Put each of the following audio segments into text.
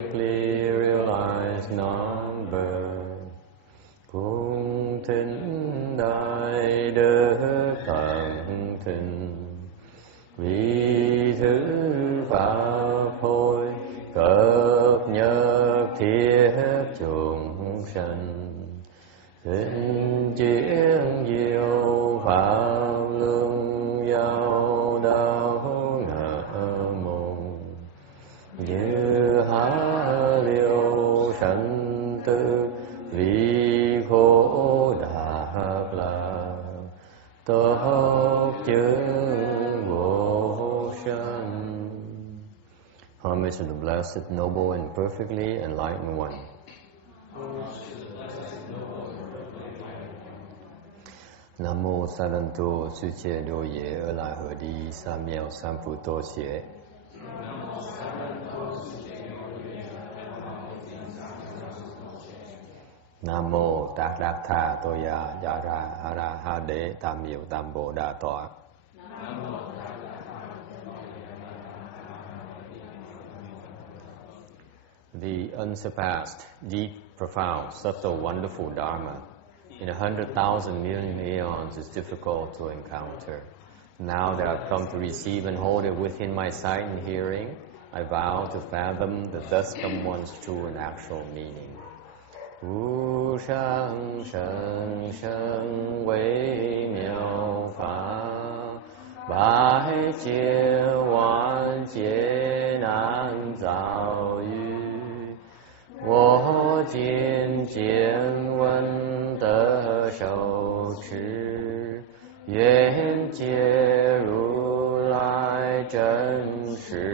realize non-birth, cung thính đại đức tận thịnh, vì thứ pháp hồi cập nhật thiết chúng sanh, thịnh chiến diệu pháp luân giao đạo ngã môn, như há liêu sanh tử vì khổ đạt lạc, tốt chứng vô sanh. Homage to the blessed, noble, and perfectly enlightened one. Nam mô Sa Đan Tô Sư Chế Đô Yế Ở Lại Hở Đi Sa Miao Sam Phu Tô Xế. Nam mô Tát Đát Tha Tô Ya Dạ Ra Ha Ra Ha Đế Tam Miệu Tam Bộ Đà Tọa. The unsurpassed, deep, profound, subtle, wonderful Dharma in 100,000 million aeons is difficult to encounter. Now that I've come to receive and hold it within my sight and hearing, I vow to fathom the thus come one's true and actual meaning. Wu shang sheng sheng wei miao fa, bai jie wan jie nan zao yu, wo jian jian wen de shou chi, yuan jie ru lai zhen shi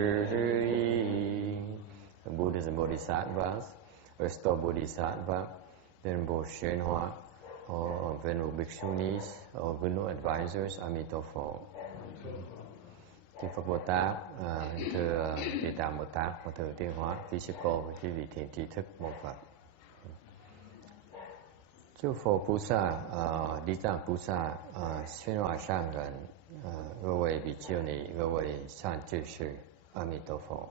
yi. The Buddhas and Bodhisattvas, Aristo Bodhisattva, Venerable Shenhua, or Venerable Bhikshunis, or Venerable Advisors, Amitabha. Chư Phật Bồ Tát, thưa Địa Tạng Bồ Tát và thưa Tiên Hóa, quý sư cô và quý vị thiện tri thức môn Phật. Chư Phật Bồ Tát, Địa Tạng Bồ Tát, xuyên hóa sang gần,各位比丘尼，各位善知识，阿弥陀佛。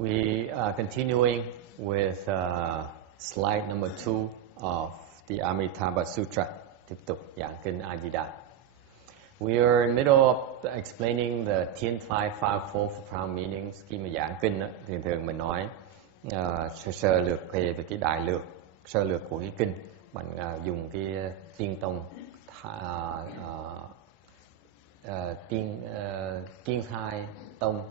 We are continuing with slide number 2 of the Amitabha Sutra. Tiếp tục giảng Kinh A Di Đà. We are in the middle of explaining the 10 fivefold profound meanings. Khi mà giảng kinh thì thường mình nói sơ lược về cái đại lược, sơ lược của cái kinh. Mình dùng cái tiên tông tiên thai tông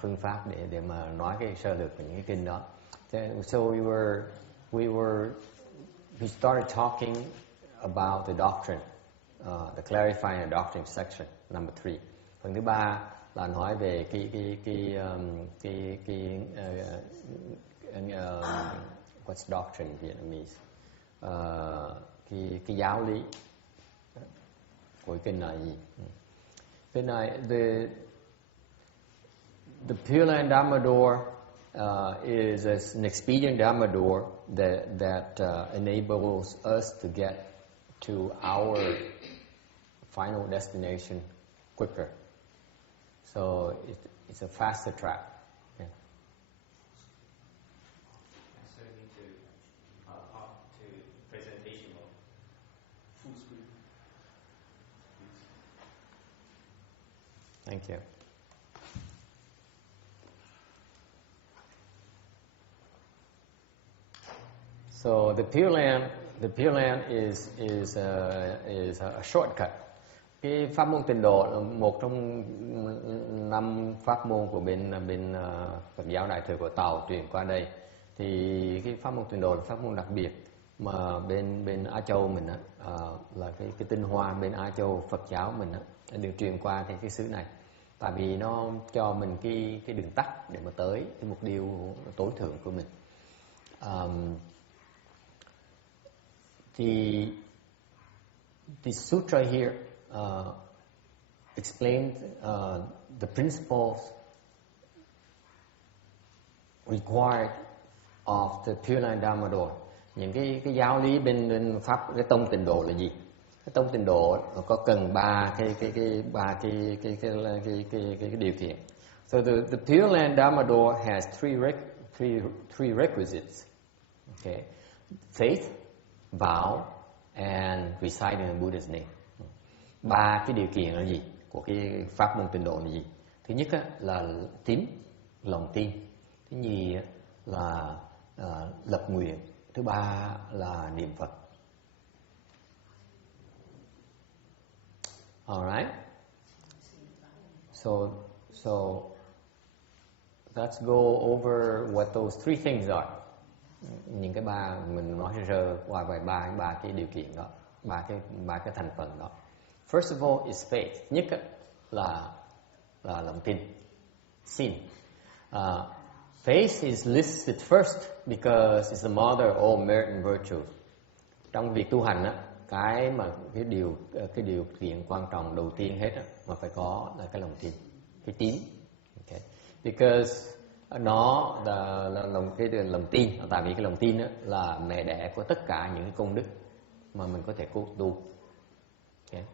phương pháp để mà nói cái sơ lược của những cái kinh đó. So we started talking about the doctrine, the clarifying the doctrine section number 3. Phần thứ ba là nói về what's doctrine in Vietnamese, cái giáo lý của kinh là gì? Cái này the Pureland Dharma door is an expedient Dharma door that enables us to get to our final destination quicker. So it's a faster track. Yeah. So we need to pop to presentation mode. Full screen. Thank you. So the Pureland is a shortcut. Cái pháp môn tịnh độ là một trong 5 pháp môn của bên Phật giáo Đại thừa của Tàu truyền qua đây. Thì cái pháp môn tịnh độ là pháp môn đặc biệt mà bên Á Châu mình là cái tinh hoa bên Á Châu Phật giáo mình được truyền qua cái xứ này. Tại vì nó cho mình cái đường tắt để mà tới cái mục tiêu tối thượng của mình. The sutra here explained the principles required of the Pureland Dharma door. Những cái giáo lý bên pháp cái tông tịnh độ là gì? Cái tông tịnh độ có cần ba cái điều kiện. So the Pureland Dharma door has three requisites. Okay, faith, vow, and reciting the Buddha's name. Ba cái điều kiện là gì? Của cái pháp môn tịnh độ là gì? Thứ nhất là tín, lòng tin. Thứ nhì là lập nguyện. Thứ ba là niệm Phật. Alright. So let's go over what those three things are. Những cái ba mình nói sơ qua về ba cái điều kiện đó, ba cái thành phần đó. First of all is faith. Nhất là lòng tin. Sin. Faith is listed first because it's the mother of all merit and virtue. Trong việc tu hành cái điều kiện quan trọng đầu tiên hết mà phải có là cái lòng tin, cái tín. Okay. Because nó là lòng tin, tại vì cái lòng tin là mẹ đẻ của tất cả những cái công đức mà mình có thể tu. Okay.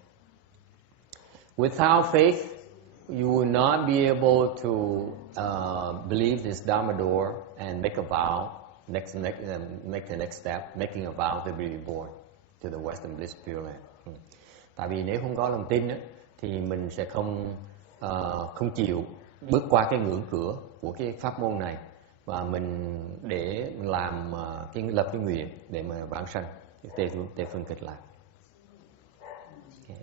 Without faith, you will not be able to believe this Dharma door and make a vow. Make the next step, making a vow to be reborn to the Western Bliss Pureland. Tại vì nếu không có lòng tin thì mình sẽ không chịu bước qua cái ngưỡng cửa của cái pháp môn này và mình để làm lập cái nguyện để mà vãng sanh, tề phương kịch lại. Okay.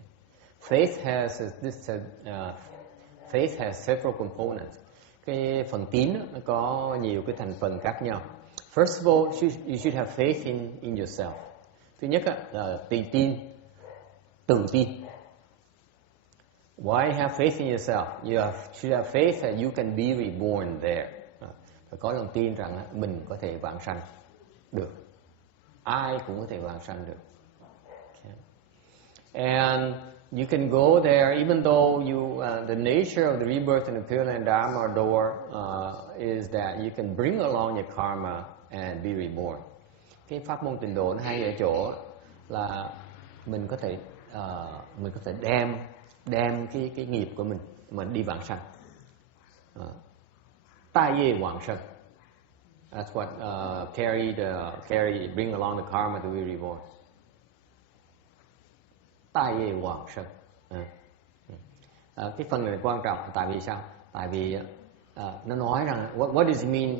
Faith has several components. Cái phần tín nó có nhiều cái thành phần khác nhau. First of all, you should have faith in yourself. Thứ nhất là tự tin. Why have faith in yourself? You should have faith that you can be reborn there. Phải có lòng tin rằng mình có thể vãng sanh được. Ai cũng có thể vãng sanh được. Okay. And you can go there even though the nature of the rebirth in the Pureland Dharma door is that you can bring along your karma and be reborn. Cái pháp môn tịnh độ nó hay ở chỗ là mình có thể đem cái nghiệp của mình đi vãng sanh. Tai ye vãng sanh. That's what bring along the karma to be reborn. Tai ye vãng sanh. Cái phần này quan trọng tại vì sao? Tại vì nó nói rằng what does it mean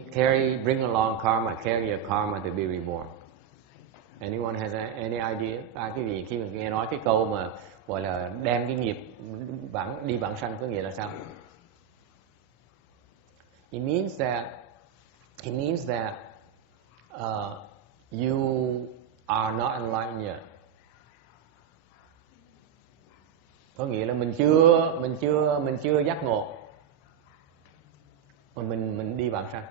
bring along karma, carry your karma to be reborn? Anyone has any idea? Cái gì khi mình nghe nói cái câu mà gọi là đem cái nghiệp đi vãng sanh có nghĩa là sao? It means that you are not enlightened yet. Có nghĩa là mình chưa giác ngộ mà mình đi vãng sanh.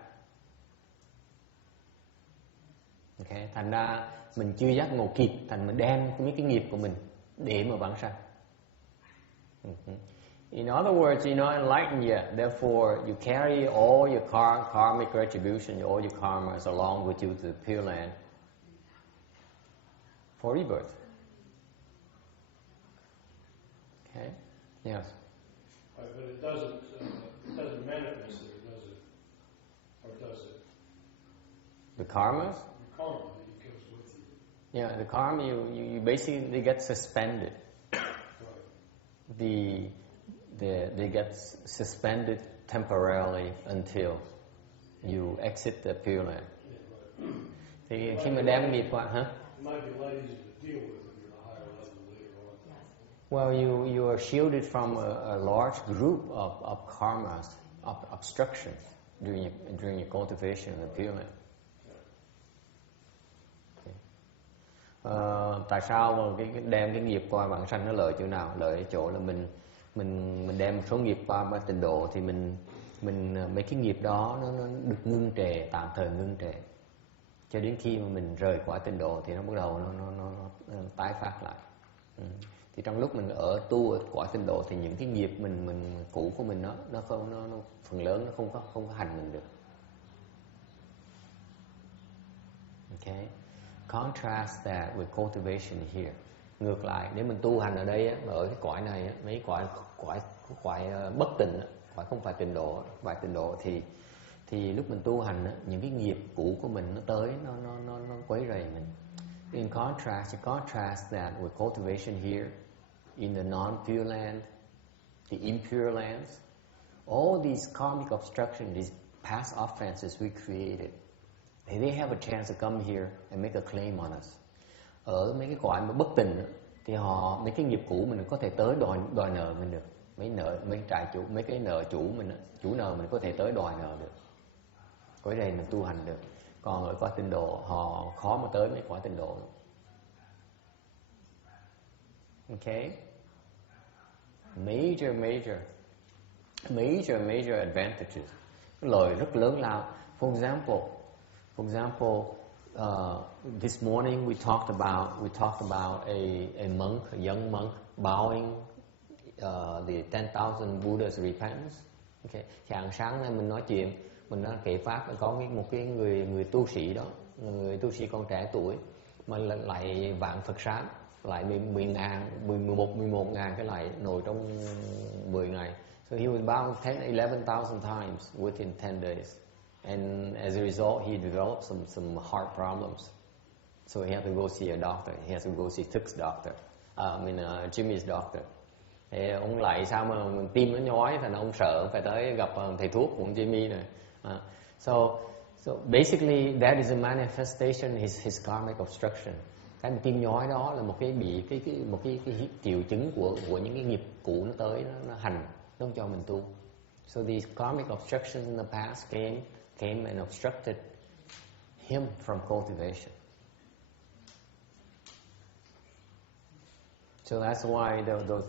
Okay, thành ra mình chưa giác ngộ kịp, thành mình đem mấy cái nghiệp của mình để mà vãng sanh. In other words, you're not enlightened yet. Therefore, you carry all your karmic retribution, all your karmas along with you to the Pure Land for rebirth. Okay. Yes. But it doesn't manifest there, does it? Or does it? The karmas? The karma that goes with you. Yeah, the karma you basically get suspended. Right. They get suspended temporarily until you exit the Pure Land. Yeah, right. Thì khi mà đem nghiệp qua, It might be a lot easier to deal with when you're at a higher level later on. well, you are shielded from a large group of karmas, of obstructions during your cultivation of the Pure Land. Tại sao mà cái đem cái nghiệp qua vãng sanh nó lợi chỗ nào? Lợi ở chỗ là mình đem số nghiệp qua tịnh độ thì mình mấy cái nghiệp đó nó được ngưng trệ, tạm thời ngưng trệ cho đến khi mà mình rời khỏi tịnh độ thì nó bắt đầu nó tái phát lại. Thì trong lúc mình tu ở cõi tịnh độ thì những cái nghiệp mình cũ của mình nó phần lớn nó không có hành mình được. Okay. Contrast that with cultivation here. Ngược lại, nếu mình tu hành ở đây á, ở cái cõi này á, mấy cõi bất tịnh, cõi không phải tịnh độ, phải tịnh độ thì lúc mình tu hành á, những cái nghiệp cũ của mình nó tới nó quấy rầy mình. In contrast, you contrast that with cultivation here in the non-Pureland, the impure lands. All these karmic obstructions, these past offenses we created, they have a chance to come here and make a claim on us. Ở mấy cái cõi mà bất tịnh thì mấy cái nghiệp cũ mình có thể tới đòi nợ mình được. Mấy cái nợ chủ mình, chủ nợ mình có thể tới đòi nợ được. Cõi đây mình tu hành được. Còn ở cõi tịnh độ họ khó mà tới mấy cõi tịnh độ. Okay? Major advantages. Lợi rất lớn lao. For example, this morning we talked about a monk, a young monk bowing the 10,000 Buddha's repentance. Okay. Sáng nay mình nói kể pháp có một cái người tu sĩ đó, người tu sĩ còn trẻ tuổi mà lại vạn Phật sám, lại 11.000 cái lại nồi trong 10 ngày. So he was bound 11,000 times within 10 days. And as a result, he developed some heart problems. So he had to go see a doctor. He has to go see Thức doctor. Jimmy's doctor. Thì ông lại sao mà tim nó nhói, thành ông sợ phải tới gặp thầy thuốc của ông Jimmy này. So basically that is a manifestation his karmic obstruction. Cái tim nhói đó là một cái triệu chứng của những cái nghiệp cũ nó tới, nó hành, nó không cho mình tu. So these karmic obstructions in the past came and obstructed him from cultivation. So that's why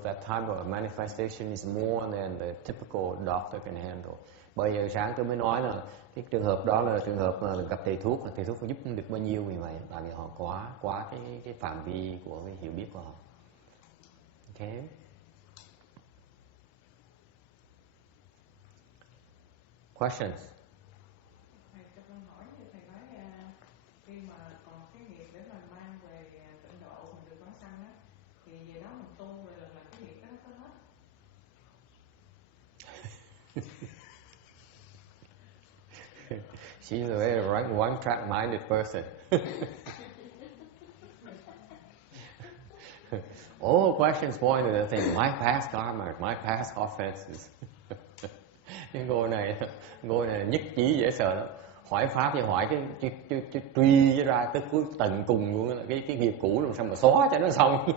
that type of manifestation is more than the typical doctor can handle. Bây giờ sáng tôi mới nói là cái trường hợp đó là trường hợp mà gặp thầy thuốc, và thầy thuốc có giúp được bao nhiêu như vậy, tại vì họ quá cái phạm vi của cái hiểu biết của họ. Okay. Questions? Thầy cho con hỏi, như thầy nói khi mà còn cái nghiệp để mà mang về tịnh độ mình được vãng sanh á, thì về đó mình tu rồi là cái nghiệp đó nó có hết. She's a very one-track-minded person. All questions point to the thing, my past karma, my past offenses. Cái ngôi này nhất trí dễ sợ lắm. Hỏi pháp thì hỏi cái truy ra tới cuối tận cùng luôn, cái nghiệp cũ làm sao mà xóa cho nó xong.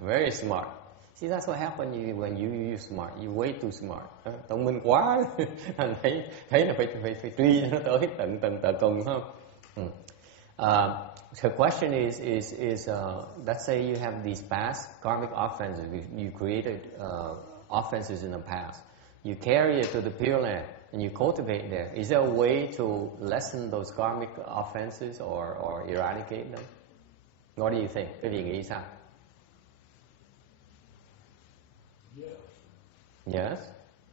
Very smart. See, that's what happens when you smart. You way too smart. Thông minh quá, thành thấy là phải truy nó tới tận cùng, không? The question is let's say you have these past karmic offenses. You created offenses in the past. You carry it to the Pureland and you cultivate there. Is there a way to lessen those karmic offenses or eradicate them? What do you think? Cái gì nghĩ sao? Yes. Yes?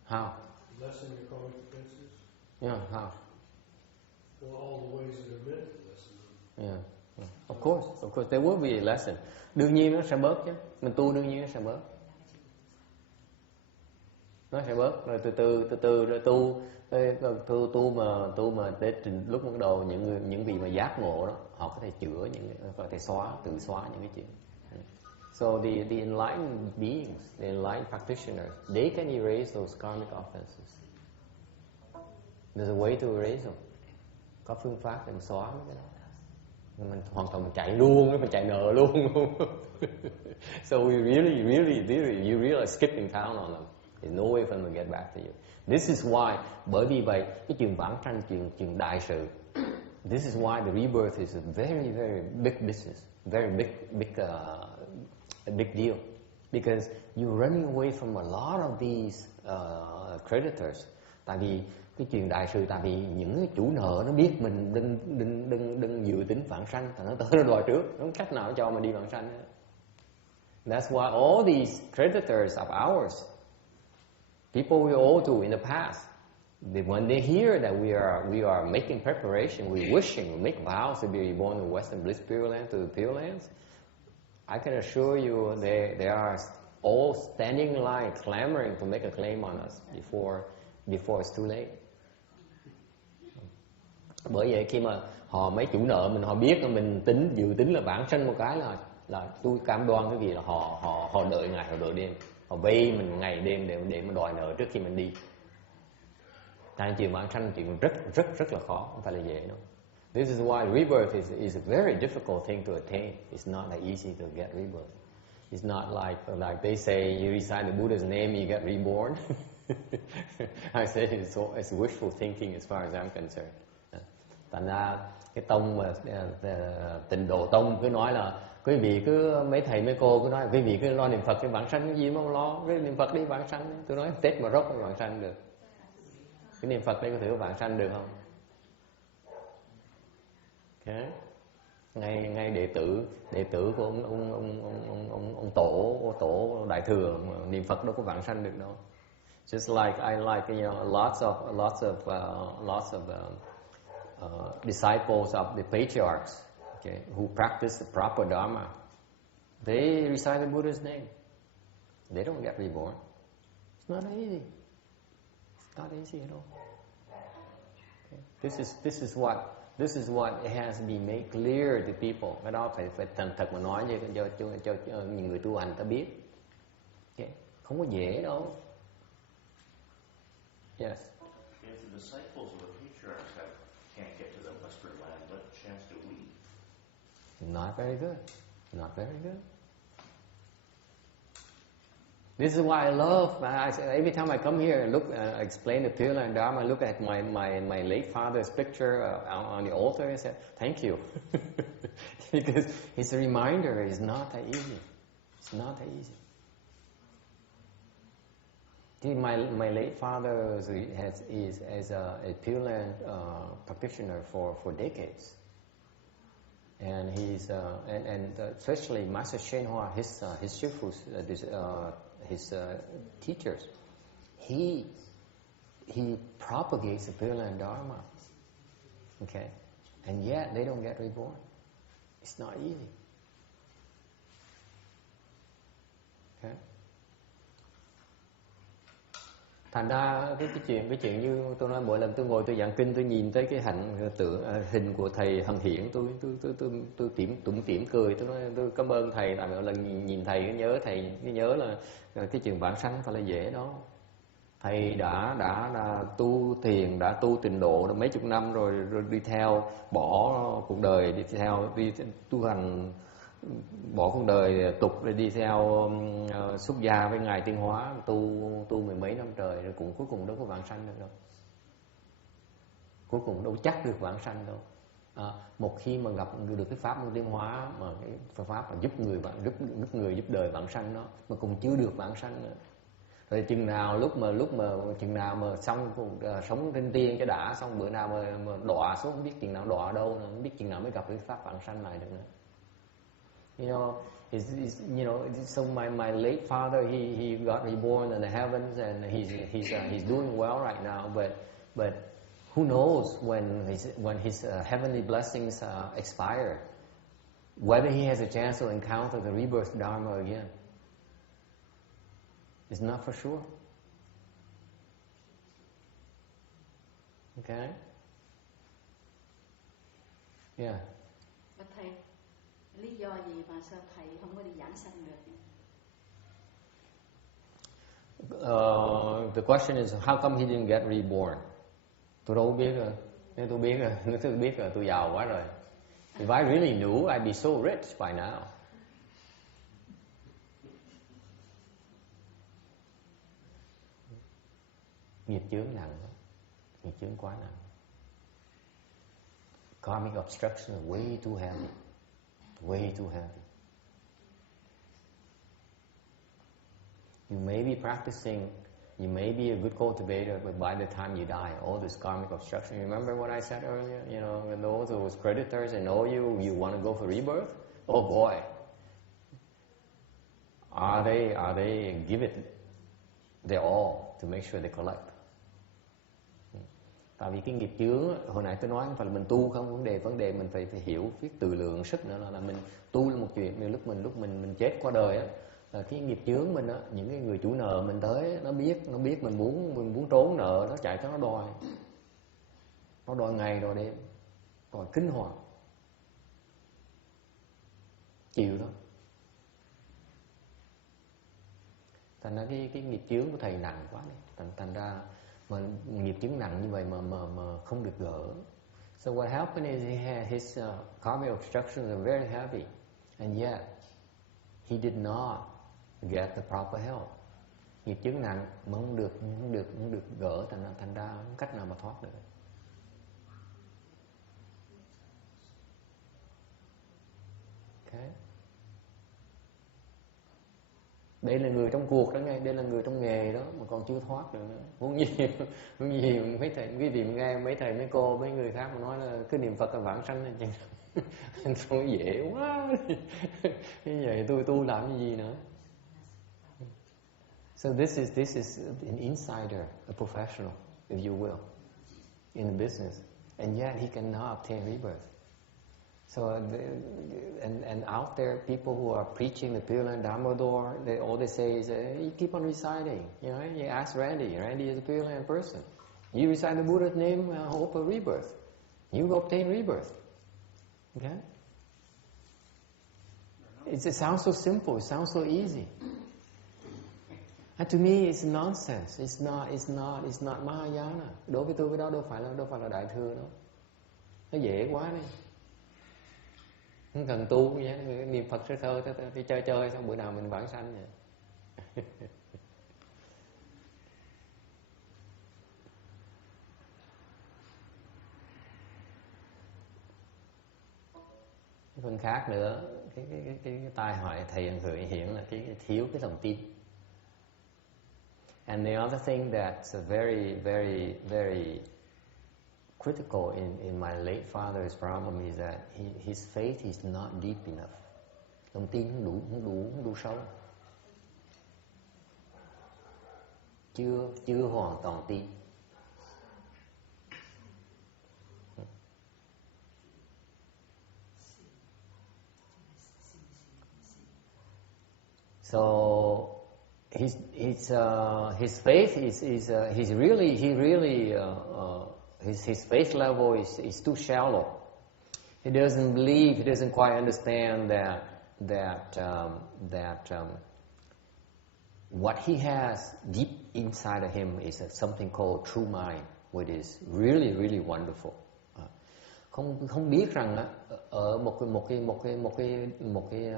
How? Lessen your karmic offenses? Yeah, how? Well, all the ways that are meant to lessen them. Yeah. Of course, there will be a lesson. Đương nhiên nó sẽ bớt chứ. Mình tu đương nhiên nó sẽ bớt. Nó sẽ bớt rồi từ từ rồi tu mà tới lúc bắt đầu những vị mà giác ngộ đó, họ có thể chữa có thể tự xóa những cái chuyện. So the enlightened beings, the enlightened practitioners, they can erase those karmic offenses. There's a way to erase them. Có phương pháp để mình xóa mấy cái đó. Mình hoàn toàn mình chạy luôn, mình chạy nợ luôn. So we really, you really are skipping town on them. There's no way for them to get back to you. This is why, bởi vì vậy, cái chuyện vãng sanh, chuyện đại sự, this is why the rebirth is a very, very big business, very big deal. Because you're running away from a lot of these creditors. Tại vì cái chuyện đại sự, tại vì những cái chủ nợ nó biết mình đừng dự tính vãng sanh, thành nó đòi trước, không cách nào cho mình đi vãng sanh. That's why all these creditors of ours, people we owe to in the past, when they hear that we are making preparation, we make vows to be reborn in Western Bliss Pureland, to the Purelands, I can assure you they are all standing in line, clamoring to make a claim on us before it's too late. Bởi vậy khi mà mấy chủ nợ mình họ biết là mình dự tính là vãng sanh một cái là tôi cam đoan cái gì là họ đợi ngày, họ đợi đêm, họ vay mình ngày đêm để mà đòi nợ trước khi mình đi. Tại chuyện vãng sanh chuyện rất là khó, không phải là dễ đâu. This is why rebirth is a very difficult thing to attain. It's not that easy to get rebirth. It's not like they say you recite the Buddha's name you get reborn. I say it's wishful thinking as far as I'm concerned. Thành ra cái tông mà Tịnh Độ tông cứ nói là quý vị cứ mấy thầy mấy cô cứ nói quý vị cứ lo niệm Phật cái vãng sanh cái gì mà không lo, cái niệm Phật đi vãng sanh. Tôi nói Tết mà rốt vãng sanh được. Cái niệm Phật đây có thể có vãng sanh được không? Okay. Ngay đệ tử của ông tổ đại thừa niệm Phật đâu có vãng sanh được đâu. Just like I like, you know, lots of disciples of the patriarchs, okay, who practice the proper Dharma. They recite the Buddha's name. They don't get reborn. It's not easy. It's not easy at all. Okay. This is what has been made clear to people. Cái đó phải thành thật mà nói cho những người tu hành ta biết. Okay. Không có dễ đâu. Yes. If the disciples of the patriarchs can't get to the Western land, what chance do we? Not very good. Not very good. This is why I love. Every time I come here and look, explain the Pureland Dharma, I look at my late father's picture on the altar and say, "Thank you," because it's a reminder. It's not that easy. It's not that easy. My late father is a Pureland practitioner for decades, and he's and especially Master Shen Hua, his shifus, his teachers, he propagates the Pureland Dharma, okay, and yet they don't get reborn. It's not easy, okay. Thành ra cái chuyện như tôi nói mỗi lần tôi ngồi tôi giảng kinh, tôi nhìn tới cái hình của thầy Hằng Hiển, tôi tủm tỉm cười, tôi nói tôi cảm ơn thầy, tại mỗi lần nhìn thầy cái nhớ là cái chuyện vãng sanh phải là dễ đó. Thầy đã tu thiền, đã tu tịnh độ mấy chục năm rồi đi theo bỏ cuộc đời, đi tu hành, bỏ cuộc đời tục rồi đi theo xuất gia với ngài Tiên Hóa, tu mười mấy năm trời rồi cũng cuối cùng đâu có vãng sanh được đâu. Cuối cùng đâu chắc được vãng sanh đâu. Một khi mà gặp được cái pháp Tiên Hóa, mà cái pháp mà giúp người giúp đời vãng sanh đó, mà cũng chưa được vãng sanh nữa. Rồi chừng nào chừng nào mà sống trên tiên cho đã, xong bữa nào mà đọa xuống, không biết chừng nào đọa đâu nữa, không biết chừng nào mới gặp cái pháp vãng sanh này được nữa. You know, so my late father he got reborn in the heavens, and he's doing well right now. But who knows when his heavenly blessings expire, whether he has a chance to encounter the rebirth Dharma again. It's not for sure. Okay. Yeah. But thầy, lý do gì mà sao thầy không có đi giảng sanh được? The question is how come he didn't get reborn? Tôi đâu biết rồi. Nếu tôi biết rồi, tôi giàu quá rồi. If I really knew, I'd be so rich by now. Nghiệp chướng nặng lắm. Nghiệp chướng quá nặng. Karmic obstruction is way too heavy. Way too heavy. You may be practicing You may be a good cultivator, but by the time you die, all this karmic obstruction. You remember what I said earlier? You know, when those creditors know you want to go for rebirth? Oh boy, are they give it their all to make sure they collect? Tại vì cái nghiệp chướng, hồi nãy tôi nói không phải là mình tu không, vấn đề mình phải hiểu biết từ lượng sức nữa, là mình tu là một chuyện, nhưng lúc mình chết qua đời á, là cái nghiệp chướng mình á, những cái người chủ nợ mình tới, nó biết mình muốn trốn nợ, nó chạy tới nó đòi ngày đòi đêm, đòi kinh hoàng, chịu đó. Thành ra cái nghiệp chướng của thầy nặng quá đấy, thành ra mà nghiệp chướng nặng như vậy mà không được gỡ. So what happened is his karmic obstructions are very heavy, and yet he did not get the proper help. Nghiệp chướng nặng mà không được gỡ, thành ra không cách nào mà thoát được. Okay. Đây là người trong cuộc đó nghe, đây là người trong nghề đó mà còn chưa thoát được nữa. Huống nhiều mấy thầy, quý vị nghe mấy thầy mấy cô mấy người khác mà nói là cứ niệm Phật là vãng sanh này chẳng sao dễ quá. Như vậy tôi tu làm cái gì nữa? So this is an insider, a professional, if you will, in the business, and yet he cannot obtain rebirth. So, and out there, people who are preaching the Pureland Dharma door, all they say is, you keep on reciting. You know, you ask Randy. Randy is a Pureland person. You recite the Buddha's name, hope for rebirth. You will obtain rebirth. Okay? It sounds so simple. It sounds so easy. And to me, it's nonsense. It's not Mahayana. Đối với tôi cái đó đâu phải là đại thừa đâu. Nó dễ quá đi. Không cần tu vậy, niệm Phật sơ thơ đi chơi xong bữa nào mình vãng sanh vậy. Phần khác nữa, cái tai họa thầy hiện là cái thiếu cái lòng tin. And the other thing that's very, very, very critical in my late father's problem is that his faith is not deep enough. Lòng tin không đủ sâu. Chưa hoàn toàn tin. So his faith his faith level is too shallow. He doesn't believe. He doesn't quite understand that what he has deep inside of him is something called true mind, which is really, really wonderful. Không biết rằng ở một cái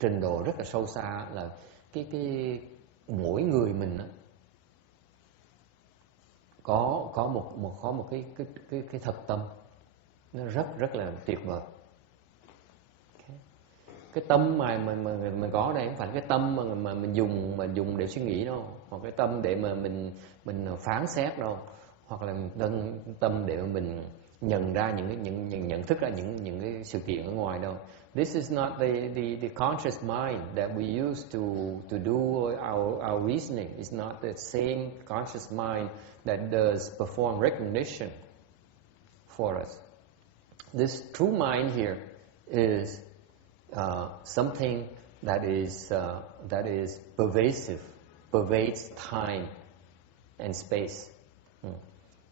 trình độ rất là sâu xa là cái mỗi người mình có một cái thật tâm nó rất là tuyệt vời. Cái tâm mà mình có ở đây không phải cái tâm mà mình dùng để suy nghĩ đâu, hoặc cái tâm để mà mình phán xét đâu, hoặc là tâm để mà mình nhận ra nhận thức ra những cái sự kiện ở ngoài đâu. This is not the conscious mind that we use to do our reasoning. It's not the same conscious mind that does perform recognition for us. This true mind here is something that is pervasive, pervades time and space.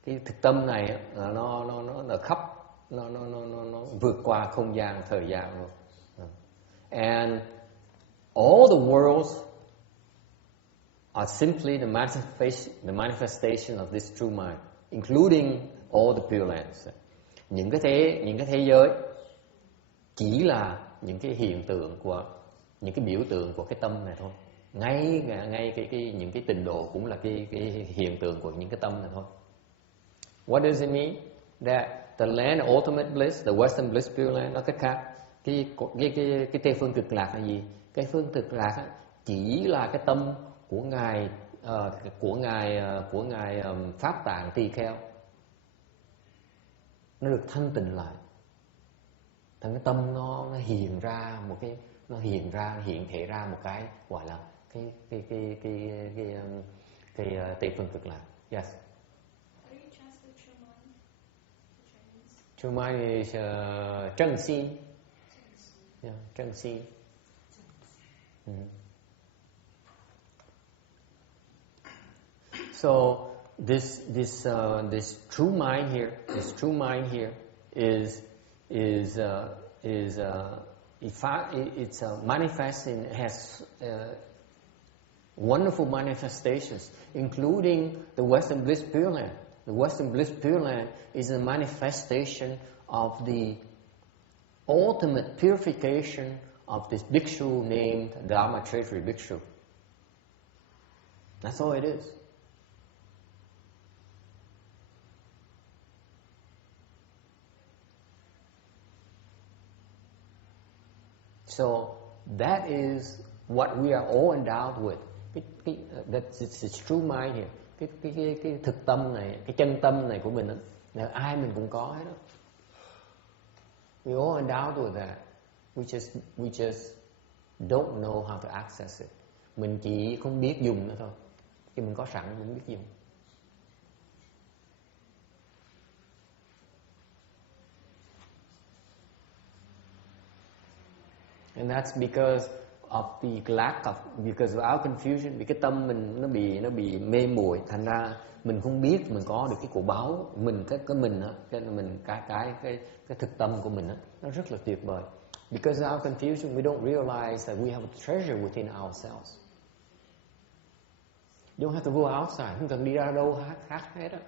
Cái thực tâm này nó khắp, nó vượt qua không gian thời gian luôn. And all the worlds are simply the manifestation of this true mind, including all the Purelands. Những cái thế giới chỉ là những cái hiện tượng của những cái biểu tượng của cái tâm này thôi. Ngay những cái trình độ cũng là cái hiện tượng của những cái tâm này thôi. What does it mean? That the land of ultimate bliss, the Western bliss Pureland, nói cách khác, cái tây phương cực lạc là gì? Cái phương cực lạc chỉ là cái tâm của ngài của ngài Pháp Tạng Tỳ Kheo nó được thanh tịnh lại, thành cái tâm nó hiện ra một cái, nó hiện thể ra một cái gọi là cái tây phương cực lạc. Yes. How do you translate true mind to Chinese? True mind is chân sinh. Yeah, chân sinh. So this true mind here, is in fact it's manifesting, has wonderful manifestations, including the Western Bliss Pureland. The Western Bliss Pureland is a manifestation of the ultimate purification of this bhikshu named Dharma Treasury Bhikshu. That's all it is. So that is what we are all endowed with. That's its true mind here. Cái thực tâm này, cái chân tâm này của mình đó, là ai mình cũng có hết đó. We all endowed with that. We just don't know how to access it. Mình chỉ không biết dùng nó thôi. Khi mình có sẵn mình không biết dùng. And that's because of the lack of, because of our confusion, vì cái tâm mình nó bị mê muội, thành ra mình không biết mình có được cái của báu, mình cái mình á, cái thực tâm của mình á, nó rất là tuyệt vời. Because of our confusion, we don't realize that we have a treasure within ourselves. You don't have to go outside, không cần đi ra đâu khác hết á.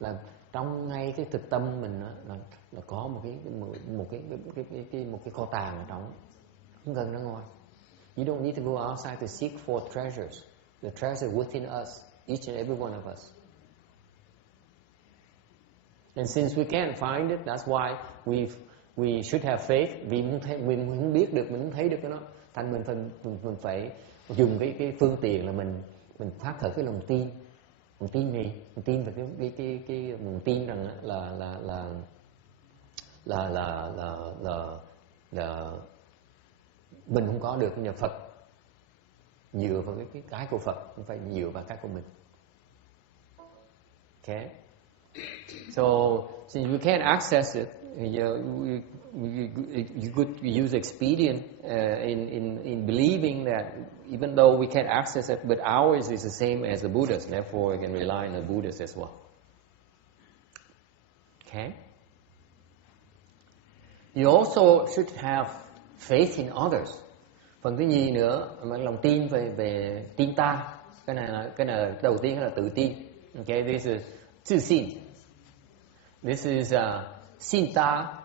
Là trong ngay cái thực tâm mình á, là có một cái kho tàng ở trong. Không cần ra ngoài. You don't need to go outside to seek for treasures. The treasure within us, each and every one of us. And since we can't find it, that's why we should have faith. Vì mình không biết được, mình không thấy được nó, thành mình phải dùng cái phương tiện là mình phát khởi cái lòng tin. Mình tin gì? Mình tin về mình tin rằng là mình không có được nhờ Phật, dựa vào cái của Phật, không phải dựa vào cái của mình. Okay. So since we can't access it, you could use expedient in believing that even though we can't access it, but ours is the same as the Buddha's. Therefore, we can rely on the Buddhas as well. Okay. You also should have faith in others. Phần thứ nhì nữa, lòng tin về tin ta. Cái này đầu tiên là tự tin. Okay, this is tự tin. This is xin ta.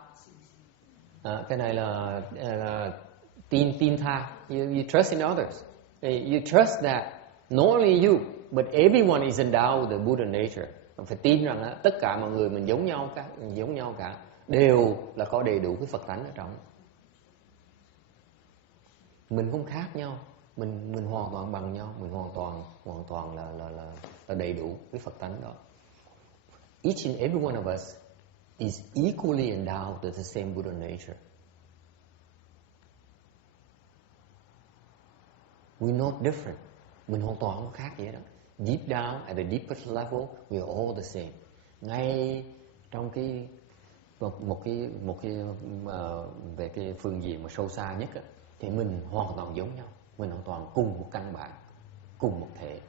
Cái này là tin tha. You trust in others. You trust that not only you, but everyone is endowed with the Buddha nature. Phải tin rằng tất cả mọi người mình giống nhau cả, đều là có đầy đủ cái Phật tánh ở trong. Mình không khác nhau, mình hoàn toàn bằng nhau, mình hoàn toàn là đầy đủ cái Phật tánh đó. Each and every one of us is equally endowed with the same Buddha nature. We're not different. Mình hoàn toàn không khác vậy đó. Deep down, at the deepest level, we are all the same. Ngay trong về cái phương diện mà sâu xa nhất á, thì mình hoàn toàn giống nhau, mình hoàn toàn cùng một căn bản, cùng một thể.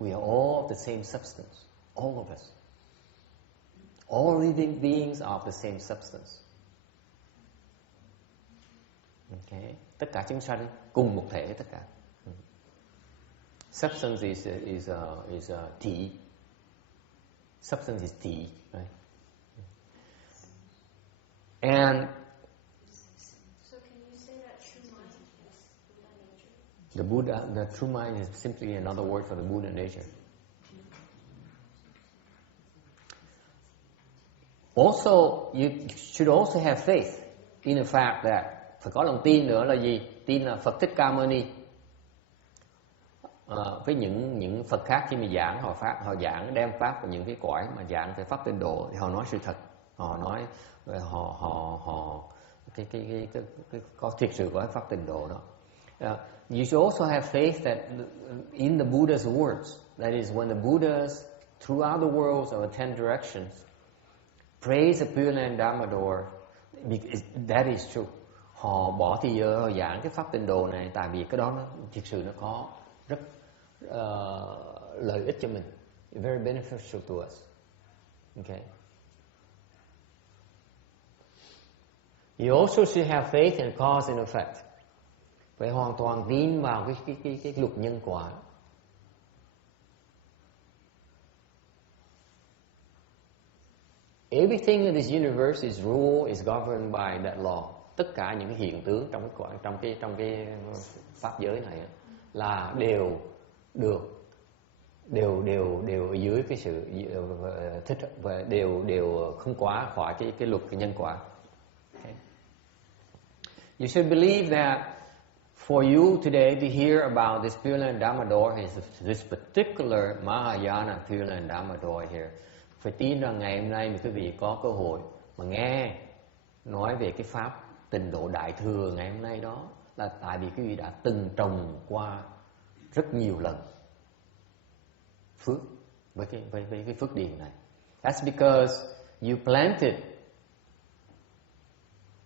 We are all the same substance, all of us. All living beings are the same substance. Okay. Tất cả chúng sanh cùng một thể tất cả. Substance is tea. Substance is tea, right? And so can you say that true mind is Buddha nature? The true mind is simply another word for the Buddha nature. Also, you should also have faith in the fact that, phải có lòng tin nữa là gì? Tin là Phật Thích Ca Mâu Ni với những Phật khác khi mà giảng họ giảng đem pháp của những cái cõi mà giảng về pháp tịnh độ thì họ nói sự thật, họ nói họ có thiệt sự có pháp tịnh độ đó. You should also have faith that in the Buddha's words, that is when the Buddhas throughout the worlds of the 10 directions praise the Pureland Dharma door, that is true. Họ bỏ thì giờ họ giảng cái pháp tịnh độ này tại vì cái đó nó thực sự nó có rất lợi ích cho mình, very beneficial to us. Okay. You also should have faith in cause and effect. Phải hoàn toàn tin vào cái luật nhân quả. Everything in this universe is ruled, is governed by that law. Tất cả những cái hiện tượng trong cái pháp giới này là đều dưới cái sự thích và đều không quá khỏi cái luật cái nhân quả. Okay. You should believe that for you today to hear about this Pureland Dharma door, this particular Mahayana Pureland Dharma door here. Phải tin rằng ngày hôm nay mà quý vị có cơ hội mà nghe nói về cái pháp tịnh độ đại thừa ngày hôm nay đó là tại vì quý vị đã từng trồng qua rất nhiều lần phước với cái phước điền này. That's because you planted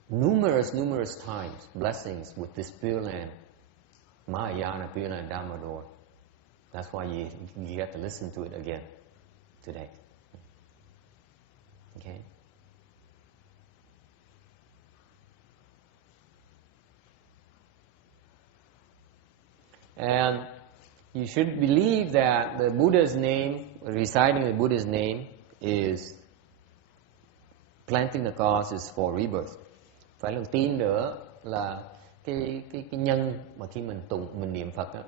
numerous times blessings with this Pureland Mahayana Pureland Dharma door. That's why you get to listen to it again today. Okay. And you should believe that the Buddha's name, reciting the Buddha's name, is planting the causes for rebirth. Phải lòng tin nữa là cái nhân mà khi mình niệm Phật á,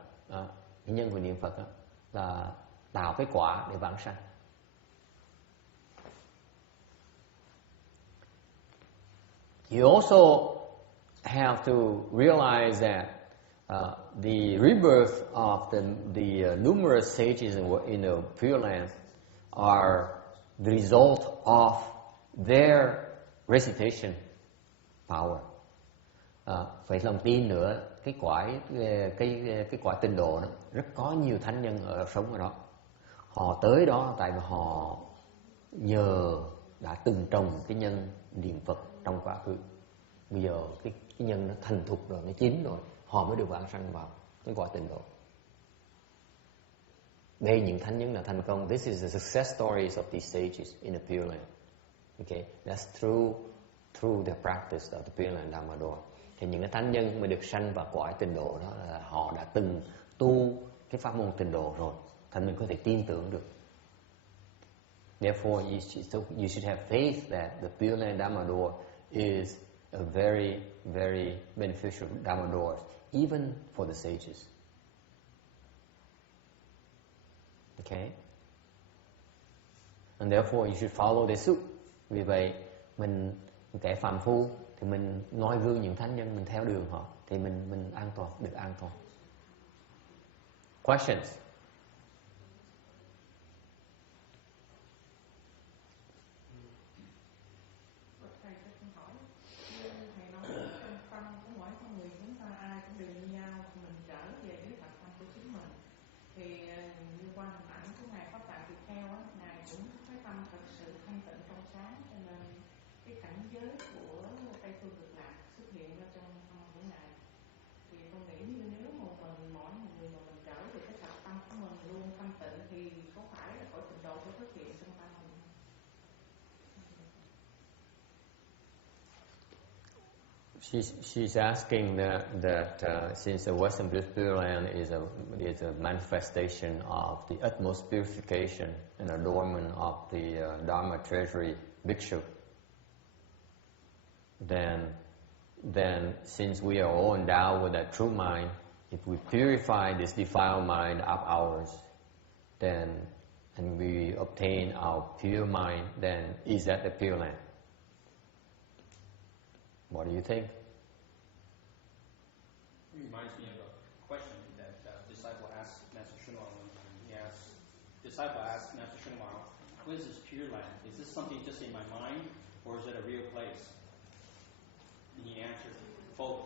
cái nhân của niệm Phật á, là tạo cái quả để vãng sanh. You also have to realize that the rebirth of the numerous sages in the Pure Land are the result of their recitation power. Phải lòng tin nữa, cái quả tịnh độ đó rất có nhiều thánh nhân sống ở đó. Họ tới đó tại vì họ nhờ đã từng trồng cái nhân niệm Phật trong quá khứ. Bây giờ cái nhân nó thành thục rồi, nó chín rồi, họ mới được vãng sanh vào cái quả tịnh độ. Đây những thánh nhân là thành công. This is the success stories of these sages in the Pure Land. Okay, that's through the practice of the Pureland Dharma door. Thì những cái thánh nhân mà được sanh vào quả tịnh độ đó là họ đã từng tu cái pháp môn tịnh độ rồi, thành mình có thể tin tưởng được. Therefore, you should have faith that the Pureland Dharma door is a very, very beneficial Dharma door, even for the sages. Okay? And therefore, you should follow the suit. Vì vậy, mình kẻ phàm phu thì mình noi gương những thánh nhân, mình theo đường họ thì mình an toàn, được an toàn. Questions? Thầy cho con hỏi, như thầy nói trong tâm của mỗi con người chúng ta ai cũng đều như nhau, mình trở về với thật tâm của chính mình. Thì như qua hình ảnh của ngài Pháp Tạng Tỳ Kheo á, ngài cũng cái tâm thật sự thanh tịnh trong sáng, cho nên cái cảnh giới của Tây phương cực lạc xuất hiện ra trong tâm của ngài. Thì con nghĩ như nếu mà mỗi người mà mình trở về cái thật tâm của mình luôn thanh tịnh thì có phải là cõi tịnh độ sẽ xuất hiện trong tâm mình? She's asking that since the Western Pureland is a manifestation of the utmost purification and adornment of the Dharma treasury bhikshu, then since we are all endowed with that true mind, if we purify this defiled mind of ours, and we obtain our pure mind, then is that the Pure Land? What do you think? It reminds me of a question that a disciple asked Master disciple asked Master Shenmao, "What is this Pure Land? Is this something just in my mind, or is it a real place?" And he answered, "Both."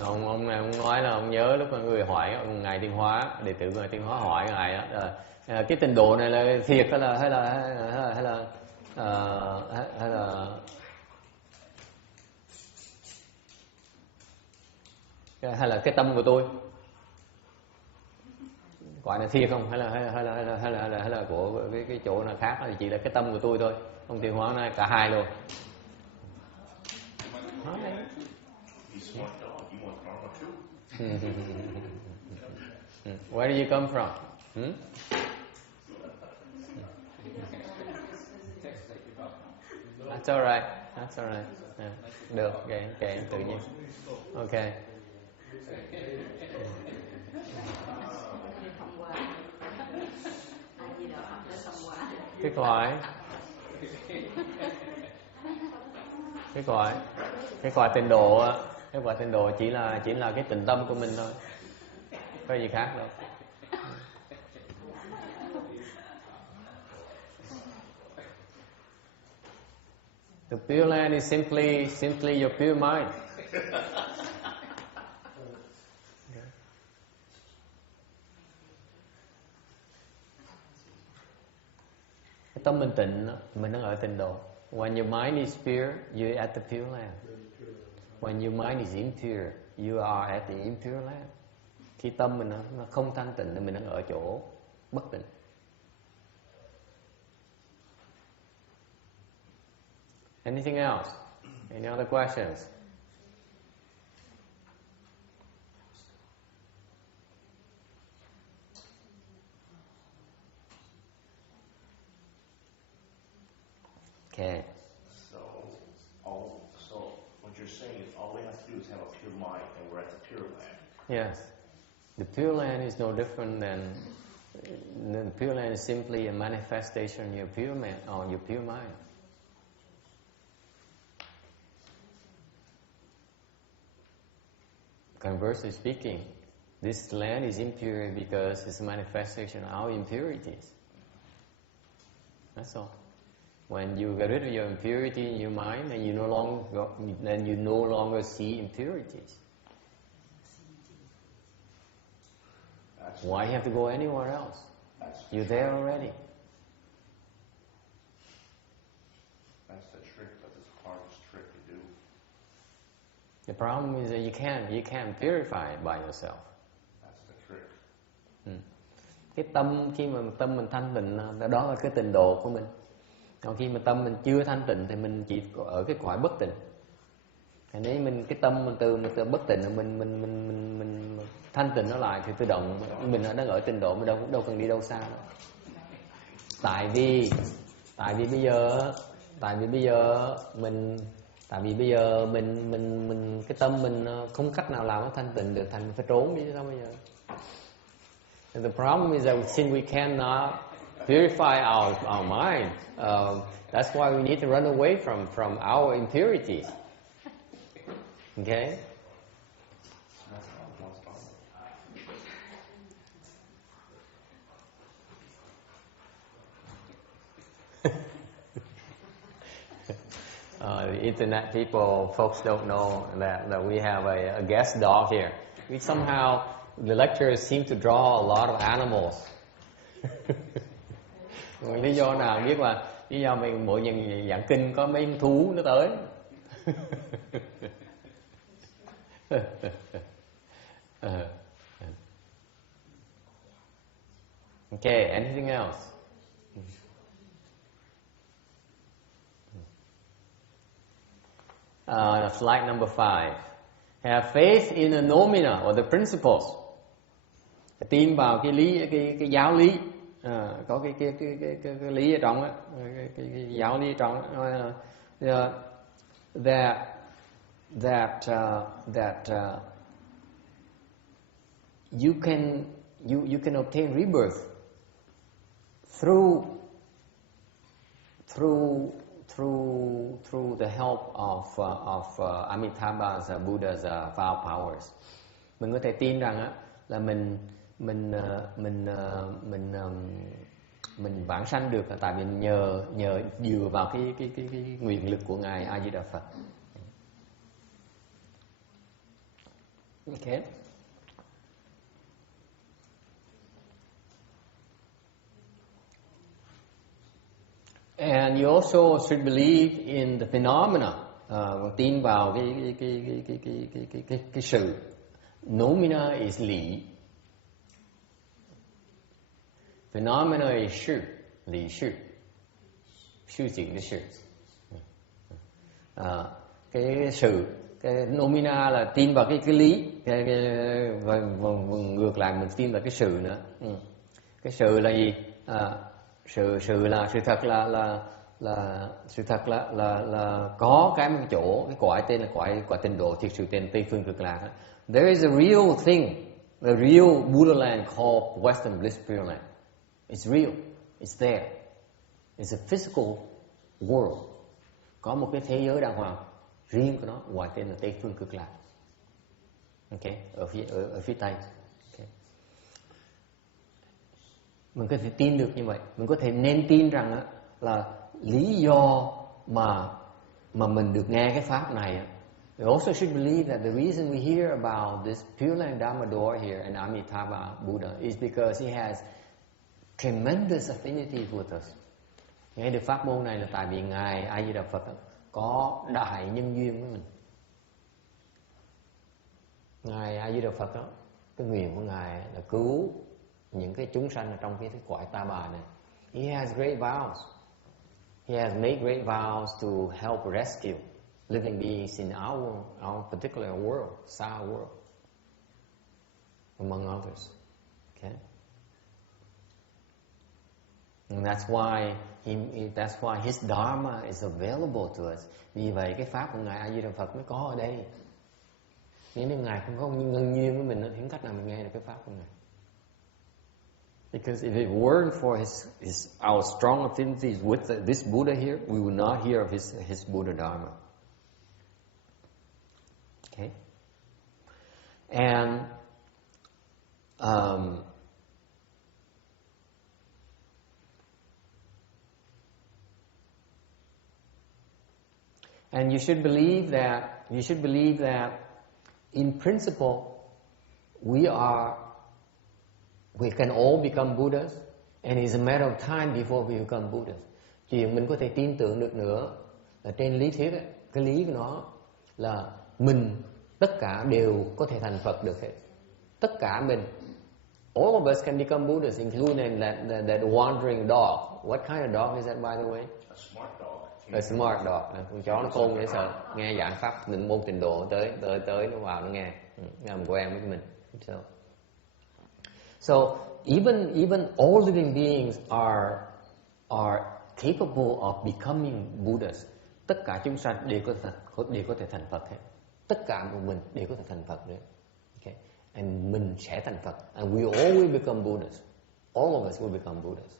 Ông nói là ông nhớ lúc mà người hỏi ngài Tiên Hóa, đệ tử ngài Tiên Hóa hỏi ngài đó, cái tịnh độ này là thiệt hay là cái tâm của tôi gọi là thiệt không, hay là của cái chỗ nào khác, thì chỉ là cái tâm của tôi thôi. Ông Tiên Hóa nói cả hai luôn. Where do you come from? That's all right. That's all right. Yeah. Được, kệ tự nhiên. Okay. Cái quả tịnh độ, cái quả tịnh độ chỉ là cái tịnh tâm của mình thôi, có gì khác đâu. The Pure Land is simply your pure mind. Cái tâm mình tịnh, mình đang ở tịnh độ. When your mind is pure, you're at the Pure Land. When your mind is impure, you are at the impure land. Khi tâm mình nó không thanh tịnh thì mình đang ở chỗ bất tịnh. Anything else? Any other questions? Okay. So what you're saying is all we have to do is have a pure mind, and we're at the Pure Land. Yes. The Pure Land is no different than the Pure Land is simply a manifestation of your pure man or your pure mind. Conversely speaking, this land is impure because it's a manifestation of our impurities. That's all. When you get rid of your impurity in your mind, and you no longer see impurities. Why you have to go anywhere else? You're there already. That's the trick. That's the hardest trick to do. The problem is that you can't purify it by yourself. That's the trick. Cái tâm, khi mà tâm mình thanh tịnh, đó là cái tịnh độ của mình. Còn khi mà tâm mình chưa thanh tịnh thì mình chỉ ở cái cõi bất tịnh. Thì nếu mình cái tâm mình từ bất tịnh mình thanh tịnh nó lại thì tự động mình đang ở tịnh độ, mình đâu cần đi đâu xa đâu. Tại vì bây giờ mình cái tâm mình không cách nào làm nó thanh tịnh được, thành phải trốn đi chứ sao bây giờ. And the problem is that since we cannot purify our mind, that's why we need to run away from our impurities. Okay? The internet folks don't know that we have a guest dog here. The lecturers seem to draw a lot of animals. Lý do nào biết là lý do mình mỗi lần giảng kinh có mấy thú nó tới. Okay, anything else? Slide number 5. Have faith in the nomina or the principles. Tin vào cái giáo lý, có cái lý ở trong á, cái giáo lý ở trong á, that you can obtain rebirth through through the help of Amitabha's Buddha's vow powers. Mình có thể tin rằng á là mình vãng sanh được là tại mình nhờ dựa vào cái nguyện lực của ngài A Di Đà Phật. Okay. And you also should believe in the phenomena. Tin vào cái sự. Nomina is lý. Phenomena is sự, lý sự. Sự chỉnh cái sự. Cái sự, cái nomina là tin vào cái lý, và ngược lại mình tin vào cái sự nữa. Cái sự là gì? Sự là sự thật là có cái một chỗ, cái cõi tên là cõi tịnh độ, thiệt sự tên Tây phương cực lạc. There is a real thing, a real Pureland called Western Bliss Pureland. It's real, it's there. It's a physical world. Có một cái thế giới đàng hoàng riêng của nó, gọi tên là Tây phương cực lạc. Okay, ở phía Tây. Okay. Mình có thể tin được như vậy. Mình có thể nên tin rằng là lý do mà mình được nghe cái pháp này. We also should believe that the reason we hear about this Pureland Dharma door here and Amitabha Buddha is because he has tremendous affinity with us. Nghe được pháp môn này là tại vì ngài A Di Đà Phật có đại nhân duyên với mình. Ngài A Di Đà Phật đó, cái nguyện của ngài là cứu những cái chúng sanh ở trong cái cõi ta bà này. He has great vows. He has made great vows to help rescue living beings in our particular world, Sa world, among others. Okay, and that's why his dharma is available to us. Vì vậy cái pháp của ngài A Di Đà Phật mới có ở đây. Nếu ngài không có nhân duyên với mình, thì không cách nào mình nghe được cái pháp của ngài. Because if it weren't for our strong affinities with this Buddha here, we would not hear of his Buddha Dharma. Okay, and you should believe that in principle we can all become Buddhas, and it's a matter of time before we become Buddhas. Chuyện mình có thể tin tưởng được nữa là trên lý thuyết ấy, cái lý của nó là mình tất cả đều có thể thành Phật được hết. Tất cả mình, all of us can become Buddhas, including that wandering dog. What kind of dog is that, by the way? A smart dog. A smart dog. Con chó nó khôn dễ sợ. Nghe giảng pháp định môn tịnh độ tới nó vào nó nghe, làm quen với mình. So even all living beings are capable of becoming Buddhas. Tất cả chúng sanh đều có thể thành Phật hết. Tất cả của mình đều có thể thành Phật nữa. Okay, and mình sẽ thành Phật, and we all will become Buddhas. All of us will become Buddhas.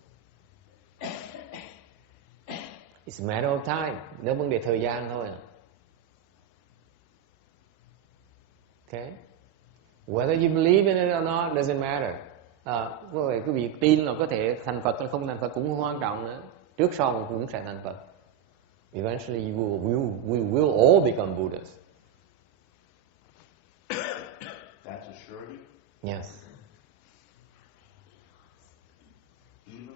It's a matter of time. Nó vấn đề thời gian thôi. Okay, whether you believe in it or not doesn't matter. Cái việc tin là có thể thành Phật hay không thành Phật cũng không quan trọng nữa. Trước sau cũng sẽ thành Phật. Eventually we will all become Buddhas. That's a surety? Yes. Even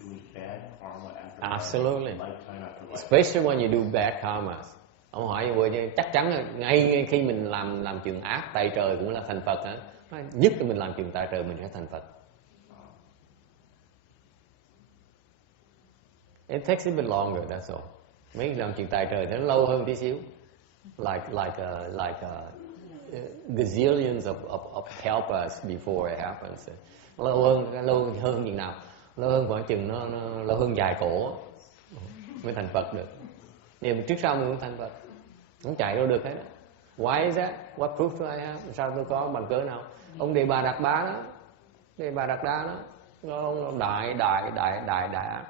doing bad karma after Absolutely. lifetime after lifetime. Especially when you do bad karmas. Ông hỏi vậy chắc chắn là ngay khi mình làm chuyện ác tại trời cũng là thành Phật hả? Nhất là mình làm chuyện tại trời mình sẽ thành Phật. It takes a bit longer, that's all. Mấy làm chuyện tại trời nó lâu hơn tí xíu. Like gazillions of helpers before it happens. Lâu hơn chừng nào? Lâu hơn khoảng chừng nó lâu hơn vài cổ mới thành Phật được. Nhưng trước sau mình cũng thành Phật. Không chạy đâu được hết. Why is that? What proof do I have? Sao tôi có bằng cớ nào? Ông Đề Bà Đạt Đa đó, Đề Bà Đạt Đa đó, ông đại ác,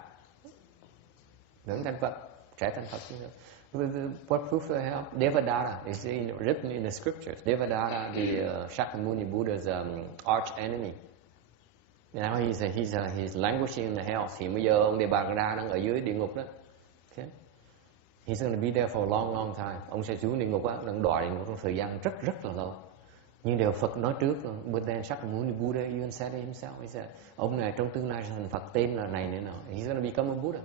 vẫn thành Phật. sẽ thành Phật. What proof do I have? Devadatta is written in the scriptures. Devadatta, the Shakyamuni Buddha's arch enemy. Now he's languishing in the hells. Hiện bây giờ ông Devadatta đang ở dưới địa ngục đó. Okay. He's going to be there for a long, long time. Ông sẽ xuống địa ngục á, đang đọa địa ngục trong thời gian rất, rất là lâu. Nhưng điều Phật nói trước, but then Shakyamuni Buddha even said it himself. He said, ông này trong tương lai sẽ thành Phật, tên là này nọ. He's going to become a Buddha.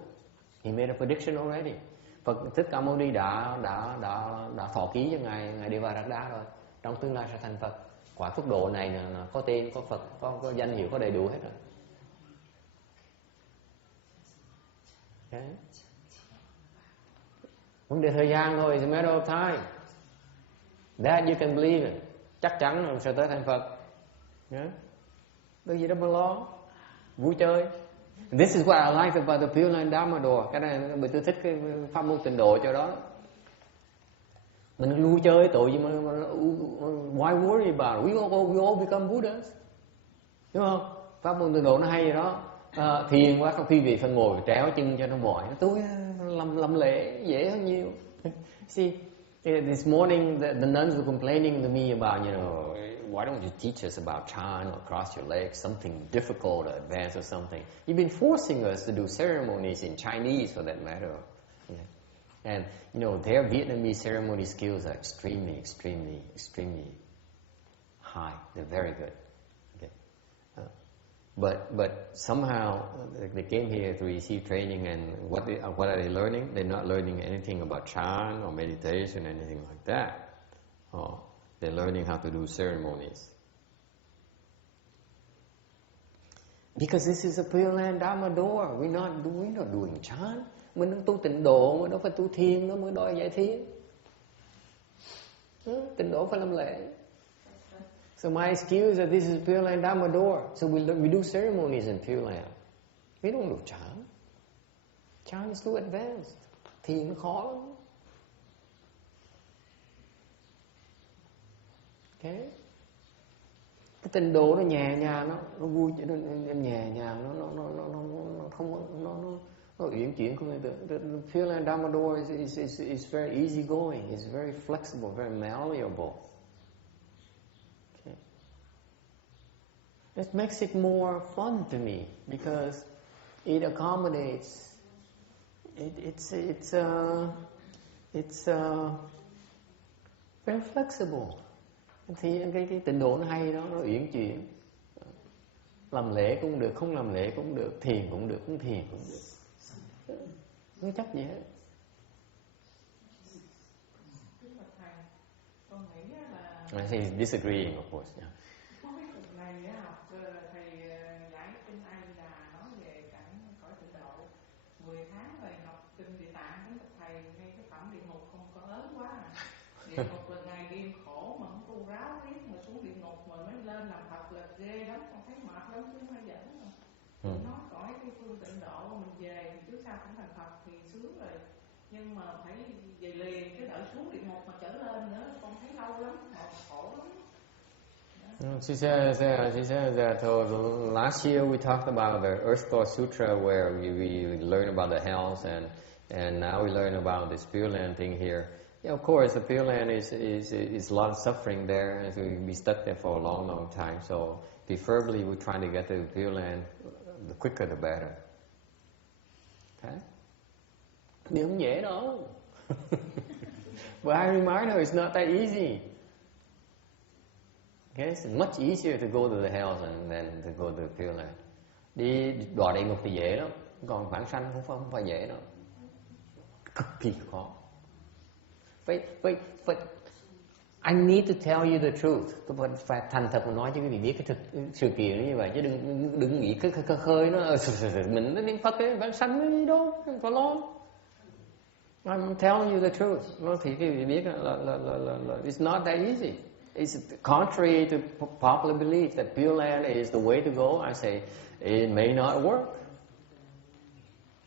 He made a prediction already. Phật Thích Ca Mâu Ni đã thọ ký cho ngài Devadatta rồi. Trong tương lai sẽ thành Phật. Quả phước độ này là có tên, có Phật, có danh hiệu, có đầy đủ hết rồi. Okay. Vấn đề thời gian thôi, it's a matter of time. That you can believe in. Chắc chắn là sẽ tới thành Phật. Yeah. Cái gì đó mà lo. Vui chơi. This is what I like about the Pureland Dharma door. Cái này mình tôi thích cái pháp môn tịnh độ cho đó. Mình vui chơi tội gì mà why worry about it? We all become Buddhas. Đúng không? Pháp môn tịnh độ nó hay vậy đó. Thiền quá, quý vị phải ngồi tréo chân cho nó mỏi. Tôi làm lễ dễ hơn nhiều. See, this morning the nuns were complaining to me about, why don't you teach us about chant or cross your legs, something difficult or advanced or something. You've been forcing us to do ceremonies in Chinese for that matter. Yeah. And, their Vietnamese ceremony skills are extremely, extremely, extremely high. They're very good. Okay. But somehow they came here to receive training, and what are they learning? They're not learning anything about chant or meditation or anything like that. They're learning how to do ceremonies. Because this is a Pureland Dharma door. We're not doing chant. Mình đang tu tịnh độ, mình đâu phải tu thiền, nó mới đòi giải thiên. Tịnh độ phải làm lễ. So my excuse is that this is Pureland Dharma door. So we do ceremonies in Pureland. We don't do chant. Chant is too advanced. Thiền nó khó lắm. Okay. Cái tịnh độ nó nhẹ nhàng, nó vui, nó nhẹ nhàng, nó không nó uyển chuyển của người ta. The Pureland Dharma door is very easy going. It's very flexible, very malleable. Okay. It makes it more fun to me because it accommodates. It's very flexible. Thì cái tịnh độ nó hay đó, nó uyển chuyển. Làm lễ cũng được, không làm lễ cũng được, thiền cũng được, không thiền cũng được. Không chấp gì hết. I say he's disagreeing, of course. Yeah. Này học thầy giải Kinh A Di Đà nói về cảnh cõi tịnh độ. 10 tháng rồi học Kinh Địa Tạng đến gặp thầy ngay cái phẩm địa ngục không có lớn quá. Địa ngục là ngày đêm khổ mà không tu ráo riết mà xuống địa ngục mà mới lên làm Phật là ghê lắm, con thấy mệt lắm chứ không phải giỡn đâu. Nói cõi cái phương tịnh độ mình về thì trước sau cũng thành Phật thì sướng rồi. Nhưng mà phải về liền cái đợi xuống địa ngục mà trở lên nữa, con thấy lâu lắm, khổ lắm. She says that last year we talked about the Earth Sutra where we learn about the hells, and now we learn about this Pureland thing here. Yeah, of course, the Pureland is a lot of suffering there, and so we'll be stuck there for a long, long time. So preferably we're trying to get to the Pureland, the quicker the better. Okay? Điều không dễ đâu. But I remind her it's not that easy. Okay, it's much easier to go to the hells than to go to the Pureland. Đi đọa địa ngục thì dễ lắm, còn vãng sanh không phải dễ đâu, cực kỳ khó. I need to tell you the truth. Tôi phải thành thật mà nói cho quý vị biết cái sự kiện như vậy, chứ đừng nghĩ cái khơi nó mình nó niệm Phật cái vãng sanh cái gì đâu, không có lo. I'm telling you the truth. Nói thì quý vị biết là it's not that easy. It's contrary to popular belief that Pureland is the way to go. I say it may not work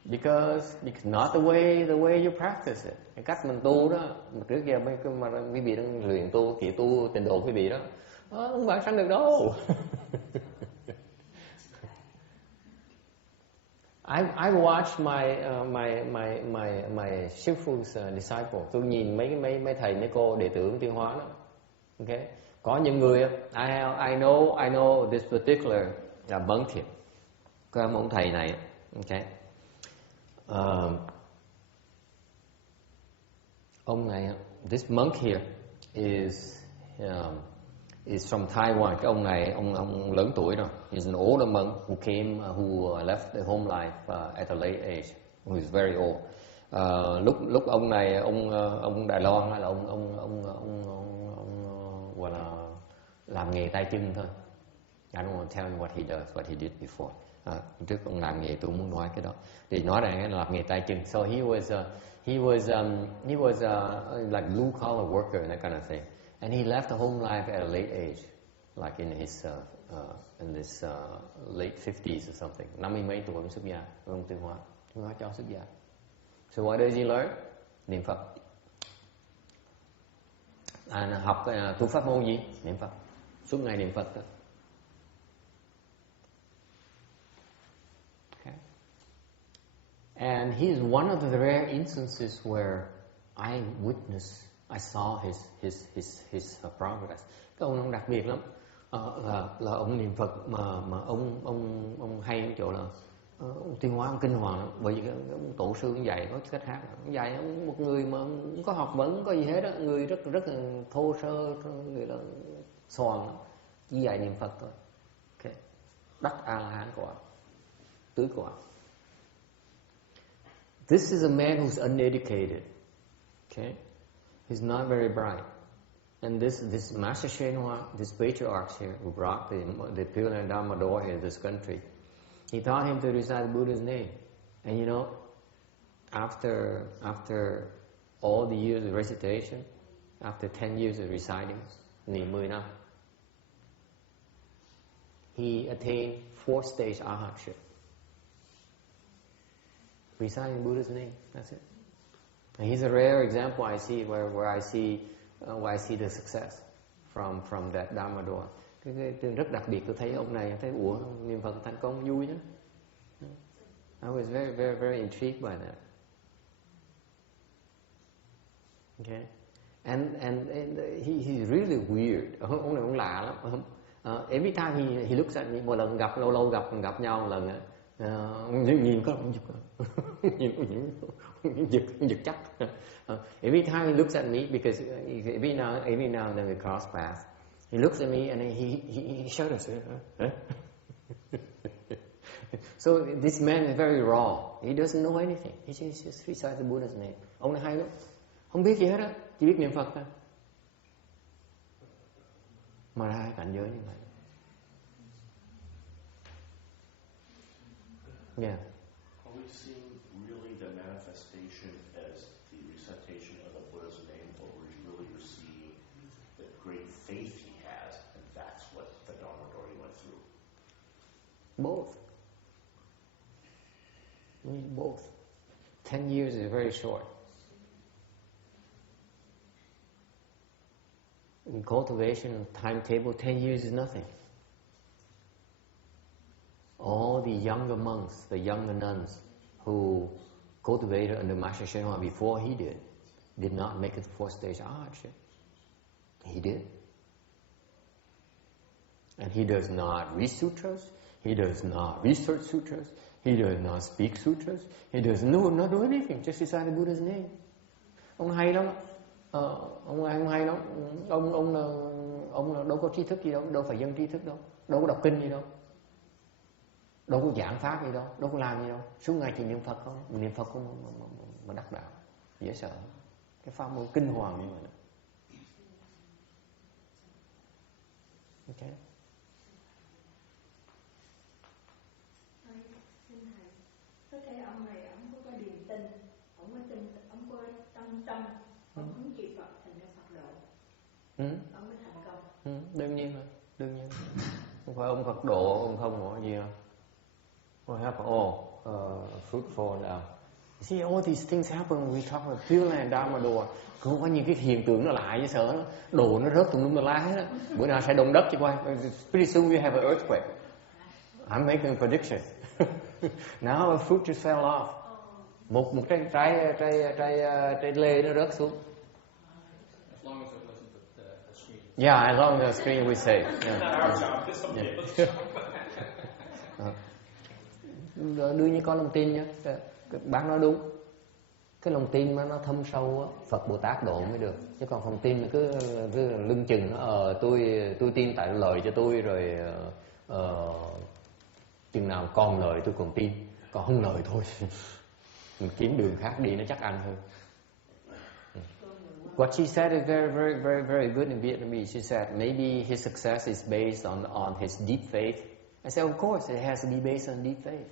because it's not the way you practice it. Cái cách mình tu đó, trước kia mà quý vị đang luyện tu, kiểu tu tịnh độ quý vị đó, không vãng sanh được đâu. I watched my Shifu's disciple. Tôi nhìn mấy thầy mấy cô đệ tử Tiến Hóa đó. Okay. Có những người I know this particular monk here. Có một ông thầy này. Okay. Ông này, this monk here is from Taiwan. Cái ông này, ông lớn tuổi rồi. He's an older monk who left the home life at a late age. Who is very old. Lúc ông này, ông Đài Loan là ông gọi là làm nghề tay chân thôi. I don't want to tell you what he does, what he did before. Trước ông làm nghề, tôi muốn nói cái đó. Thì nói rằng làm nghề tay chân. So he was like blue collar worker, that kind of thing. And he left the home life at a late age, like in his late 50s or something. 50 mấy tuổi ông xuất gia, ông Tiến Hóa cho xuất gia. So what does he learn? Niệm Phật. Học tu pháp môn gì? Niệm Phật. Suốt ngày niệm Phật đó. Okay. And he is one of the rare instances where I saw his progress. Cái ông đặc biệt lắm. Là ông niệm Phật mà ông hay ở chỗ là ông Tiến Hóa, ông kinh hoàng, bởi vì ông tổ sư ông dạy có cách hát, ông dạy ông một người mà không có học vấn, không có gì hết đó, người rất là thô sơ, người là xoàn, chỉ dạy niệm Phật thôi. Okay. Đắc A La Hán quả, tứ quả. This is a man who's uneducated. Okay, he's not very bright. And this Master Shen Hoa, this patriarch here who brought the Pureland Dharma door here in this country, he taught him to recite the Buddha's name. And you know, after all the years of recitation, after 10 years of reciting, 10 năm, he attained 4-stage arhatship. Reciting Buddha's name, that's it. And he's a rare example I see where I see the success from that Dharma door. Cái rất đặc biệt tôi thấy ông này, thấy niệm Phật thành công vui chứ. I was very very very intrigued by that. Okay, and he's really weird. Ông này ông lạ lắm. Every time he looks at me, một lần lâu gặp nhau một lần, nhìn có giật chắc. Every time he looks at me, because every now and then we cross paths, he looks at me and he shudders. So this man is very raw. He doesn't know anything. He just recites the Buddha's name. Ông này hay lắm, không biết gì hết á, chỉ biết niệm Phật thôi. Mà ra cảnh giới như vậy. Yeah. Are we seeing really the manifestation as the recitation of the Buddha's name, or are we really seeing the great faith he has, and that's what the Dharma door he went through? Both. We need both. 10 years is very short. In cultivation timetable, 10 years is nothing. All the younger monks, the younger nuns who cultivated under Master Shen Hoa before he did not make it the 4-stage arhatship. He did. And he does not read sutras, he does not research sutras, he does not speak sutras, he does not do anything, just recite the Buddha's name. Ông hay lắm. Ông hay lắm. Ông đâu có tri thức gì đâu, đâu phải dân tri thức đâu, đâu có đọc kinh gì đâu, đâu có giảng pháp gì đâu, đâu có làm gì đâu, suốt ngày chỉ niệm Phật không, niệm Phật không mà đắc đạo, dễ sợ. Cái pháp môn kinh hoàng như vậy. Okay. Có thể ông này ông có niềm tin, ông có tin, ông có tâm, ông không chịu Phật thành ra Phật độ, ông mới thành công. Đương nhiên rồi, đương nhiên. Không phải ông Phật độ, ông không có gì đâu. What happened? Fruitful now. See, all these things happen when we talk about Pureland Dharma door. Không có những cái hiện tượng nó lạ với sợ đó. Đồ nó rớt tùm lum tùm la hết á. Bữa nào sẽ động đất chứ coi. Pretty soon we have an earthquake. I'm making a prediction. Now a fruit just fell off. Một trái lê nó rớt xuống. As long as it wasn't the screen. Yeah, as long as the screen we say. Đương nhiên có lòng tin nhé. Bác nói đúng. Cái lòng tin mà nó thâm sâu á, Phật Bồ Tát độ mới được. Chứ còn lòng tin cứ lưng chừng tôi tin tại lời cho tôi rồi chừng nào còn lời tôi còn tin, còn không lời thôi mình kiếm đường khác đi nó chắc ăn hơn. What she said is very, very, very, very good in Vietnamese. She said maybe his success is based on his deep faith. I said, of course, it has to be based on deep faith.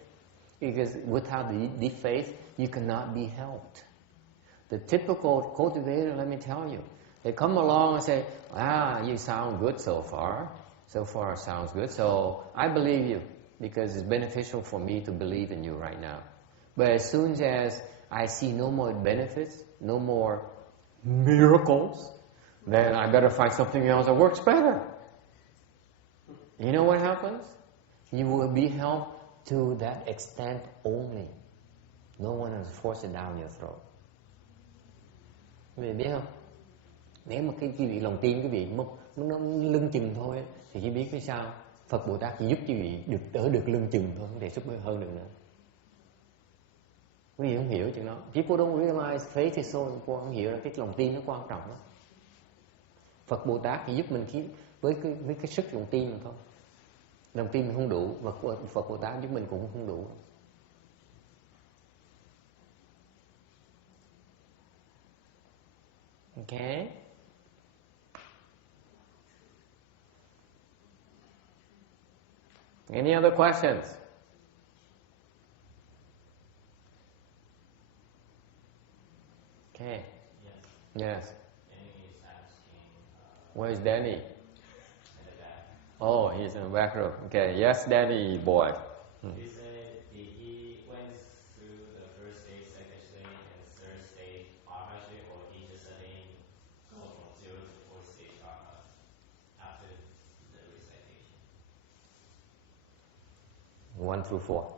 Because without the deep faith, you cannot be helped. The typical cultivator, let me tell you, they come along and say, you sound good so far. So far sounds good. So I believe you because it's beneficial for me to believe in you right now. But as soon as I see no more benefits, no more miracles, then I better find something else that works better. You know what happens? You will be helped to that extent only. No one has forced it down your throat. Quý vị biết không? Nếu mà cái vị lòng tin quý vị nó lưng chừng thôi thì chỉ biết cái sao Phật Bồ Tát chỉ giúp quý vị được lưng chừng thôi, không thể giúp hơn được nữa. Quý vị không hiểu chuyện đó. People don't realize faith is so important. Không hiểu là cái lòng tin nó quan trọng lắm. Phật Bồ Tát chỉ giúp mình với cái sức lòng tin mà thôi. Lòng tin mình không đủ, và Phật Bồ Tát giúp mình cũng không đủ. Okay. Any other questions? Okay. Yes. Danny is asking. Where is Danny? In the back. Oh, he's in the back row. Okay. Yes, Danny boy. He said he went through the first stage, second stage, and third stage Arahant, or he just suddenly go from 0 to 4th stage Arahant after the recitation. 1 through 4.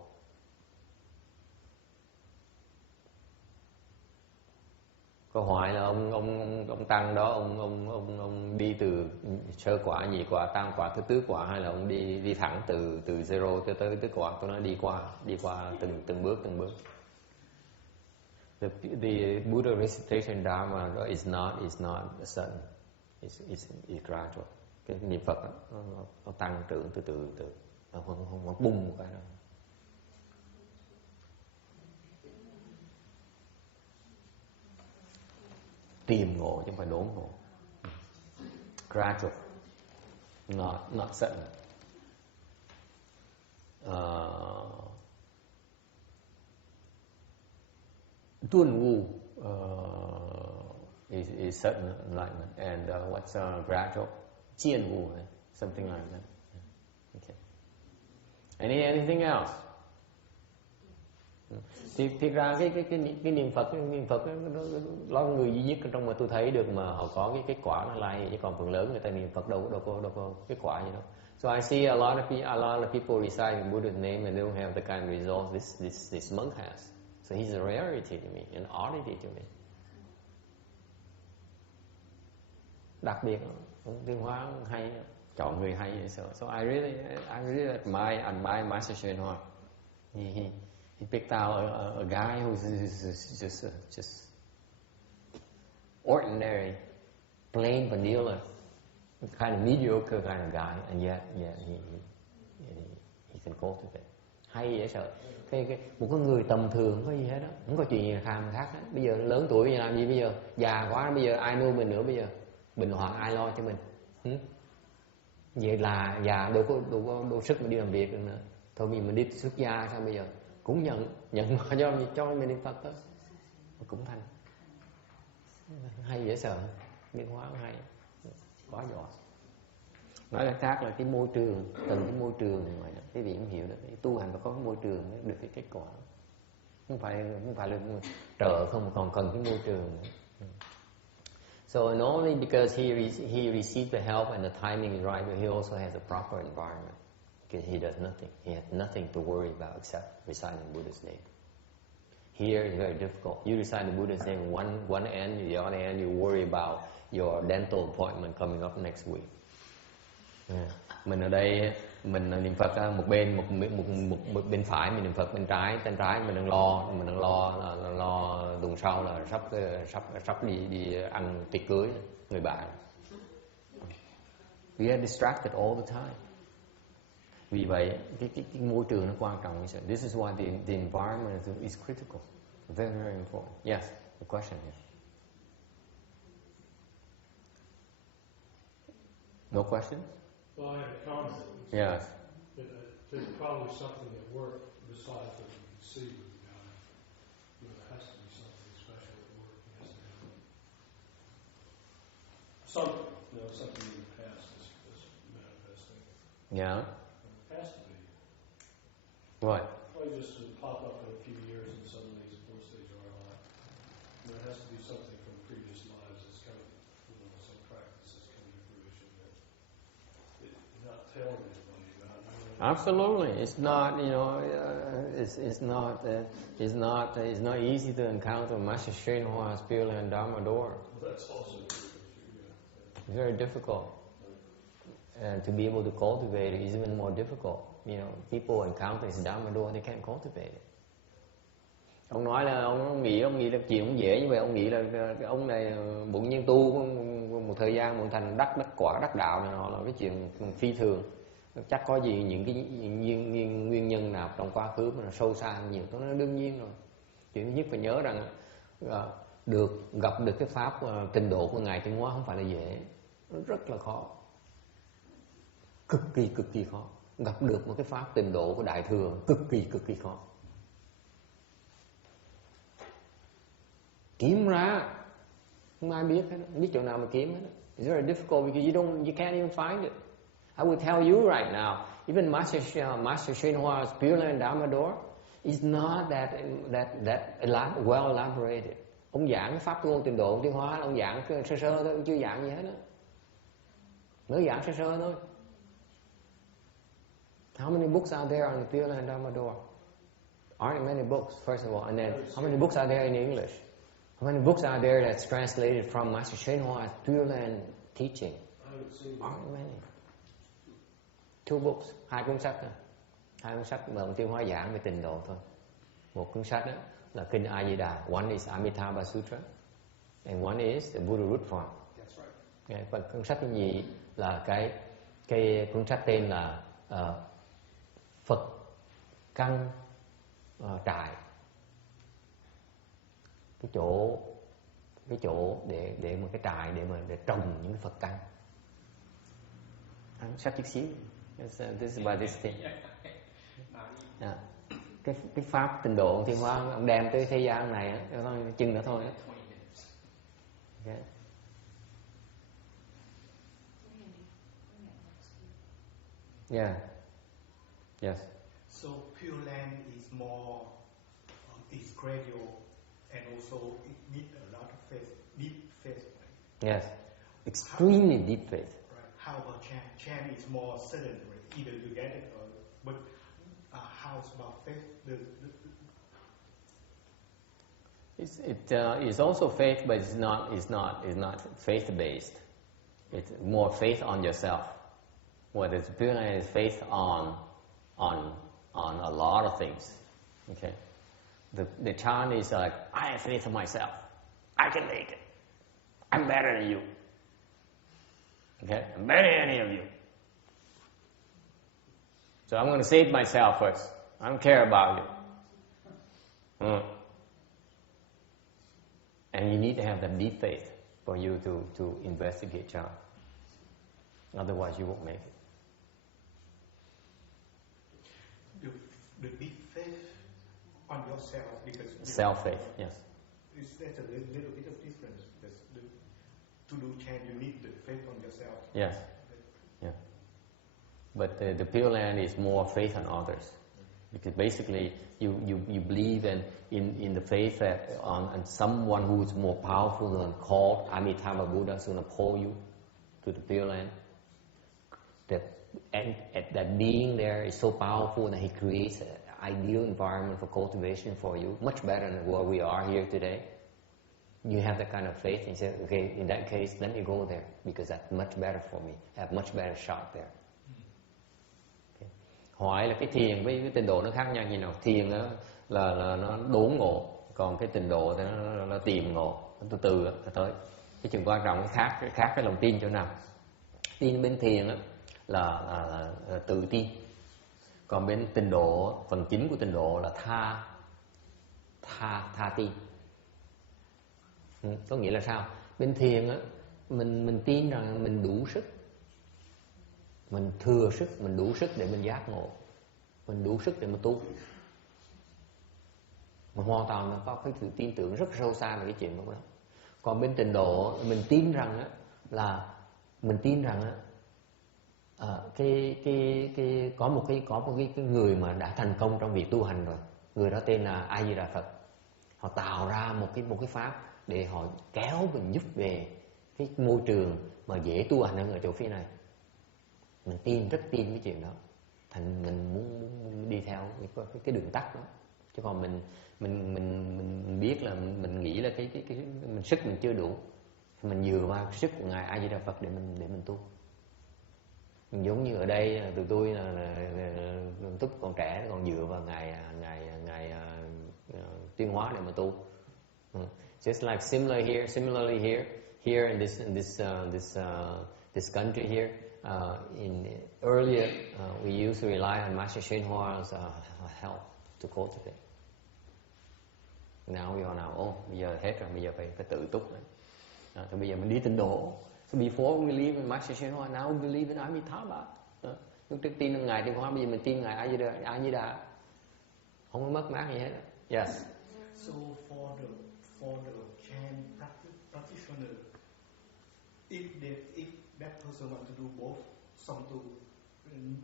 Câu hỏi là ông tăng đó ông đi từ sơ quả, nhị quả, tam quả, tứ quả, hay là ông đi thẳng từ 0 cho tới tứ quả? Tôi nói đi qua từng bước. The Buddha recitation Dharma is not sudden. It's gradual. Cái niệm Phật đó, nó tăng trưởng từ từ, nó không bung một cái đâu. Tìm ngộ chứ không phải đốn ngộ. Gradual, not sudden. Tuân Wu is sudden enlightenment, and what's gradual? Chien Wu, something like that. Okay. Anything else? Thì ra cái niệm Phật nó lo người duy nhất trong mà tôi thấy được mà họ có cái kết quả nó lai, chứ còn phần lớn người ta niệm Phật đâu có kết quả gì đâu. So I see a lot of people reciting Buddha's name and they don't have the kind of results this monk has. So he's a rarity to me, an oddity to me. Đặc biệt Tiêu Hóa hay, chọn người hay vậy. So I really admire Master Hsuan Hoa. He picked out a guy who's just ordinary, plain vanilla, kind of mediocre kind of guy, and yet he can cultivate. Hay dễ sợ. Một cái người tầm thường không có gì hết đó, không có chuyện gì khác hết. Bây giờ lớn tuổi bây giờ làm gì, bây giờ già quá, bây giờ ai nuôi mình nữa, bây giờ bệnh hoạn ai lo cho mình? Vậy là già đâu sức mà đi làm việc được nữa. Thôi mình đi xuất gia sao bây giờ? Cũng nhận cho mình niệm Phật đó, cũng thành hay dễ sợ. Biến hóa hay, quá giỏi. Nói cách khác là cái môi trường, từng cái môi trường này, cái vị cũng hiểu được, cái tu hành phải có cái môi trường mới được cái kết quả. Không phải là trợ không, còn cần cái môi trường nữa. So not only because he received the help and the timing is right, but he also has a proper environment. because he does nothing. He has nothing to worry about except reciting Buddha's name. Here it's very difficult. You recite the Buddha's name one end, the other end you worry about your dental appointment coming up next week. Mình ở đây mình niệm Phật một bên phải mình niệm Phật bên trái mình đang lo tuần sau là sắp đi ăn tiệc cưới người bạn. We are distracted all the time. Vì vậy cái môi trường nó quan trọng. This is why the environment is critical, very very important. Yes, the question here. No questions? Well, I had a comment. Yes. There's probably something at work besides what you can see with the guy. There has to be something special at work. He has to have something in the past is manifesting. Yeah. It has to be. What? Probably just to pop up in a few years and suddenly he's fourth stage RLI. There has to be something from previous lives that's coming, some practice that's coming to fruition that you're not telling anybody about. Absolutely, it's not. It's not easy to encounter Master Srinivas Pureland Dharma door. Well, that's also true. It's very difficult, and to be able to cultivate it is even more difficult. People encounter his Dharma door, they can't cultivate it. Ông nói là ông nghĩ là chuyện cũng dễ như vậy. Ông nghĩ là ông này bụng nhiên tu một thời gian một thành đắc quả đắc đạo này nọ là cái chuyện phi thường. Chắc có gì những cái nguyên nhân nào trong quá khứ mà sâu xa nhiều, đó là đương nhiên rồi. Chuyện thứ nhất phải nhớ rằng gặp được cái pháp trình độ của ngài Tiến Hóa không phải là dễ, nó rất là khó, cực kỳ khó. Gặp được một cái pháp trình độ của Đại Thừa cực kỳ khó. Kiếm ra không ai biết hết, không biết chỗ nào mà kiếm hết. It's very difficult because you can't even find it. I will tell you right now, even Master Srinivas Pureland Dharma door is not that well elaborated. Ông giảng cái pháp ngôn trình độ tiến hóa, ông giảng sơ thôi, ông chưa giảng gì hết á. Mới giảng sơ thôi. How many books are there on the Pureland Dharma door? Aren't many books, first of all, and then how many books are there in English? How many books are there that's translated from Master Srinivas Pureland teaching? Aren't many. 2 books, 2 cuốn sách thôi. 2 cuốn sách mà ông Tiến Hóa giảng về trình độ thôi. Một cuốn sách đó là Kinh A Di Đà, one is Amitabha Sutra, and one is the Buddha Root Form. Và cuốn sách thứ nhì là cái cuốn sách tên là Phật căn trại, cái chỗ để một cái trại để trồng những cái Phật căn. Sách chút xíu. This is about this thing. Cái pháp trình độ Thiên Hóa ông đem tới thế gian này á, chừng nữa thôi. Okay. Yeah. Yes. So Pureland is more is gradual and also it needs a lot of faith, deep faith. Yes. Extremely deep faith. Right. How about chant? Chant is more sudden, right? Either you get it or but how about faith? It's also faith, but it's not faith based. It's more faith on yourself. Whereas Pureland is faith on a lot of things. Okay, the chant is like, I have faith in myself. I can make it. I'm better than you. Okay, I'm better than any of you. So I'm going to save myself first. I don't care about you. And you need to have that deep faith for you to investigate chant. Otherwise, you won't make it. The deep faith on yourself, because self-faith, yes. There's a little bit of difference. To do chant, you need the faith on yourself. Yes, yeah. But the Pureland is more faith on others, because basically you believe in the faith that on someone who is more powerful than called Amitabha Buddha is going to pull you to the Pureland that being there is so powerful that he creates an ideal environment for cultivation for you, much better than where we are here today. You have that kind of faith and you say, okay, in that case, let me go there because that's much better for me. I have much better shot there. Okay. Hỏi là cái thiền với cái tịnh độ nó khác nhau như nào? Thiền là nó đốn ngộ, còn cái tịnh độ thì nó tìm ngộ, từ từ tới. Cái chuyện quan trọng cái khác cái lòng tin chỗ nào? Tin bên thiền là tự tin, còn bên tịnh độ phần chính của tịnh độ là tha tin. Có nghĩa là sao? Bên thiền mình tin rằng mình đủ sức, mình thừa sức, mình đủ sức để mình giác ngộ, mình đủ sức để mình tu. Mà hoàn toàn mình có cái sự tin tưởng rất sâu xa về cái chuyện đó. Còn bên tịnh độ mình tin rằng có một cái người mà đã thành công trong việc tu hành rồi, người đó tên là A Di Đà Phật. Họ tạo ra một cái pháp để họ kéo mình giúp về cái môi trường mà dễ tu hành hơn ở chỗ phía này. Mình rất tin cái chuyện đó, thành mình muốn đi theo cái đường tắt đó. Chứ còn mình biết là mình nghĩ là cái mình sức mình chưa đủ, mình dựa vào sức của ngài A Di Đà Phật để mình tu. Giống như ở đây tụi tôi là túc còn trẻ còn dựa vào ngài tiến hóa để mà tu. Just like similarly here in this country here, earlier we used to rely on Master Shen Hua's help to cultivate. Now we are now, bây giờ hết rồi, bây giờ phải tự túc này. Thì bây giờ mình đi tịnh độ. So before we believe in Master Shen Hua, now we believe in Amitabha. Lúc trước tin ngài Tiến Hóa, bây giờ mình tin ngài A Di Đà. Không có mất mát gì hết. Yes. So for the Chan practitioner, if that person want to do both,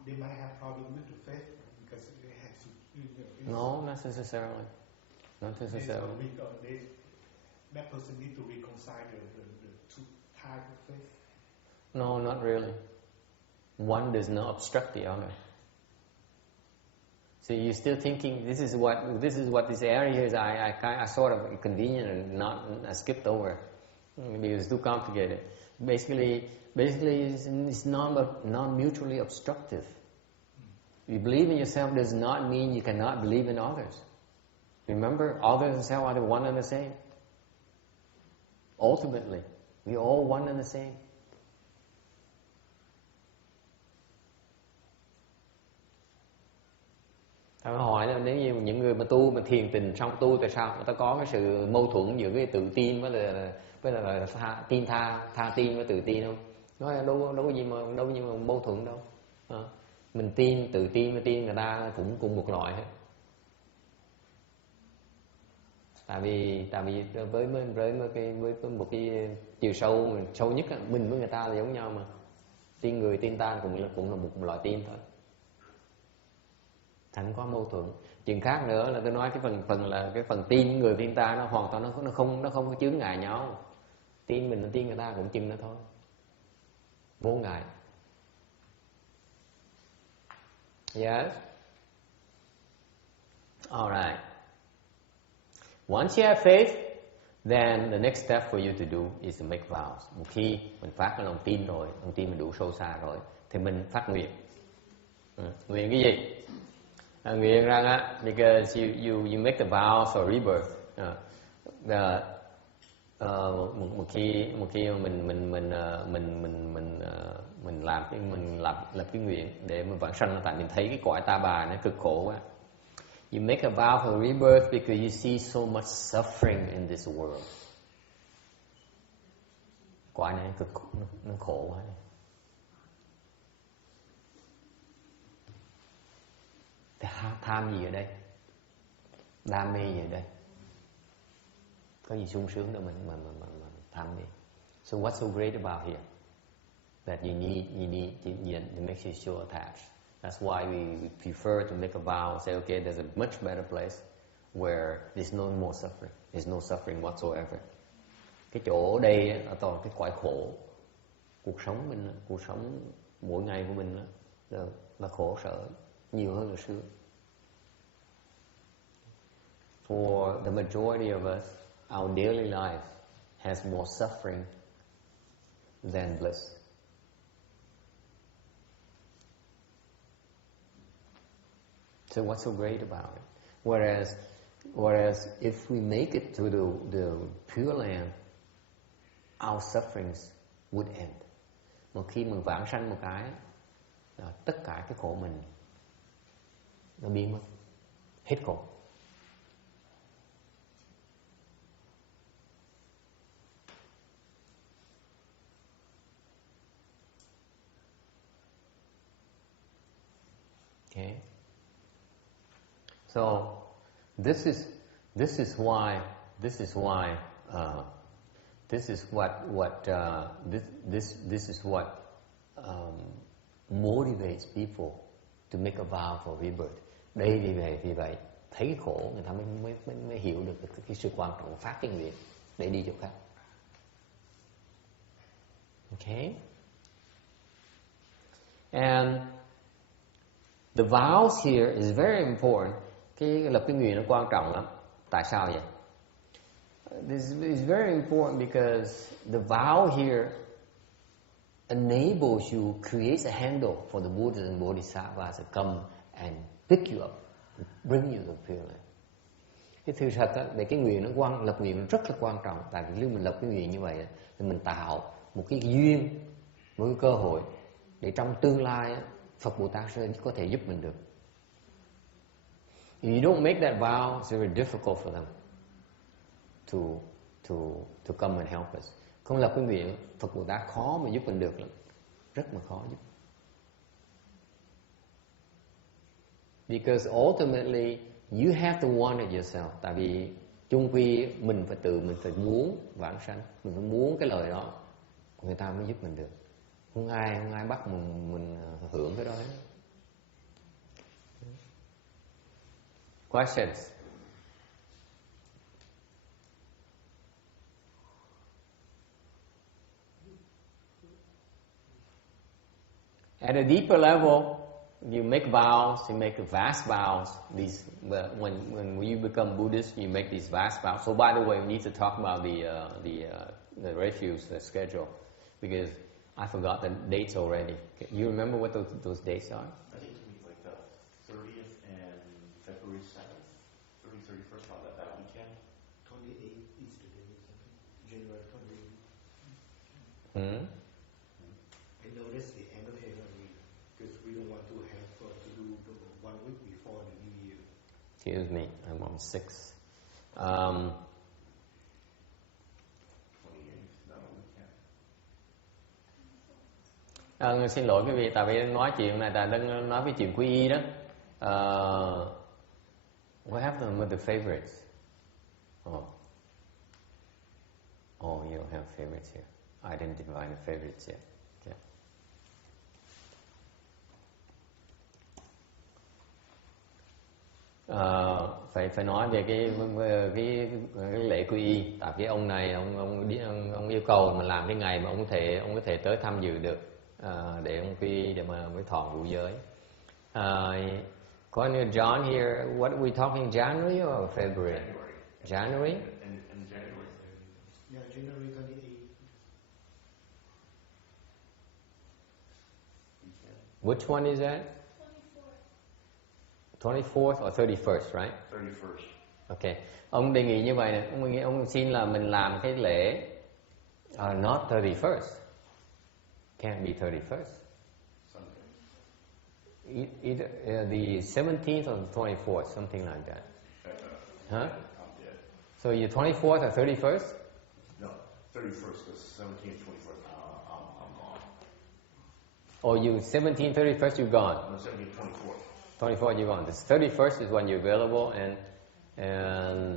they might have problem with the faith because they have to. No, not necessarily. Not necessarily. That person need to reconcile the two types of faith. No, not really. One does not obstruct the other. So you're still thinking this is what this area is. I sort of convenient and I skipped over because it's too complicated. Basically it's not mutually obstructive. You believe in yourself does not mean you cannot believe in others. Remember, others and self are one and the same. Ultimately, we are all one and the same. Ta hỏi là nếu như những người mà tu mà thiền tình trong tu tại sao người ta có cái sự mâu thuẫn giữa cái tự tin với là tha tin với tự tin không? Nói là đâu có gì mà mâu thuẫn đâu. Mình tin, tự tin với tin người ta cũng cùng một loại hết. Tại vì với một cái chiều sâu nhất mình với người ta là giống nhau mà. Tin người tin ta cũng là một loại tin thôi. Thành có mâu thuẫn. Chuyện khác nữa là tôi nói cái phần là cái phần tin người tin ta nó hoàn toàn nó không có chướng ngại nhau. Tin mình tin người ta cũng chừng đó thôi. Vô ngại. Yes. All right. Once you have faith, then the next step for you to do is to make vows. Một khi mình phát cái lòng tin rồi, lòng tin mình đủ sâu xa rồi, thì mình phát nguyện. Nguyện cái gì? Nguyện rằng because you make the vows for rebirth. Một khi mình lập cái nguyện để mình vãng sanh, tại mình thấy cái cõi ta bà nó cực khổ quá. You make a vow for rebirth because you see so much suffering in this world. Cõi này cực nó khổ quá. Tham gì ở đây? Đam mê gì ở đây? Có gì sung sướng đâu mình tham mê. So what's so great about here? That you need to make you so attached. That's why we prefer to make a vow and say, okay, there's a much better place where there's no more suffering. There's no suffering whatsoever. Cái chỗ đây ở toàn cái cõi khổ. Cuộc sống mỗi ngày của mình là khổ sở nhiều hơn hồi xưa. For the majority of us, our daily life has more suffering than bliss. So what's so great about it? Whereas if we make it to the Pure Land, our sufferings would end. Mà khi mình vãng sanh một cái, tất cả cái khổ mình nó biến mất, hết khổ. Okay. So this is what motivates people to make a vow for rebirth. Đây vì vậy thấy cái khổ người ta mới hiểu được cái sự quan trọng của phát cái nguyện để đi chỗ khác. Okay. And the vows here is very important. Cái lập cái nguyện nó quan trọng lắm. Tại sao vậy? This is very important because the vow here enables you, creates a handle for the Buddhas and Bodhisattvas to come and pick you up, bring you to the Pure Land. Cái sự thật á, về cái nguyện lập nguyện rất là quan trọng. Tại vì nếu mình lập cái nguyện như vậy thì mình tạo một cái duyên, một cái cơ hội để trong tương lai á, Phật Bồ Tát sẽ có thể giúp mình được. If you don't make that vow, it's very difficult for them to come and help us. Không lập cái nguyện, Phật Bồ Tát khó mà giúp mình được lắm, rất là khó giúp. Because ultimately you have to want it yourself. Tại vì chung quy mình phải muốn vãng sanh, mình phải muốn cái lời đó, người ta mới giúp mình được. Không ai bắt mình hưởng cái đó. Questions? At a deeper level, you make vows, you make vast vows. When you become Buddhist, you make these vast vows. So, by the way, we need to talk about the refuge, the schedule, because I forgot the dates already. You remember what those dates are? I think it's like the 30th and February 7th, 30th, 31st, on that weekend. 28th is the day or something. January 28th. Hmm? I know that's the end of January because we don't want to have to do the 1 week before the New Year. Excuse me, I'm on 6. Xin lỗi quý vị, tại vì nói chuyện này, tại đang nói về chuyện quy y đó. What happened with the favorites? Oh, you don't have favorites here. I didn't divine the favorites yet. Okay. Phải nói về cái lễ quy y. Tại vì ông này ông yêu cầu mình làm cái ngày mà ông có thể tới tham dự được. Để ông quy để mà mới thọ ngũ giới. Có như John here, what are we talking, January or February? January? In January. Yeah, January 28th. Which one is that? 24th or 31st, right? 31st. Okay. Ông đề nghị như vậy này, ông xin là mình làm cái lễ not 31st. Can't be 31st. Sunday. Either the 17th or the 24th, something like that. Huh? So you're 24th or 31st? No, 31st, because 17th, 21st, I'm gone. Or you 17th, 31st, you're gone? No, 17th, 24th. 24th, you're gone. The 31st is when you're available, and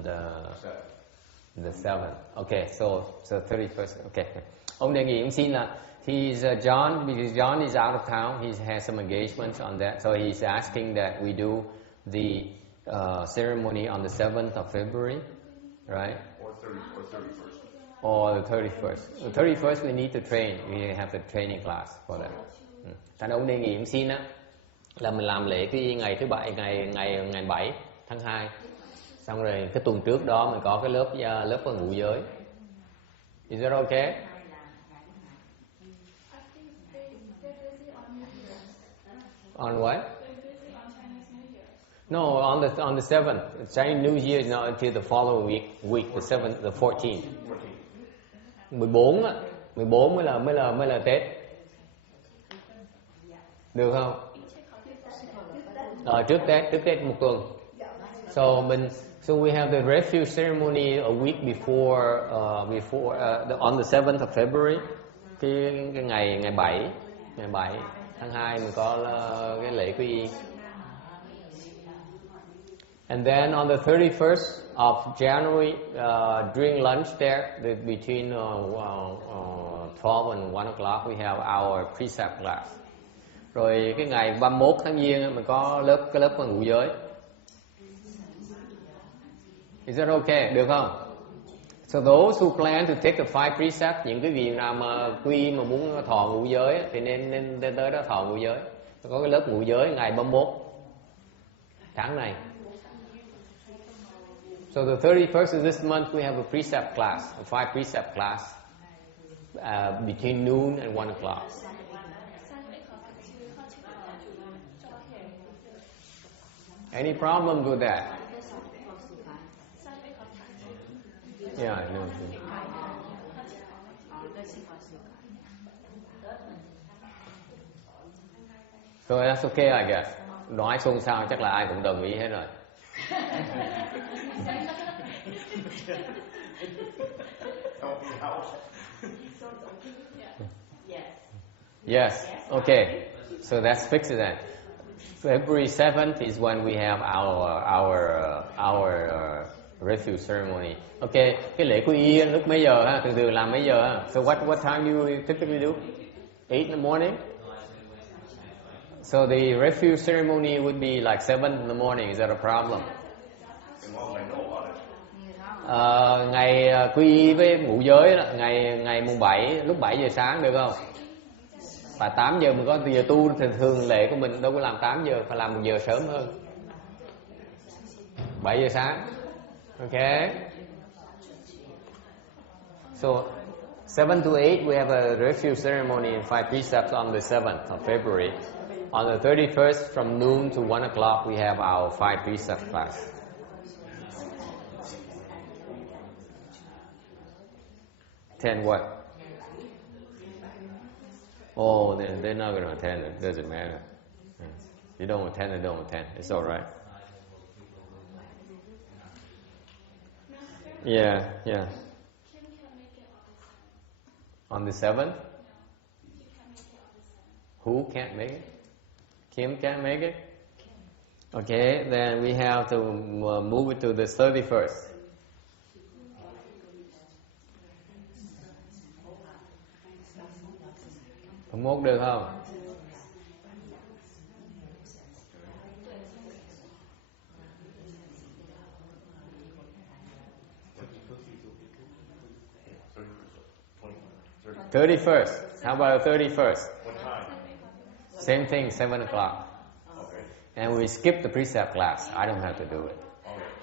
the 7th. Okay, so 31st. Okay. Ông đề nghị, ông xin là John, because John is out of town, he has some engagements on that, so he's asking that we do the ceremony on the 7th of February, right? Or 31st. Or the 31st. The 31st we need to train. We have the training class for that. Thành ông đề nghị em xin á là mình làm lễ cái ngày thứ bảy, ngày 7 tháng 2. Xong rồi cái tuần trước đó mình có cái lớp ngũ giới. Is that okay? On what? No, on the 7th. Chinese New Year is not until the following week, the 7th, the 14th. 14 á, 14 mới là Tết. Được không? Trước Tết một tuần. So we have the refuge ceremony a week before on the 7th of February. Cái ngày 7 tháng 2 mình có cái lễ quy y. And then on the 31st of January, during lunch there, between 12 and 1 o'clock, we have our precept class. Rồi cái ngày 31 tháng Giêng mình có cái lớp ngũ giới. Is that okay? Được không? So those who plan to take the 5 precepts, những cái vị nào mà quy mà muốn thọ ngũ giới thì nên tới đó thọ ngũ giới. Có cái lớp ngũ giới ngày 31 tháng này. So the 31st of this month we have a precept class, a 5 precept class, between noon and 1 o'clock. Any problems with that? Yeah, no. So that's okay, I guess. Nói xôn xao chắc là ai cũng đồng ý hết rồi. Yes. Okay. So that's fixed then. February 7th is when we have our refuge ceremony. Okay. Cái lễ quy y lúc mấy giờ ha? Từ làm mấy giờ ha? So what time you typically do? 8 in the morning? So the refuge ceremony would be like 7 in the morning. Is that a problem? Ngày quy y với ngũ giới đó, ngày mùng 7 lúc 7 giờ sáng được không? Và 8 giờ mình có giờ tu thì thường lễ của mình đâu có làm 8 giờ, phải làm 1 giờ sớm hơn. 7 giờ sáng. Okay. So 7 to 8 we have a refuge ceremony and 5 precepts on the 7th of February. On the 31st from noon to 1 o'clock we have our 5 precept class. Attend what? Oh, they're not going to attend. It doesn't matter. You don't attend, they don't attend. It's all right. Yeah. On the 7th? Who can't make it? Kim can't make it? Okay, then we have to move it to the 31st. Hôm mốt được không? $31st. How about the 31st? What time? Same thing, 7 o'clock. Okay. And we skip the precept class. I don't have to do it. Okay.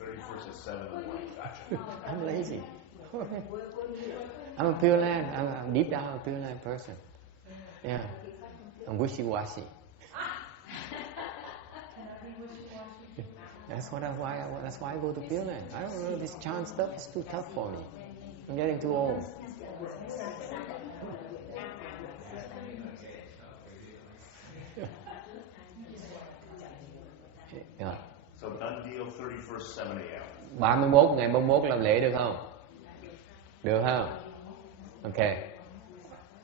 31st is 7 and 1. Gotcha. I'm lazy. I'm a Pureland. I'm deep down a Pureland person. Yeah. I'm wishy-washy. That's why I go to Pureland. I don't know, this chant stuff is too tough for me. I'm getting too old. Yeah. So done deal, 31st, 7 a.m. 31 ngày 31 làm lễ được không? Được không? Okay.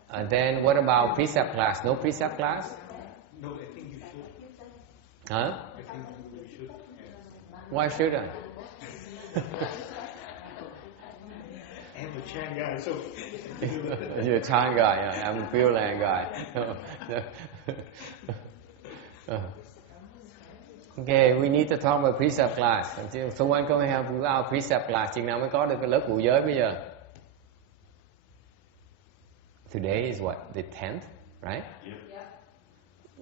And then what about precept class? No precept class? No, I think you should. Huh? I think you should. Why should I? I'm a Chan guy, so You're a Chan guy. Yeah. I'm a Pureland guy. Okay, we need to talk about precept class. So when can we have our precept class? Chừng nào mới có được cái lớp ngũ giới bây giờ? Today is what, the 10th, right? Yep.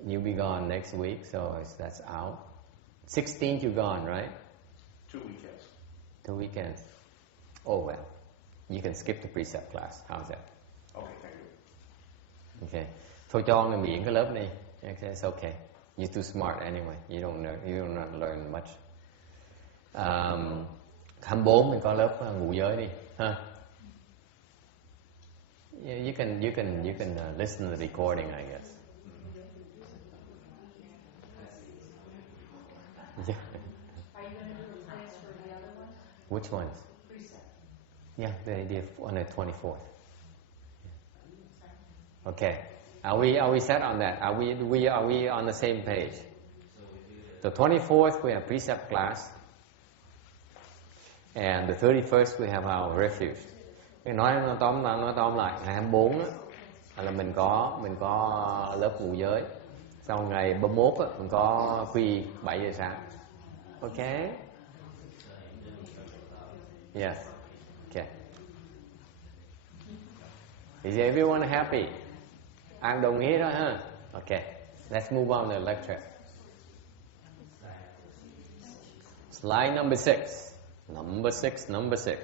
You'll be gone next week, so that's out. 16th you're gone, right? 2 weekends. 2 weekends. Oh well, you can skip the precept class. How's that? Okay, thank you. Okay. Thôi cho người miễn cái lớp này. Okay, it's okay. You're too smart anyway. You don't learn much. 24 mình có lớp ngũ giới đi, ha. Yeah, you can listen to the recording, I guess. Yeah. Are you going to do a class for the other ones? Which ones? Precept. Yeah, the idea on the 24th. Okay. Are we set on that? Are we on the same page? The 24th we have precept class, and the 31st we have our refuge. Cái nói tóm lại ngày 24 á, là mình có lớp ngũ giới. Sau ngày 31 á, mình có quy 7 giờ sáng. Okay? Yes. Okay. Is everyone happy? Ai đồng ý đó ha? Okay. Let's move on to the lecture. Slide number 6. Number 6.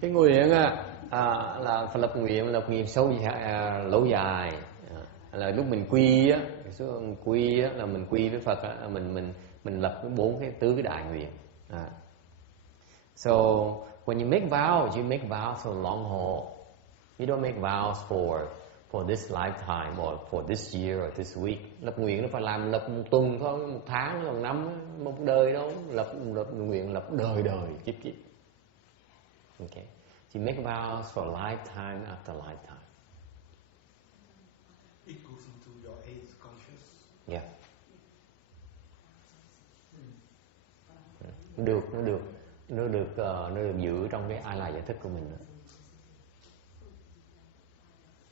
Cái nguyện là phải lập nguyện lâu dài. Là lúc mình quy á, là mình quy với Phật á, mình lập cái tứ cái đại nguyện. So when you make vows for long haul. You don't make vows for this lifetime or for this year or this week. Lập nguyện nó phải lập một tuần thôi, một tháng, một năm, một đời đâu. Lập nguyện lập đời kiếp. Okay. You make vows for lifetime after lifetime. It goes into your age conscious. Yeah. Nó được giữ trong cái ai là giải thích của mình đó.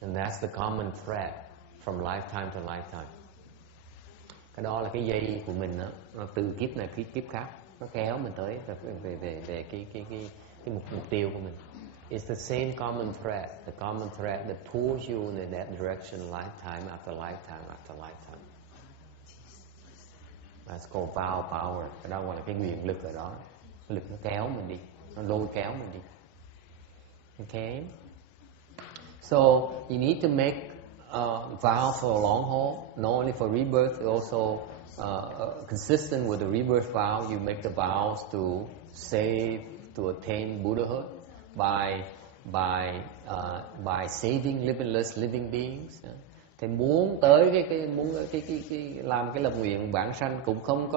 And that's the common thread from lifetime to lifetime. Cái đó là cái dây của mình đó, nó từ kiếp này kiếp khác, nó kéo mình tới về cái mục tiêu của mình. It's the same common thread that pulls you in that direction lifetime after lifetime after lifetime. That's called vow power. Cái đó gọi là cái quyền lực ở đó. Cái lực nó kéo mình đi, nó lôi kéo mình đi. Okay? So you need to make vow for a long haul, not only for rebirth, also consistent with the rebirth vow. You make the vows to save, to attain Buddhahood by saving limitless living beings. Thì muốn tới cái làm cái lập nguyện vãng sanh cũng không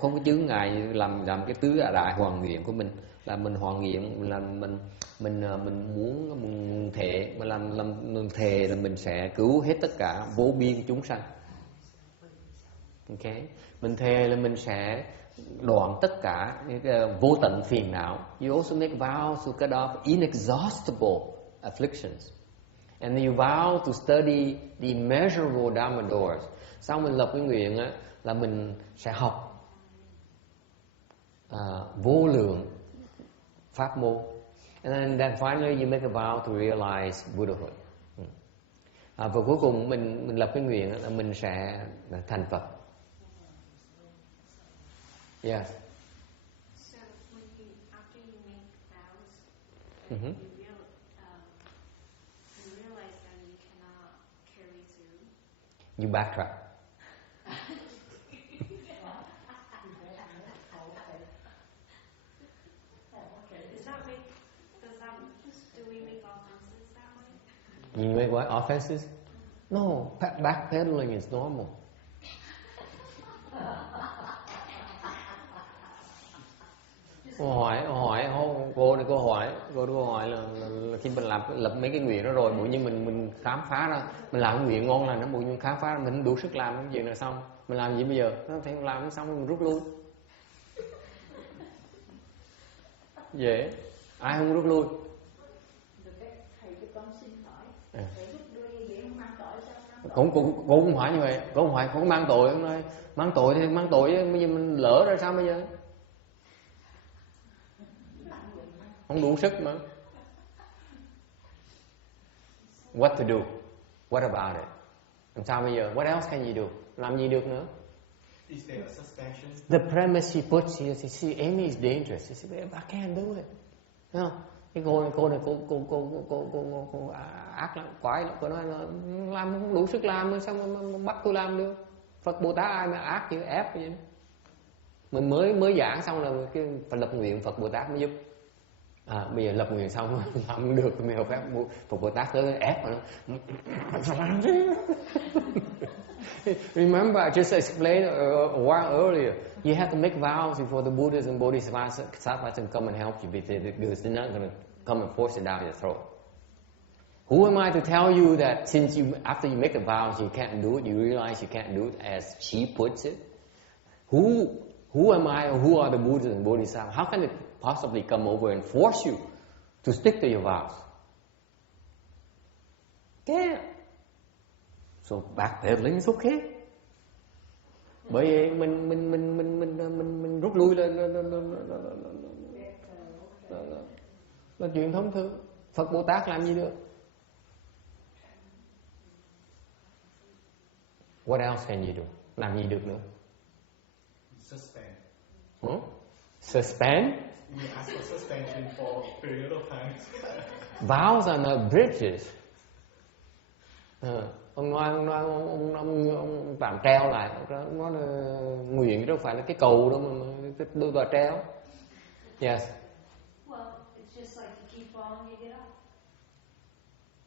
có chướng ngại làm cái tứ đại hoàn nguyện của mình, là mình hoàn nguyện là mình muốn mình thệ, mà mình thề là mình sẽ cứu hết tất cả vô biên chúng sanh. Okay, mình thề là mình sẽ đoạn tất cả vô tận phiền não. You also make vows to cut off inexhaustible afflictions. And you vow to study the immeasurable Dharma doors. Sau mình lập cái nguyện á, là mình sẽ học vô lượng pháp môn. And then finally you make a vow to realize Buddhahood. Và cuối cùng mình lập cái nguyện là mình sẽ thành Phật. Yes. So after you make vows, Mm-hmm. you realize that you cannot carry through. You backtrack. Do we make offenses that way? You make what? Offenses? No, backpedaling is normal. Cô hỏi là khi mình lập mấy cái nguyện đó rồi, bỗng nhiên mình khám phá ra, mình làm cái nguyện ngon lành, nó bỗng nhiên khám phá ra mình không đủ sức làm cái chuyện này xong, mình làm gì bây giờ? Nó phải làm nó xong mình rút lui. Dễ, ai không rút lui? Thầy cho con xin hỏi, thầy rút lui như vậy không mang tội sao? Cũng không phải như vậy, cũng không phải có mang tội, không nói mang tội thì mang tội, bây giờ mình lỡ ra sao bây giờ? không đủ sức mà. What to do? What about it? Làm sao bây giờ? What else can you do? Làm gì được nữa? Is there a suspension? The premise she puts here, she see Amy is dangerous. She says, I can't do it. Thấy không? Cái cô này cô ác lắm, quái lắm. Cô nói là làm không đủ sức làm, sao mà bắt tôi làm được? Phật Bồ Tát ai mà ác như ép vậy đó. Mình mới giảng xong là cái phải lập nguyện Phật Bồ Tát mới giúp. Bây giờ lập nguyện xong làm không được, mới học phép Phật Bồ Tát tới ép mà nó. Remember, I just explained a while earlier. You have to make vows before the Buddhas and Bodhisattvas can come and help you, because they're not going to come and force it down your throat. Who am I to tell you that since after you make the vows you can't do it, you realize you can't do it as she puts it? Who am I, or who are the Buddhas and Bodhisattvas? How can it possibly come over and force you to stick to your vows? Can't. So backpedaling is okay. Bởi vì mình rút lui là chuyện thông thường. Phật Bồ Tát làm gì được? What else can you do? Làm gì được nữa? Suspend. Suspend? We ask for suspension for a period of time. Vows are not bridges. Ông tạm treo lại, nó nguyện đâu phải là cái cầu đâu mà đưa vào treo. Yes. Well, it's just like you keep falling, you get up.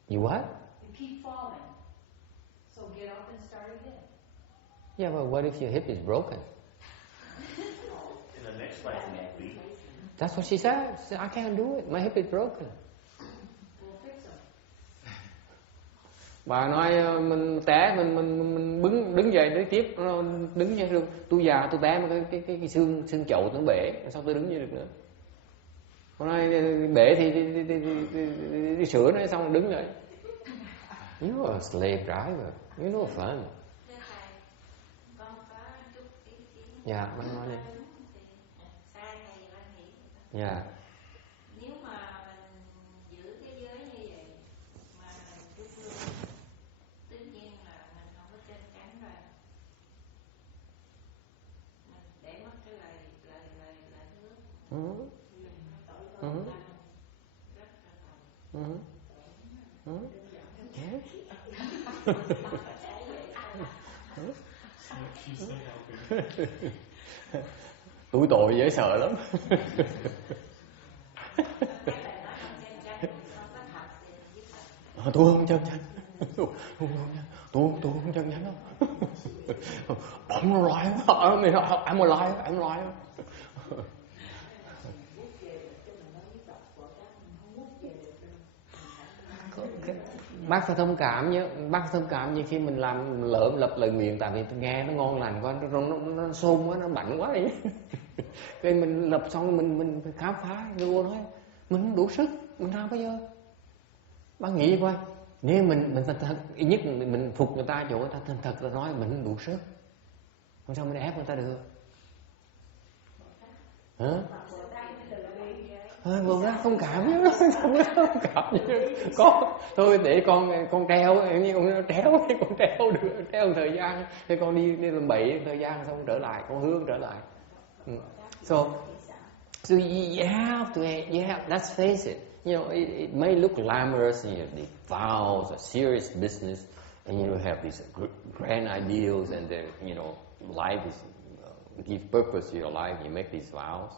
You what? You keep falling, so get up and start again. Yeah, but what if your hip is broken? In the next life, maybe. That's what she said. She said, I can't do it. My hip is broken. Bà nói mình té, mình đứng dậy để tiếp, đứng như được. Tôi già tôi té mà cái xương chậu nó bể, sao tôi đứng như được nữa? Hôm nay bể thì đi sửa nó xong rồi đứng dậy. You are a slave driver. You know fun. Dạ, bác nói đi. Dạ. Nếu mà mình giữ cái giới như vậy mà mình tất nhiên là mình không có chân chắn rồi, mình để mất cái lời hứa, tội lỗi rất là Tủi tội dễ sợ lắm. Tôi không chân chánh. Tôi không chân chánh đâu. I'm alive. I'm alive. Bác phải thông cảm nhé. Bác thông cảm như khi mình làm lập lời nguyện, tại vì tôi nghe nó ngon lành quá, nó xôn quá, nó mạnh quá vậy. Cái mình lập xong mình phải khám phá. Vô nói mình không đủ sức, mình sao bây giờ? Bác nghĩ coi, nếu mình thật nhất mình phục người ta chỗ ta thành thật là nói mình không đủ sức, không sao mình ép người ta được? Hả? Bồ Tát không cảm nhé, không cảm nhé. Có thôi để con treo như con treo được, treo một thời gian, thì con đi làm bậy thời gian xong trở lại, con hướng trở lại. So you have to, let's face it. You know, it may look glamorous, and you have the vows, a serious business, and you have these grand ideals, and then, you know, life is give purpose to your life. You make these vows,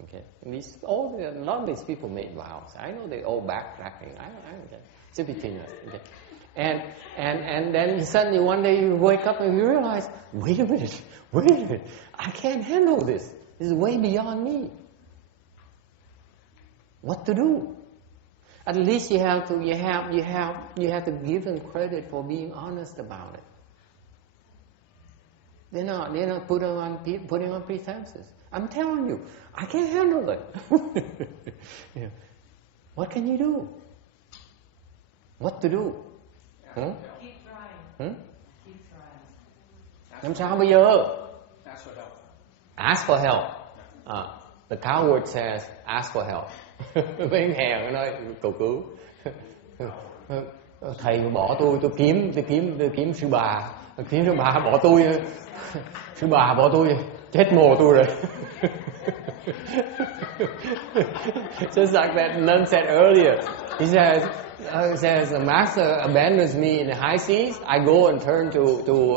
okay. And a lot of these people make vows. I know they all backtracking. I don't care. It's between us, okay. And then suddenly one day you wake up and you realize, wait a minute, I can't handle this. This is way beyond me. What to do? At least you have to give them credit for being honest about it. They're not putting on pretenses. I'm telling you, I can't handle it. Yeah. What can you do? What to do? Keep trying. Keep trying. Làm sao bây giờ? Ask for help. Ask for help. The coward says, ask for help. Mấy nghèo nói cầu cứu. Thầy bỏ tôi kiếm sư bà bỏ tôi, sư bà bỏ tôi, chết mồ tôi rồi. Just like that nun said earlier, he says the master abandons me in the high seas, I go and turn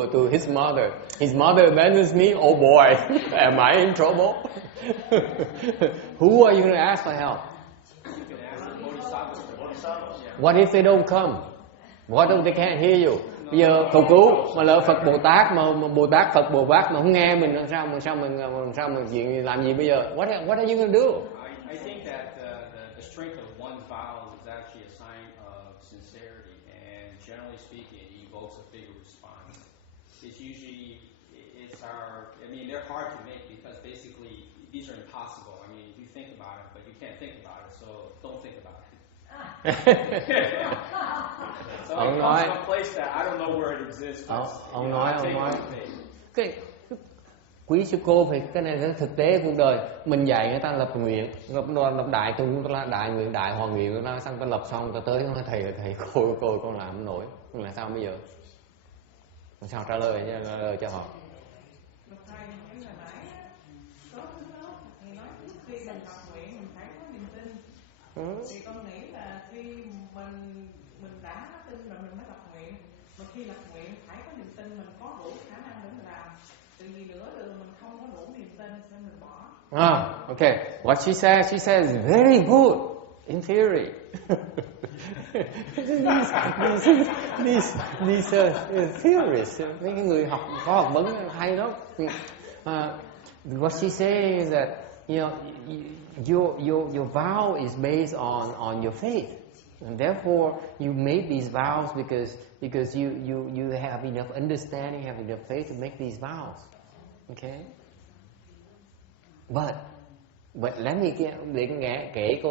to his mother. His mother abandons me, oh boy, am I in trouble? Who are you going to ask for help? What if they don't come? What if they can't hear you? Bây giờ cầu cứu mà lỡ Phật Bồ Tát mà Bồ Tát Phật Bồ Tát mà không nghe mình, sao mình chuyện làm gì bây giờ? What are you going to do? I think that the strength of one's vows is actually a sign of sincerity, and generally speaking, it evokes a bigger response. They're hard to make because basically these are impossible. I mean, you think about it, but you can't think about it, so don't think about it. So it comes from a place that I don't know where it exists. Ông nói cái quý sư cô thì cái này là thực tế cuộc đời mình dạy người ta lập nguyện, lập đại tu, đại nguyện, đại hòa nguyện, người ta xong ta lập xong ta tới nói thầy cô con làm không nổi, là sao bây giờ? Sao trả lời cho họ? Thì con nghĩ là khi mình đã tin rồi mình mới lập nguyện, mà khi lập nguyện phải có niềm tin mình có đủ khả năng để mình làm. Từ vì nửa đường mình không có đủ niềm tin nên mình bỏ. Okay. What she says very good in theory. these theories, mấy cái người học khoa học vấn hay lắm. What she says is that your vow is based on your faith, and therefore you made these vows because you have enough understanding, have enough faith to make these vows. Okay. But let me kể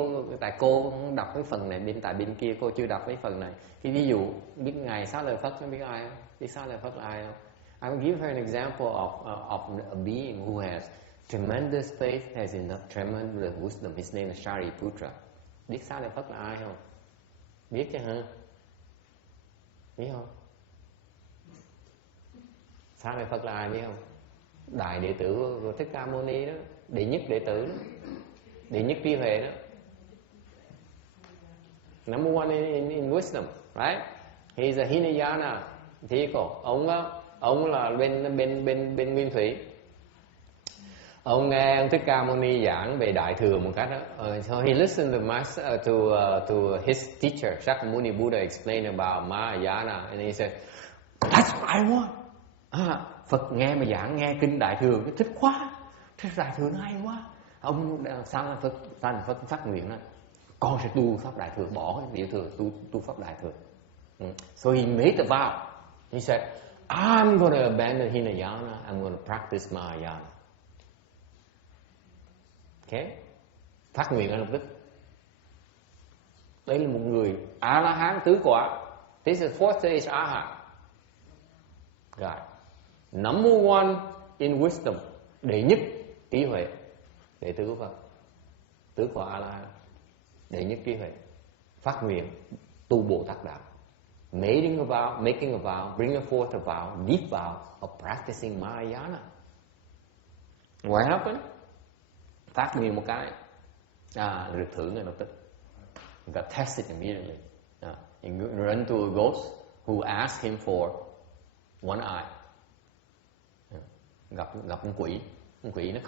tại cô đọc cái phần này bên kia cô chưa đọc cái phần này. Cái ví dụ biết ngài Xá Lợi Phất, biết ai không? Biết Xá Lợi Phất là ai không? I will give her an example of a being who has tremendous faith, has enough tremendous wisdom. His name is Shariputra. Biết Xá Lợi Phất là ai không? Biết chứ hả? Biết không? Xá Lợi Phất là ai biết không? Đại đệ tử của Thích Ca Mâu Ni đó, đệ nhất đệ tử đó, đệ nhất trí huệ đó. Number one in wisdom, right? He's a Hinayana vehicle. Ông là bên nguyên thủy. Ông nghe ông Thích Ca Mâu Ni giảng về Đại thừa một cách đó. So he listened to his teacher Shakyamuni Buddha explain about Mahayana, and he said, "That's what I want." Phật nghe mà giảng nghe kinh Đại thừa cái thích quá, thích Đại thừa nó hay quá. Ông sao Phật phát nguyện đó, con sẽ tu pháp Đại thừa, bỏ cái địa thừa, tu pháp Đại thừa. So he made a vow. He said, "I'm going to abandon Hinayana. I'm going to practice Mahayana." Okay, phát nguyện ở lập tức. Đây là một người A La Hán tứ quả. This is fourth stage Arhat. Right. Number one in wisdom, đệ nhất trí huệ, đệ tử của Phật, tứ quả A La Hán, đệ nhất trí huệ, phát nguyện tu Bồ Tát đạo, making a vow, bringing forth a vow, deep vow of practicing Mahayana. What happened? Phát nguyện một cái, được thưởng ngay lập tức. Got tested immediately. He ran to a ghost who asked him for one eye. Gặp con quỷ nó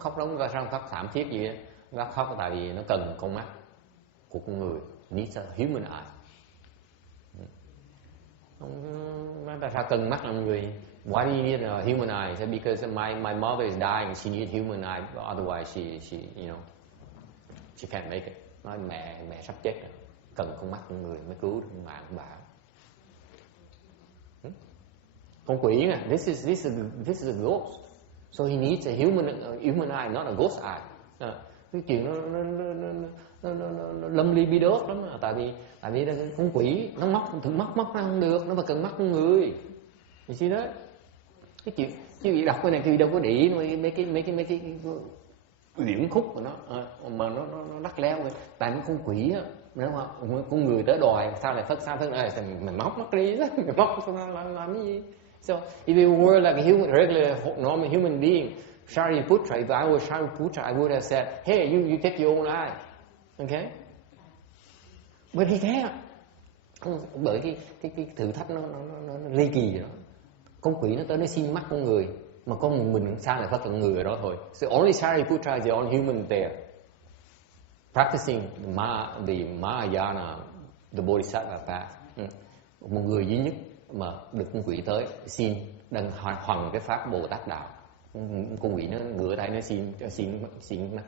khóc rống ra sao, khóc thảm thiết gì đó. Nó khóc tại vì nó cần con mắt của con người, needs a human eye. Nó tại sao cần mắt làm người? Why do you need a human eye? He said, because my mother is dying, she needs human eye, otherwise she can't make it. Nói mẹ sắp chết rồi, cần con mắt con người mới cứu được mạng của bà. Con quỷ nè, this is a ghost, so he needs a human eye, not a ghost eye. Cái chuyện nó lâm ly bi đốt lắm, tại vì con quỷ nó móc ra không được, nó mà cần mắt con người. You see đó? Cái chuyện chứ đọc cái này kia đâu có để ý mấy cái uyển khúc mà nó lắc léo vậy. Tại nó con quỷ á, nếu mà con người tới đòi sao lại Phật này mày móc nó đi đó, mày móc làm cái gì? So if you were like a regular normal human being, Shariputra, if I was Shariputra, I would have said, hey, you take your own life, okay? But he can't. Bởi cái thử thách nó ly kỳ đó. Con quỷ nó tới nó xin mắt con người, mà con mình sao lại Phật là người ở đó thôi. So only Shariputra is the only human there, practicing the Mahayana, the Bodhisattva path. Một người duy nhất mà được con quỷ tới xin đang hoằng cái pháp Bồ Tát đạo. Con quỷ nó ngửa tay nó xin mắt.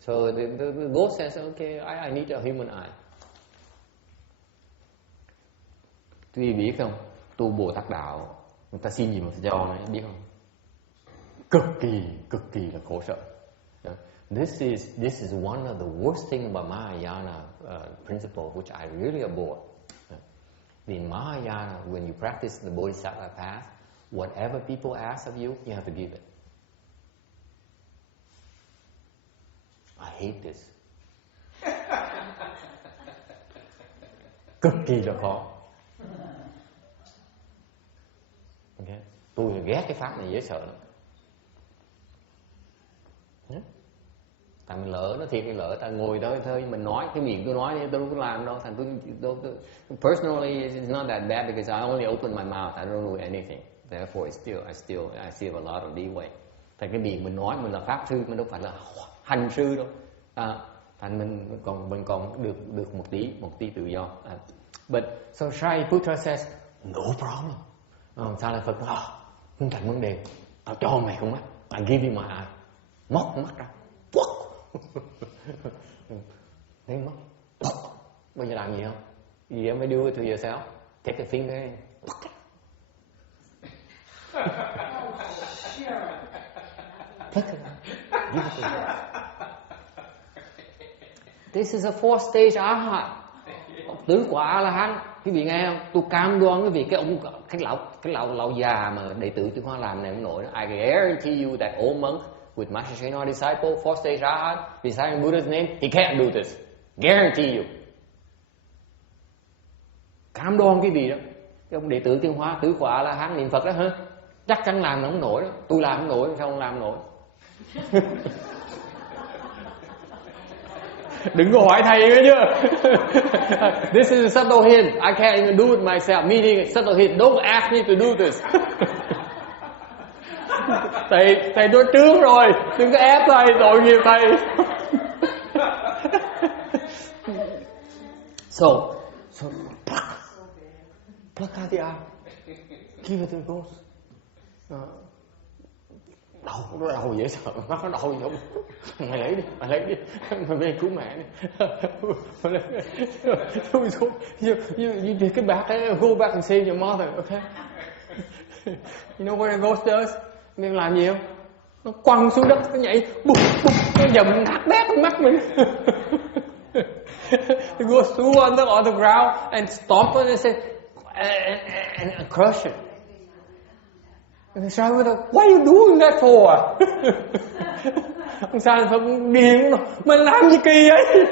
So the ghost says, okay, I need a human eye. Quý vị biết không, tu Bồ Tát đạo người ta xin gì mà phải cho này, biết không? Cực kỳ là khổ sở. This is one of the worst thing about Mahayana principle, which I really abhor. In Mahayana, when you practice the Bodhisattva path, whatever people ask of you, you have to give it. I hate this. Cực kỳ là khó. Okay. Tôi ghét cái pháp này dễ sợ lắm. Tại mình lỡ, nó thiệt cái lỡ, ta ngồi đó thôi, mình nói, cái miệng tôi nói, tôi không có làm đâu, thành tôi personally, it's not that bad because I only open my mouth, I don't do anything. Therefore, I still have a lot of leeway. Thành cái miệng mình nói, mình là pháp sư, mình đâu phải là hành sư đâu. Thành mình còn được một tí tự do. But so Shariputra says, no problem. Sao lại Phật không thành vấn đề, tao cho mày con mắt, I give you my eye, móc con mắt ra. Thấy mất. Bây giờ làm gì không? You ever do it to yourself? Take a finger in. This is a fourth stage Arhat. Tứ quả A-la-hán. Quý vị nghe không? Tôi cam đoan cái việc cái lão già mà đệ tử Chư Hoa làm này không nổi. I guarantee you that old monk with Master Shenor disciple, fourth stage Arhat, reciting Buddha's name, he can't do this. Guarantee you. Cam đoan cái gì đó. Cái ông đệ tử Tiên Hoa tứ quả là hán niệm Phật đó hả? Chắc chắn làm nó không nổi đó. Tôi làm không nổi, sao không làm nổi? Đừng có hỏi thầy nữa chứ. This is a subtle hint. I can't even do it myself. Meaning subtle hint. Don't ask me to do this. Thầy nói trước rồi, đừng có ép thầy, tội nghiệp thầy. So pluck out the eye, give it to the ghost. Đầu dễ sợ, mắt nó đau gì không? Mày lấy đi, mày về cứu mẹ đi. You take it back, go back and save your mother, okay? You know what a ghost does? Mình làm gì không? Nó quăng xuống đất, nó nhảy, bụp, nó dầm nát bét mắt mình. It goes through on the ground and stomp on it and crush it. And Sai with what are you doing that for? Ông Sai Phật điên nó, mình làm gì kỳ vậy?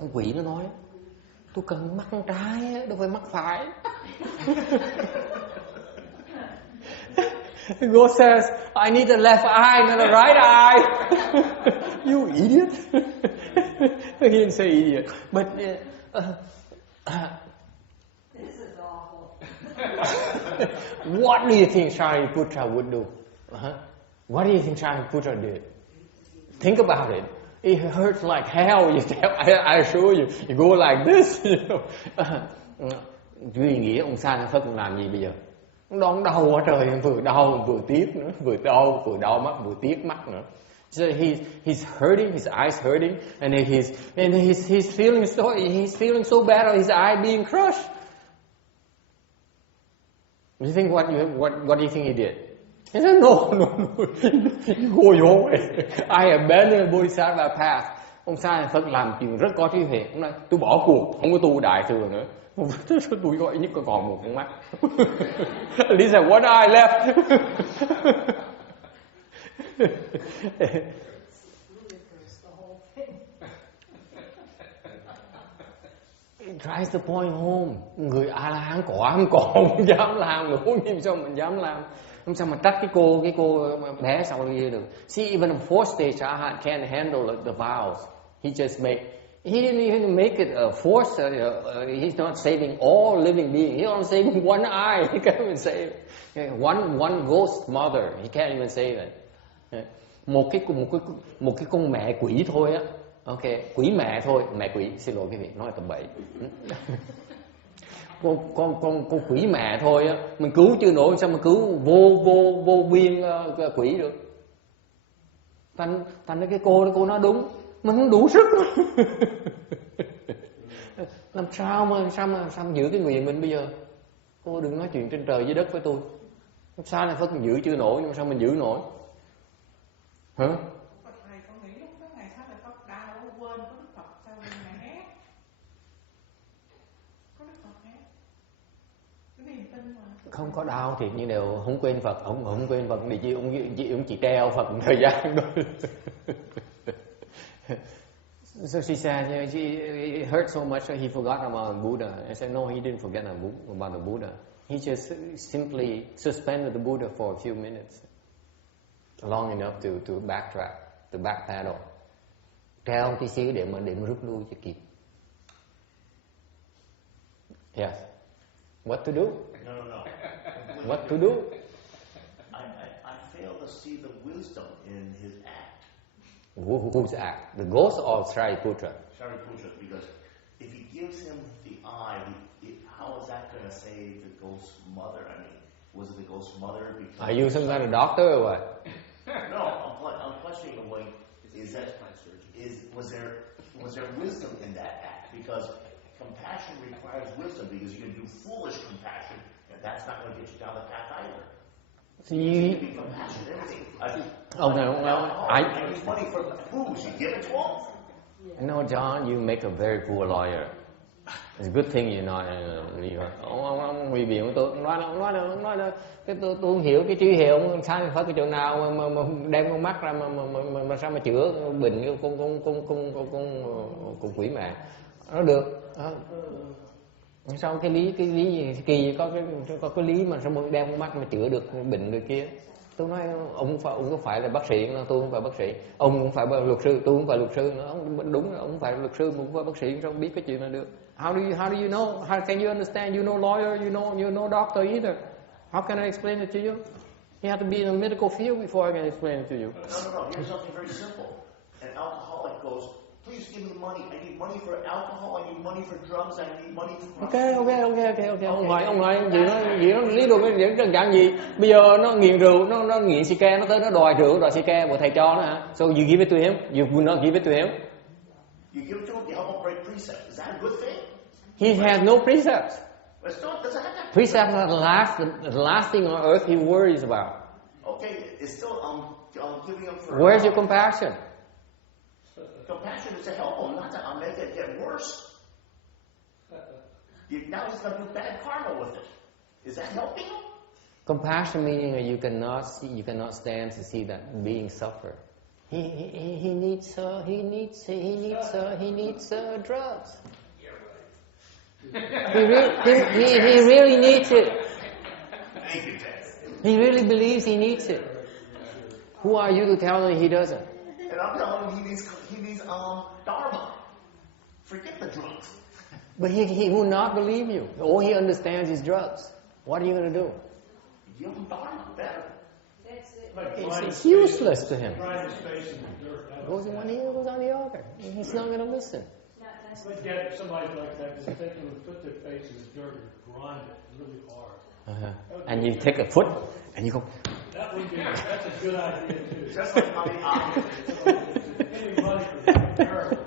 Con quỷ nó nói, tôi cần mắt trái, đâu phải mắt phải. The ghost says, I need a left eye, not a right eye. You idiot. He didn't say idiot, but this is awful. What do you think Shariputra would do? What do you think Shariputra did? Think about it. It hurts like hell. I assure you. You go like this. Duy nghĩa ông Sa Phật làm gì bây giờ? Đau quá trời, vừa đau vừa tiếc nữa, vừa đau mắt vừa tiếc mắt nữa. So he's hurting, his eyes hurting, and he's feeling so bad of his eye being crushed. You think what do you think he did? He said, no, you go your way. I abandon the Bodhisattva path. Ông Sa Phật làm chuyện rất có trí huệ. Ông nói, tôi bỏ cuộc, không có tu đại thừa nữa. Tôi gọi nhất còn một con mắt. At least I have one eye left. Tries to point home. Người A-la-hán còn không dám làm nữa, nhưng sao mình dám làm? Không sao mà trách cái cô bé sau kia được. See, even a fourth stage Arhat can't handle the vows. He didn't even make it a fourth. He's not saving all living beings. He's only saving one eye. He can't even save one ghost mother. He can't even save it. Một cái con mẹ quỷ thôi á. Ok, quỷ mẹ thôi, mẹ quỷ, xin lỗi quý vị, nói là tầm bậy. Con quỷ mẹ thôi á, mình cứu chưa nổi, sao mà cứu vô biên quỷ được? Thành ra cái cô nói đúng, mình không đủ sức. Làm sao mà giữ cái nguyện mình bây giờ? Cô đừng nói chuyện trên trời dưới đất với tôi. Sao này Phật giữ chưa nổi, nhưng mà sao mình giữ nổi? Hả? Không có đau thiệt như đều không quên Phật, ông không quên Phật thì ông chỉ treo Phật một thời gian thôi. So she said, it hurt so much that he forgot about Buddha. I said, no, he didn't forget about the Buddha. He just simply suspended the Buddha for a few minutes, long enough to backtrack, to backpedal. Treo tí xíu để mà rút lui cho kịp. Yes. What to do? No. What to do? I fail to see the wisdom in his act. Whose act? The ghost or Shariputra? Shariputra, because if he gives him the eye, how is that going to save the ghost's mother? I mean, was it the ghost's mother? Because Are you some kind of doctor or what? No, I'm questioning the way. Was there wisdom in that act? Because compassion requires wisdom, because you can do foolish compassion, and that's not going to get you down the path either. So you can be compassionate, everything. I need money for booze. You give it to him. No, John, you make a very poor lawyer. It's a good thing you're not. Ông Huy biện của tôi nói cái tôi không hiểu cái chữ hiệu ông sai Phật cái chỗ nào mà đem con mắt ra mà sao mà chữa bệnh con quỷ mẹ. Nó được. Sao cái lý gì kỳ có cái lý mà sao mà đem con mắt mà chữa được bệnh người kia. Tôi nói ông có phải là bác sĩ, tôi không phải bác sĩ. Ông cũng phải luật sư, tôi không phải luật sư nữa. Đúng là ông không phải luật sư, mà không phải bác sĩ, sao không biết cái chuyện này được? How do you know? How can you understand? You know lawyer, you know doctor either. How can I explain it to you? You have to be in the medical field before I can explain it to you. No. Here's something very simple. An alcoholic goes, please give me money. I need money for alcohol. I need money for drugs. I need money for... Okay. Ông nói gì nó lý luận cái đơn giản gì? Bây giờ nó nghiện rượu, nó nghiện xì ke, nó tới nó đòi rượu, đòi xì ke, bộ thầy cho nó hả? So you give it to him? You will not give it to him? You give it to him to help him break precepts. Is that a good thing? He has no precepts. But still, doesn't have that. Precepts are the last thing on earth he worries about. Okay, it's still giving him for... Where's your compassion? Compassion is to help him, not to make it get worse. Now he's going to do bad karma with it. Is that helping him? Compassion meaning you cannot stand to see that being suffer. He needs drugs. He really needs it. He really believes he needs it. Who are you to tell him he doesn't? And I'm telling him he needs Dharma. Forget the drugs. But he will not believe you. All he understands is drugs. What are you going to do? Give him Dharma better. It's useless to him. Goes in one ear, goes on the other. He's not going to listen. But get somebody like that is they can put their face in the dirt and grind it really hard. And you take a foot and you go. That's a good idea too. Just like Giving money for that terrible.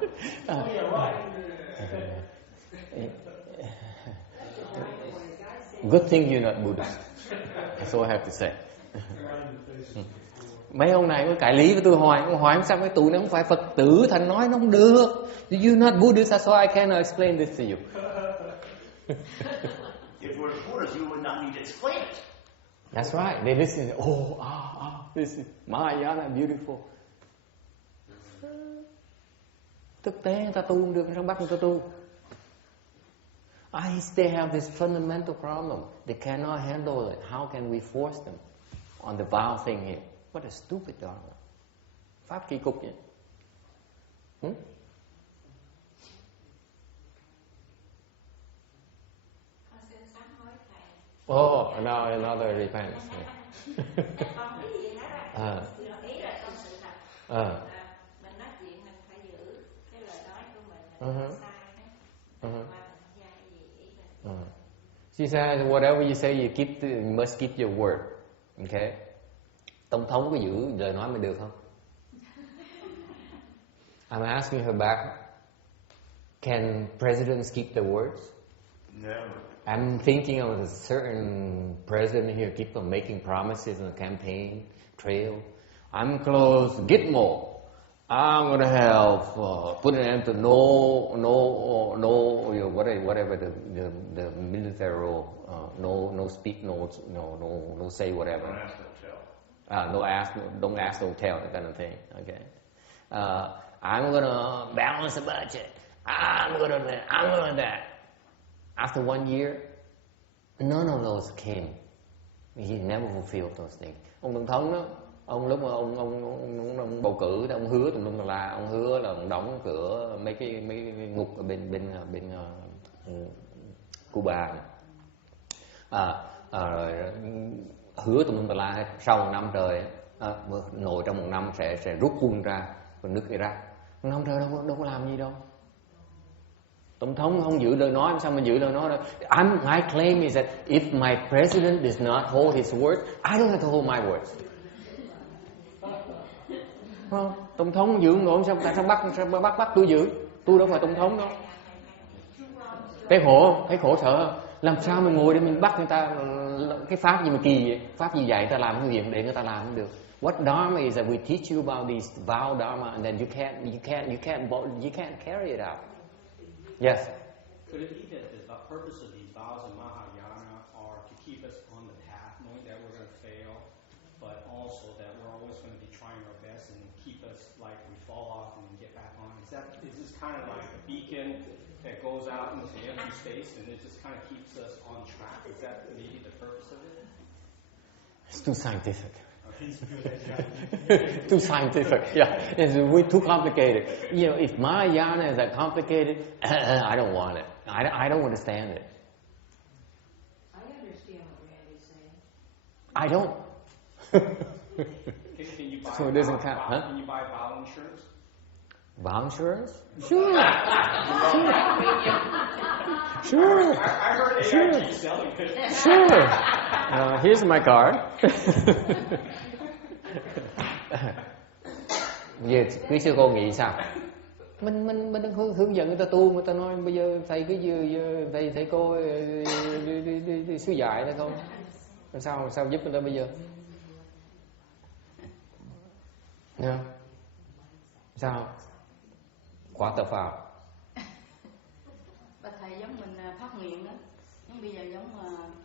Oh yeah, right. Good thing you're not Buddhist. That's all I have to say. Mấy ông này có cãi lý với tôi hỏi sao cái tụi nó không phải Phật tử, thành nói nó không được. You're not Buddhist, that's why I cannot explain this to you. If we're Buddhists, you would not need to explain it. That's right. They listen. this Mahayana beautiful. Thực tế người ta tu không được, trong bắt người ta tu. They have this fundamental problem. They cannot handle it. How can we force them on the vow thing here? What a stupid dharma. Pháp kỳ cục vậy. Oh, now another repentance. Con cái gì hết á. Ý là con sự thật. Mình nói chuyện mình phải giữ cái lời nói của mình sai hết. She says, whatever you say, you must keep your word. Okay? Tổng thống có giữ lời nói mình được không? I'm asking her back. Can presidents keep their words? Never. I'm thinking of a certain president here keep on making promises on the campaign trail. I'm close, get more. I'm gonna help put an end to whatever the military role. No speak, no say whatever. Don't ask, don't tell. Don't ask, don't tell, that kind of thing. Okay. I'm gonna balance the budget. I'm gonna that. After 1 year, none of those came. He never fulfilled those things. Ông tổng thống đó, ông lúc mà ông bầu cử, ông hứa tùm lum la, ông hứa là ông đóng cửa mấy cái ngục ở bên Cuba này. Rồi hứa tùm lum la, sau 1 năm trời, nội trong 1 năm sẽ rút quân ra khỏi nước Iraq. 1 năm trời đâu có làm gì đâu. Tổng thống không giữ lời nói, sao mà giữ lời nói đâu? My claim is that if my president does not hold his word, I don't have to hold my words. Tổng thống giữ nổi sao bắt tôi giữ? Tôi đâu phải tổng thống đâu. Thấy khổ sở. Làm sao mình ngồi để mình bắt người ta cái pháp gì mà kỳ vậy? Pháp gì dạy người ta làm cái việc để người ta làm không được. What dharma is that we teach you about these vow dharma and then you can't carry it out. Yes. Could it be that the purpose of these vows in Mahayana are to keep us on the path, knowing that we're going to fail, but also that we're always going to be trying our best and keep us like we fall off and then get back on? Is this kind of like a beacon that goes out into the empty space and it just kind of keeps us on track? Is that maybe the purpose of it? It's too scientific. Too scientific, yeah. It's way too complicated. You know, if Mahayana is that complicated, I don't want it. I don't understand it. I understand what Randy's saying. I don't. Can you buy So it doesn't count, huh? Can you buy vow insurance? Vow insurance? Sure. I heard AIG selling it. Sure. Here's my card. Giờ quý sư cô nghĩ sao? Mình đừng hướng dẫn người ta tu, người ta nói bây giờ thầy cứ thầy cô đi sư dạy thôi không? Sao giúp người ta bây giờ? Nha. Sao? Quá tập vào. Và thầy giống mình phát nguyện đó. Nhưng bây giờ giống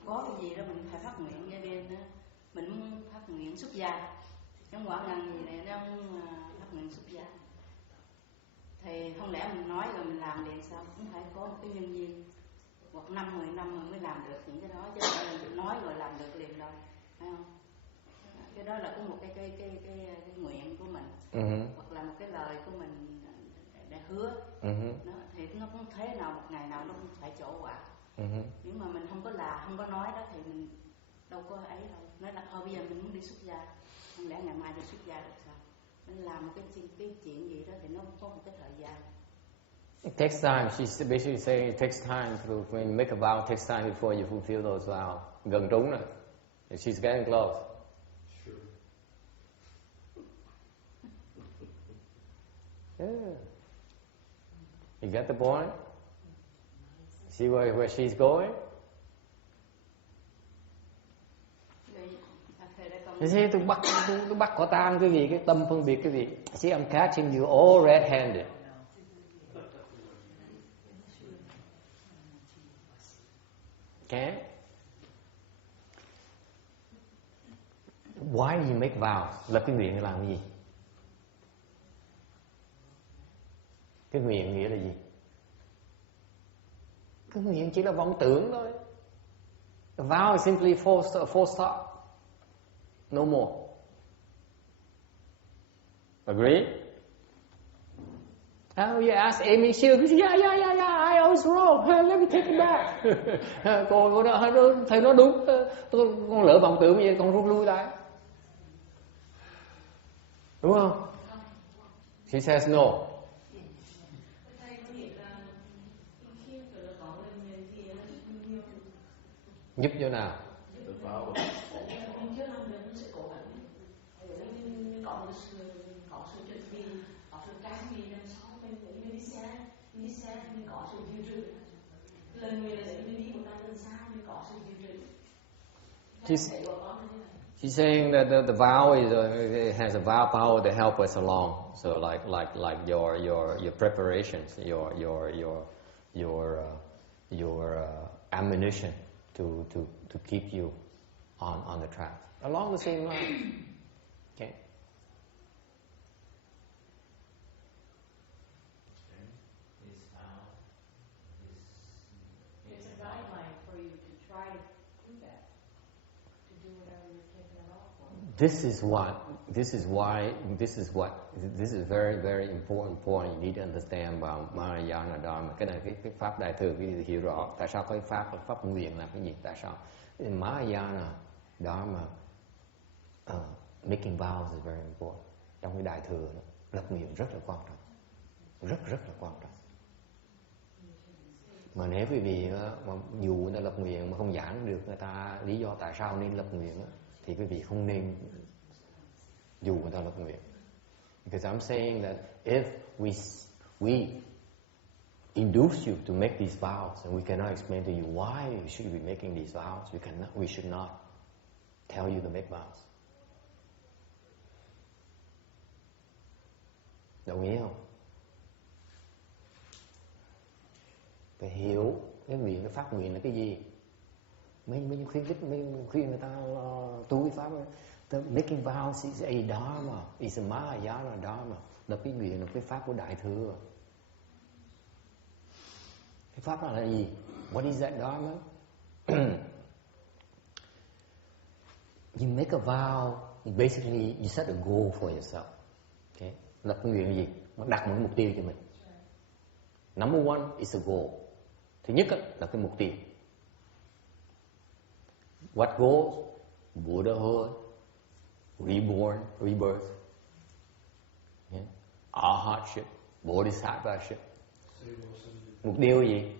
có cái gì đó mình phải phát nguyện ngay bên đó. Mình muốn phát nguyện xuất gia. Giống quả ngàn gì này nó phát nguyện xuất gia. Thì không lẽ mình nói rồi mình làm liền sao? Cũng phải có một cái nhân duyên. Hoặc 5-10 năm mình mới làm được những cái đó. Chứ không phải là nói rồi làm được liền đâu. Phải không? Cái đó là có một cái nguyện của mình. Hoặc là một cái lời của mình để hứa. Nó, thì nó cũng thế nào một ngày nào nó cũng phải trổ quả. Nhưng mà mình không có nói đó thì mình đâu có ấy đâu. Nói là thôi bây giờ mình muốn đi xuất gia, không lẽ ngày mai đi xuất gia được sao? Mình làm một cái chuyện gì đó thì nó có một cái thời gian. It takes time. She basically saying it takes time when you make a vow. It takes time before you fulfill those vows. Gần trúng rồi. She's getting close. Sure. Yeah. You get the point? See where she's going? You see, tôi bắt quả tang cái gì, cái tâm phân biệt cái gì. See, I'm catching you all red-handed. Okay? Why do you make vows? Lập cái nguyện để làm cái gì? Cái nguyện nghĩa là gì? Cái nguyện chỉ là vọng tưởng thôi. A vow is simply false thought. No more. Agree? You ask Amy, she goes, yeah, I was wrong. Let me take it back. Cô thầy nói đúng. Con lỡ vọng tưởng bây giờ con rút lui lại. Đúng không? She says no. Giúp chỗ nào? She's saying that the vow it has a vow power to help us along. So like your preparations, your ammunition to keep you on the track along the same line. Okay. It's a guideline for you to try to do that, to do whatever you're taking it off for. This is very, very important point you need to understand about Mahayana Dharma. Cái này cái pháp đại thừa quý vị hiểu rõ. Tại sao có cái pháp nguyện là cái gì? Tại sao? Mahayana Dharma making vows is very important. Trong cái đại thừa đó, lập nguyện rất là quan trọng. Rất là quan trọng. Mà nếu quý vị mà dù người ta lập nguyện mà không giảng được người ta lý do tại sao nên lập nguyện thì quý vị không nên dù người ta lập nguyện. Because I'm saying that if we induce you to make these vows and we cannot explain to you why you should be making these vows, we should not tell you to make vows. Đồng ý không? Phải hiểu cái nguyện, cái pháp nguyện là cái gì. Mình khuyên người ta tu cái pháp đó. The making vows is a dharma, is a Mahayana dharma. Lập cái nguyện là cái pháp của đại thừa. Cái pháp đó là gì? What is that dharma? You make a vow, basically you set a goal for yourself. Okay? Lập cái nguyện là gì? Đặt một mục tiêu cho mình. Number one is a goal. Thứ nhất là cái mục tiêu. What goal? Buddhahood, reborn, rebirth, yeah. Arhatship, Bodhisattva-ship. Mục tiêu là gì?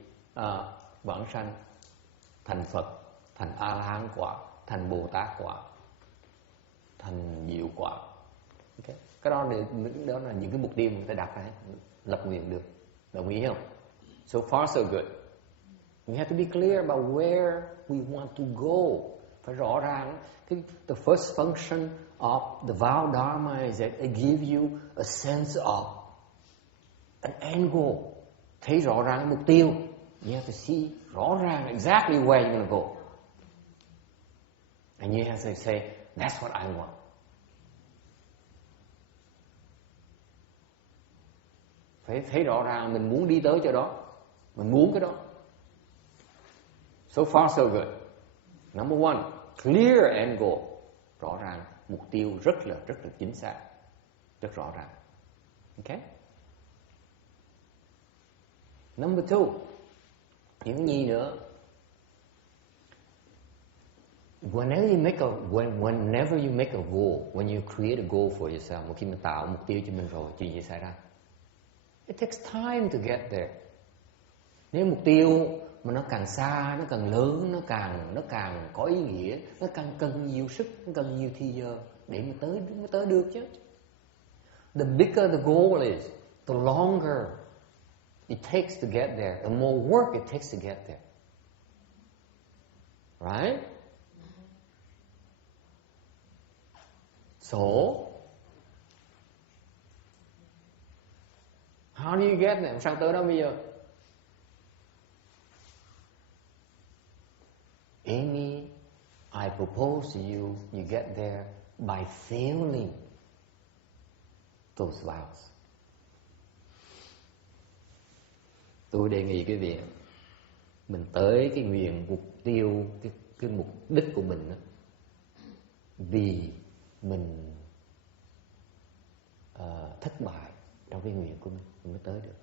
Vãng sanh, thành Phật, thành A-la-hán quả, thành Bồ Tát quả, thành diệu quả. Okay. Cái đó là những cái mục tiêu người ta đặt ra, lập nguyện được. Đồng ý không? So far so good. We have to be clear about where we want to go. Phải rõ ràng. The first function of the vow dharma is that it gives you a sense of an end goal. Thấy rõ ràng mục tiêu. You have to see rõ ràng exactly where you're going to go. And you have to say, that's what I want. Phải thấy rõ ràng mình muốn đi tới chỗ đó. Mình muốn cái đó. So far so good. Number one, clear end goal. Rõ ràng, mục tiêu rất là chính xác. Rất rõ ràng. Okay? Number two, những gì nữa? Whenever you make a goal, when you create a goal for yourself, một khi mình tạo mục tiêu cho mình rồi, chuyện gì xảy ra? It takes time to get there. Nếu mục tiêu mà nó càng xa, nó càng lớn, nó càng có ý nghĩa, nó càng cần nhiều sức, nó cần nhiều thời giờ để mà tới được chứ. The bigger the goal is, the longer it takes to get there, the more work it takes to get there. Right? So, how do you get there? Sao tới đó bây giờ? Amy, I propose to you, you get there by failing those vows. Tôi đề nghị quý vị mình tới cái nguyện mục tiêu, cái mục đích của mình đó, vì mình thất bại trong cái nguyện của mình mới tới được.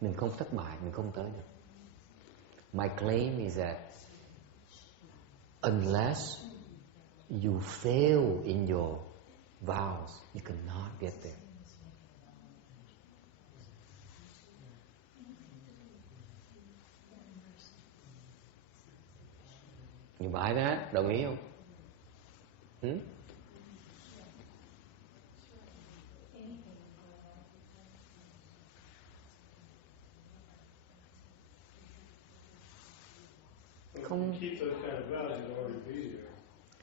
Mình không thất bại, mình không tới được. My claim is that unless you fail in your vows, you cannot get there. You buy that? Đồng ý không? Không. Keep those kind of vows and already be there.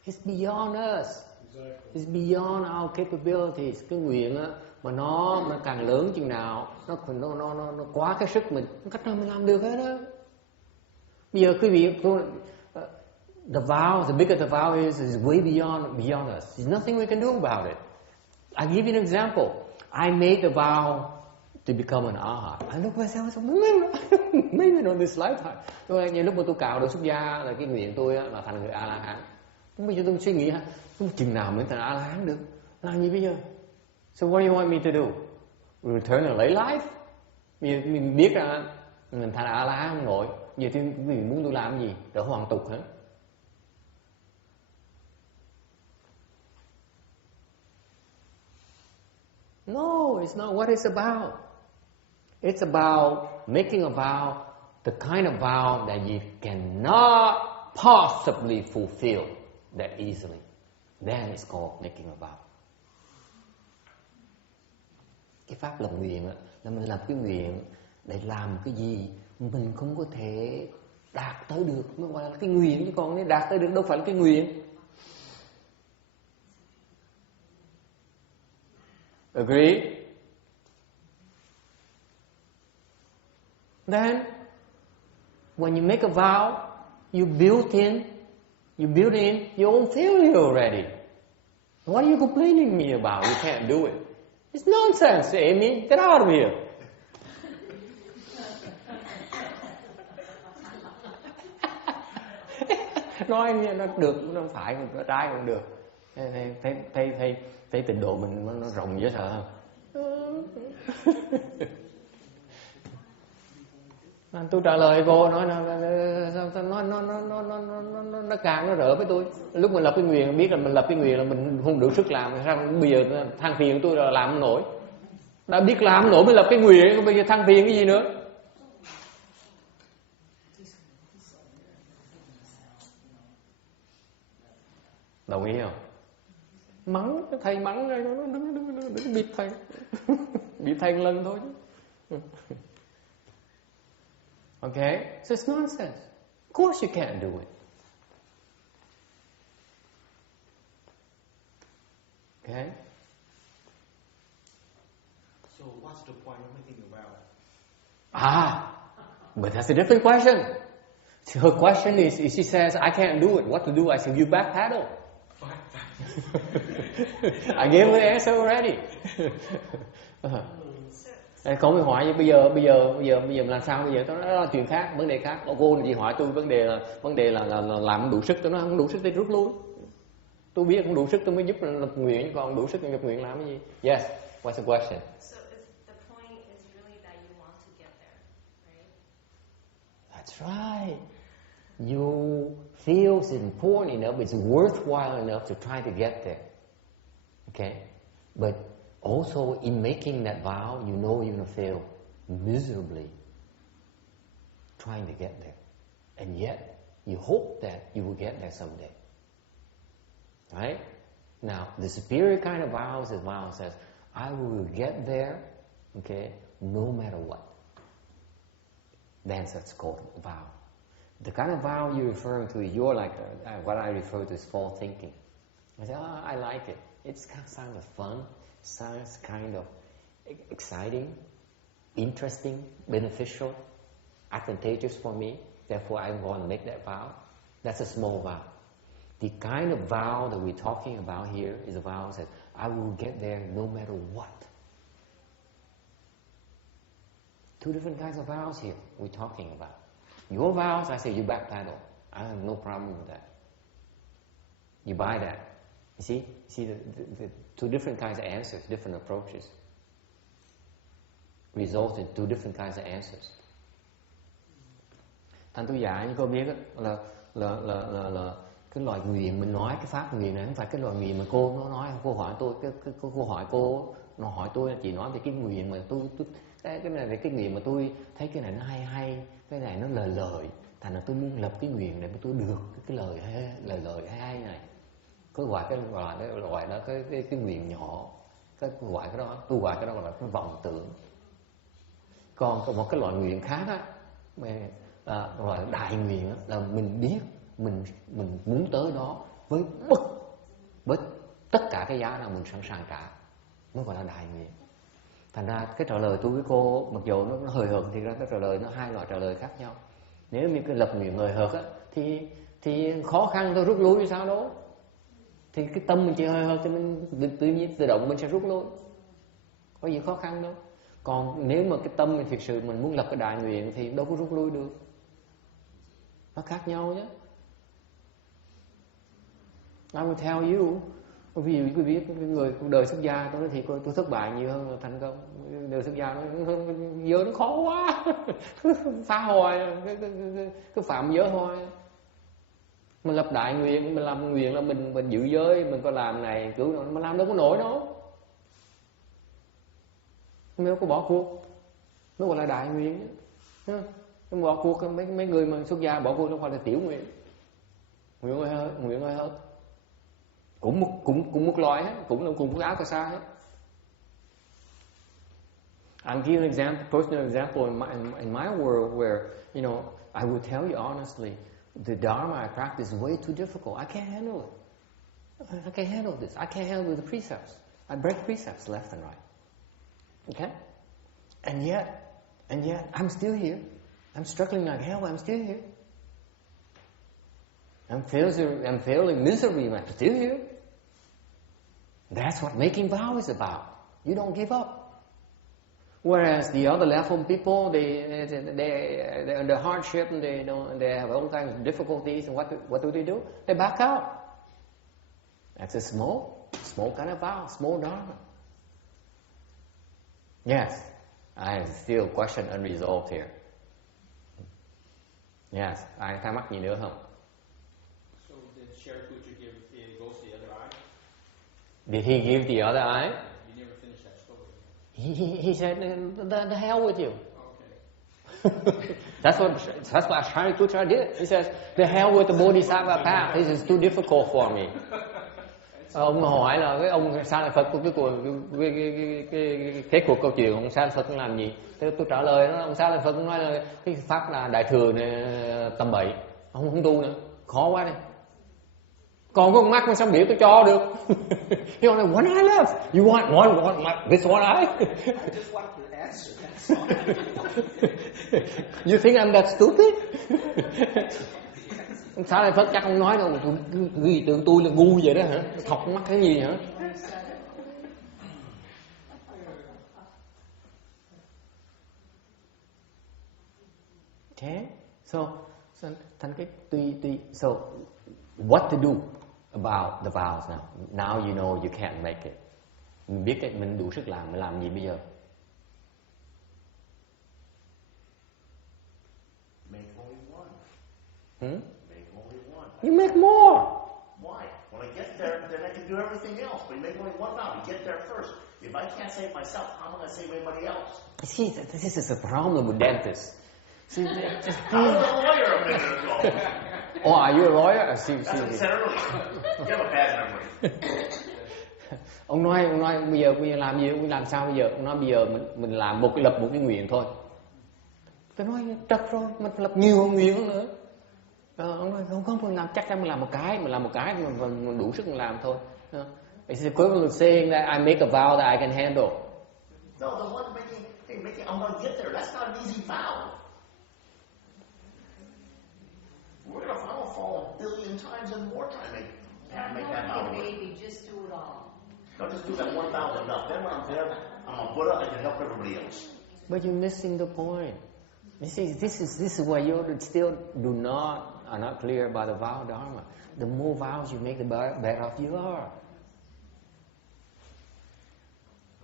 It's beyond us. Exactly. It's beyond our capabilities. Cái nguyện á mà nó càng lớn chừng nào, nó quá cái sức mình, cách nào mình làm được hết đó. Bây giờ quý vị, the vow, the bigger the vow is way beyond us. There's nothing we can do about it. I give you an example. I made the vow to become an arhat. I look myself and say, maybe not this lifetime. Tôi nhiều lúc mà tôi cạo được xuất gia là cái nguyện tôi là thành người A La Hán. Bây giờ tôi suy nghĩ chừng nào mới thành A La Hán được? Làm gì bây giờ? So what do you want me to do? Return to lay life? Mình biết là mình thành A La Hán không nổi. Giờ thì mình muốn tôi làm gì? Trở hoàn tục hả? No, it's not what it's about. It's about making a vow, the kind of vow that you cannot possibly fulfill that easily. Then it's called making a vow. Cái pháp lập nguyện là mình làm cái nguyện để làm cái gì mình không có thể đạt tới được, mới gọi là cái nguyện, chứ còn nếu đạt tới được đâu phải là cái nguyện. Agree? Then, when you make a vow, you build in your own failure already. What are you complaining me about? You can't do it. It's nonsense, Amy. Get out of here. Nói nó được, nó phải, nó trái cũng được. Thấy trình độ mình nó rộng dễ sợ không? Tôi trả lời vô nó càng nó rỡ với tôi. Lúc mình lập cái nguyện, biết là mình lập cái nguyện là mình không đủ sức làm, sao bây giờ than phiền tôi là làm không nổi. Đã biết làm không nổi mới lập cái nguyện, bây giờ than phiền cái gì nữa? Đồng ý không? Mắng thầy, mắng đây, nó đừng bịp thầy. Bị thầy một lần thôi chứ. Okay? So it's nonsense. Of course you can't do it. Okay? So what's the point of making a vow? But that's a different question. Her question is, she says, I can't do it. What to do? I said, you backpedal. I gave her the answer already. Không phải hỏi bây giờ mình làm sao bây giờ? Đó là chuyện khác, vấn đề khác. Cô chỉ hỏi tôi vấn đề là làm đủ sức, tôi nói không đủ sức thì rút lui. Tôi biết không đủ sức tôi mới giúp lập nguyện, còn đủ sức nhập nguyện làm cái gì? Yes, what's the question? So the point is really that you want to get there, right? That's right. You feel it's important enough, it's worthwhile enough to try to get there. Okay? But also in making that vow, you know you're going to fail miserably trying to get there. And yet, you hope that you will get there someday. Right? Now, the superior kind of vows is vow says, I will get there, okay, no matter what. Then that's called a vow. The kind of vow you're referring to, you're like what I refer to as false thinking. I say, I like it. It sounds of fun. Sounds kind of exciting, interesting, beneficial, advantageous for me. Therefore, I'm going to make that vow. That's a small vow. The kind of vow that we're talking about here is a vow that I will get there no matter what. Two different kinds of vows here we're talking about. Your vows, I say you backpedal. I have no problem with that. You buy that. You see the two different kinds of answers, different approaches, result in two different kinds of answers. Thành tôi dạy như cô biết là cái loại nguyện mình nói, cái pháp nguyện này không phải cái loại nguyện mà cô nó nói. Cô hỏi tôi cái cô hỏi cô nó hỏi tôi chỉ nói về cái nguyện mà tôi cái này là cái nguyện mà tôi thấy cái này nó hay, cái này nó lời, thành là tôi muốn lập cái nguyện để mà tôi được cái lời hay này. Có gọi cái loại đó cái nguyện nhỏ, cái gọi cái đó, tôi gọi cái đó là cái vọng tưởng. Còn có một cái loại nguyện khác á, loại đại nguyện là mình biết mình muốn tới đó với tất cả cái giá nào mình sẵn sàng trả, mới gọi là đại nguyện. Thành ra cái trả lời tôi với cô mặc dù nó hời hợt thì ra cái trả lời nó hai loại trả lời khác nhau. Nếu như cái lập nguyện hời hợt á thì khó khăn tôi rút lui sao đó, thì cái tâm mình chỉ hời hợt thì mình tự nhiên tự động mình sẽ rút lui, có gì khó khăn đâu. Còn nếu mà cái tâm mình thực sự mình muốn lập cái đại nguyện thì đâu có rút lui được, nó khác nhau chứ. I will tell you, vì quý vị biết người đời xuất gia tôi nói thì tôi thất bại nhiều hơn là thành công. Đời xuất gia nó giới nó khó quá, phá hoại cái phạm giới hoài. Mình lập đại nguyện, mình làm nguyện là mình giữ giới, mình có làm này cứu nó, mà làm đâu có nổi đâu. Nếu có bỏ cuộc, nó gọi là đại nguyện. Nó bỏ cuộc, mấy người mà xuất gia bỏ cuộc nó gọi là tiểu nguyện. Nguyện ơi hết. Cũng một loại hết, cũng là cùng áo cà sa hết. I'll give an example, personal example in my world where, you know, I will tell you honestly, the Dharma I practice is way too difficult. I can't handle it. I can't handle this. I can't handle the precepts. I break precepts left and right. Okay? And yet, I'm still here. I'm struggling like hell, but I'm still here. I'm failing miserably, but I'm still here. That's what making vow is about. You don't give up. Whereas the other level people, they're under hardship and they have all kinds of difficulties. And what do? They back out. That's a small kind of vow, small dharma. Yes, I still question unresolved here. Yes, ai thắc mắc gì nữa không? So did Shariputra give the ghost the other eye? Did he give the other eye? You never finished that story. He said, the hell with you. Okay. That's what Shariputra did. He says, the hell with the Bodhisattva path. This is too difficult for me. Ông hỏi là cái ông Sa La Phật của cái cuộc câu chuyện ông Sa La Phật làm gì? Tôi trả lời đó, ông Sa La Phật nói là cái pháp là đại thừa này tầm bậy, ông không tu nữa, khó quá đi. Còn có con mắt mà sao biểu tôi cho được? You know, one eye left. You want one this one eye? I just want to answer that. You think I'm that stupid? Ông Sa La Phật chắc không nói đâu, nghĩ tưởng tôi là ngu vậy đó hả? Thọc mắt cái gì hả? Okay, so thành cái tùy. So what to do about the vows now? Now you know you can't make it. Mình biết cái mình đủ sức làm, mình làm gì bây giờ? Make only one. Make only one. You make more. Why? When I get there, then I can do everything else. But you make only one vow. You get there first. If I can't save myself, how am I going to save anybody else? See, this is a problem with dentists. See, just I was a lawyer a minute ago. Oh, are you a lawyer? See. That's what I said earlier. You have a bad memory. Ông nói bây giờ làm gì? Làm sao bây giờ? Ông nói bây giờ mình làm lập một cái nguyện thôi. Tôi nói trật rồi, mình phải lập nhiều nguyện nữa. Ông nói không làm, chắc chắn mình làm một cái mình đủ sức mình làm thôi. It's equivalent of saying that I make a vow that I can handle. No, the one making I'm going to get there. That's not an easy vow. We're going to fall billion times and more trying to make that out. Baby, just do it all. Don't just do that 1,000 enough. Then when I'm there, I'm a Buddha, I can help everybody else. But you're missing the point. You see, this is why you still are not clear about the vow dharma. The more vows you make, the better off you are.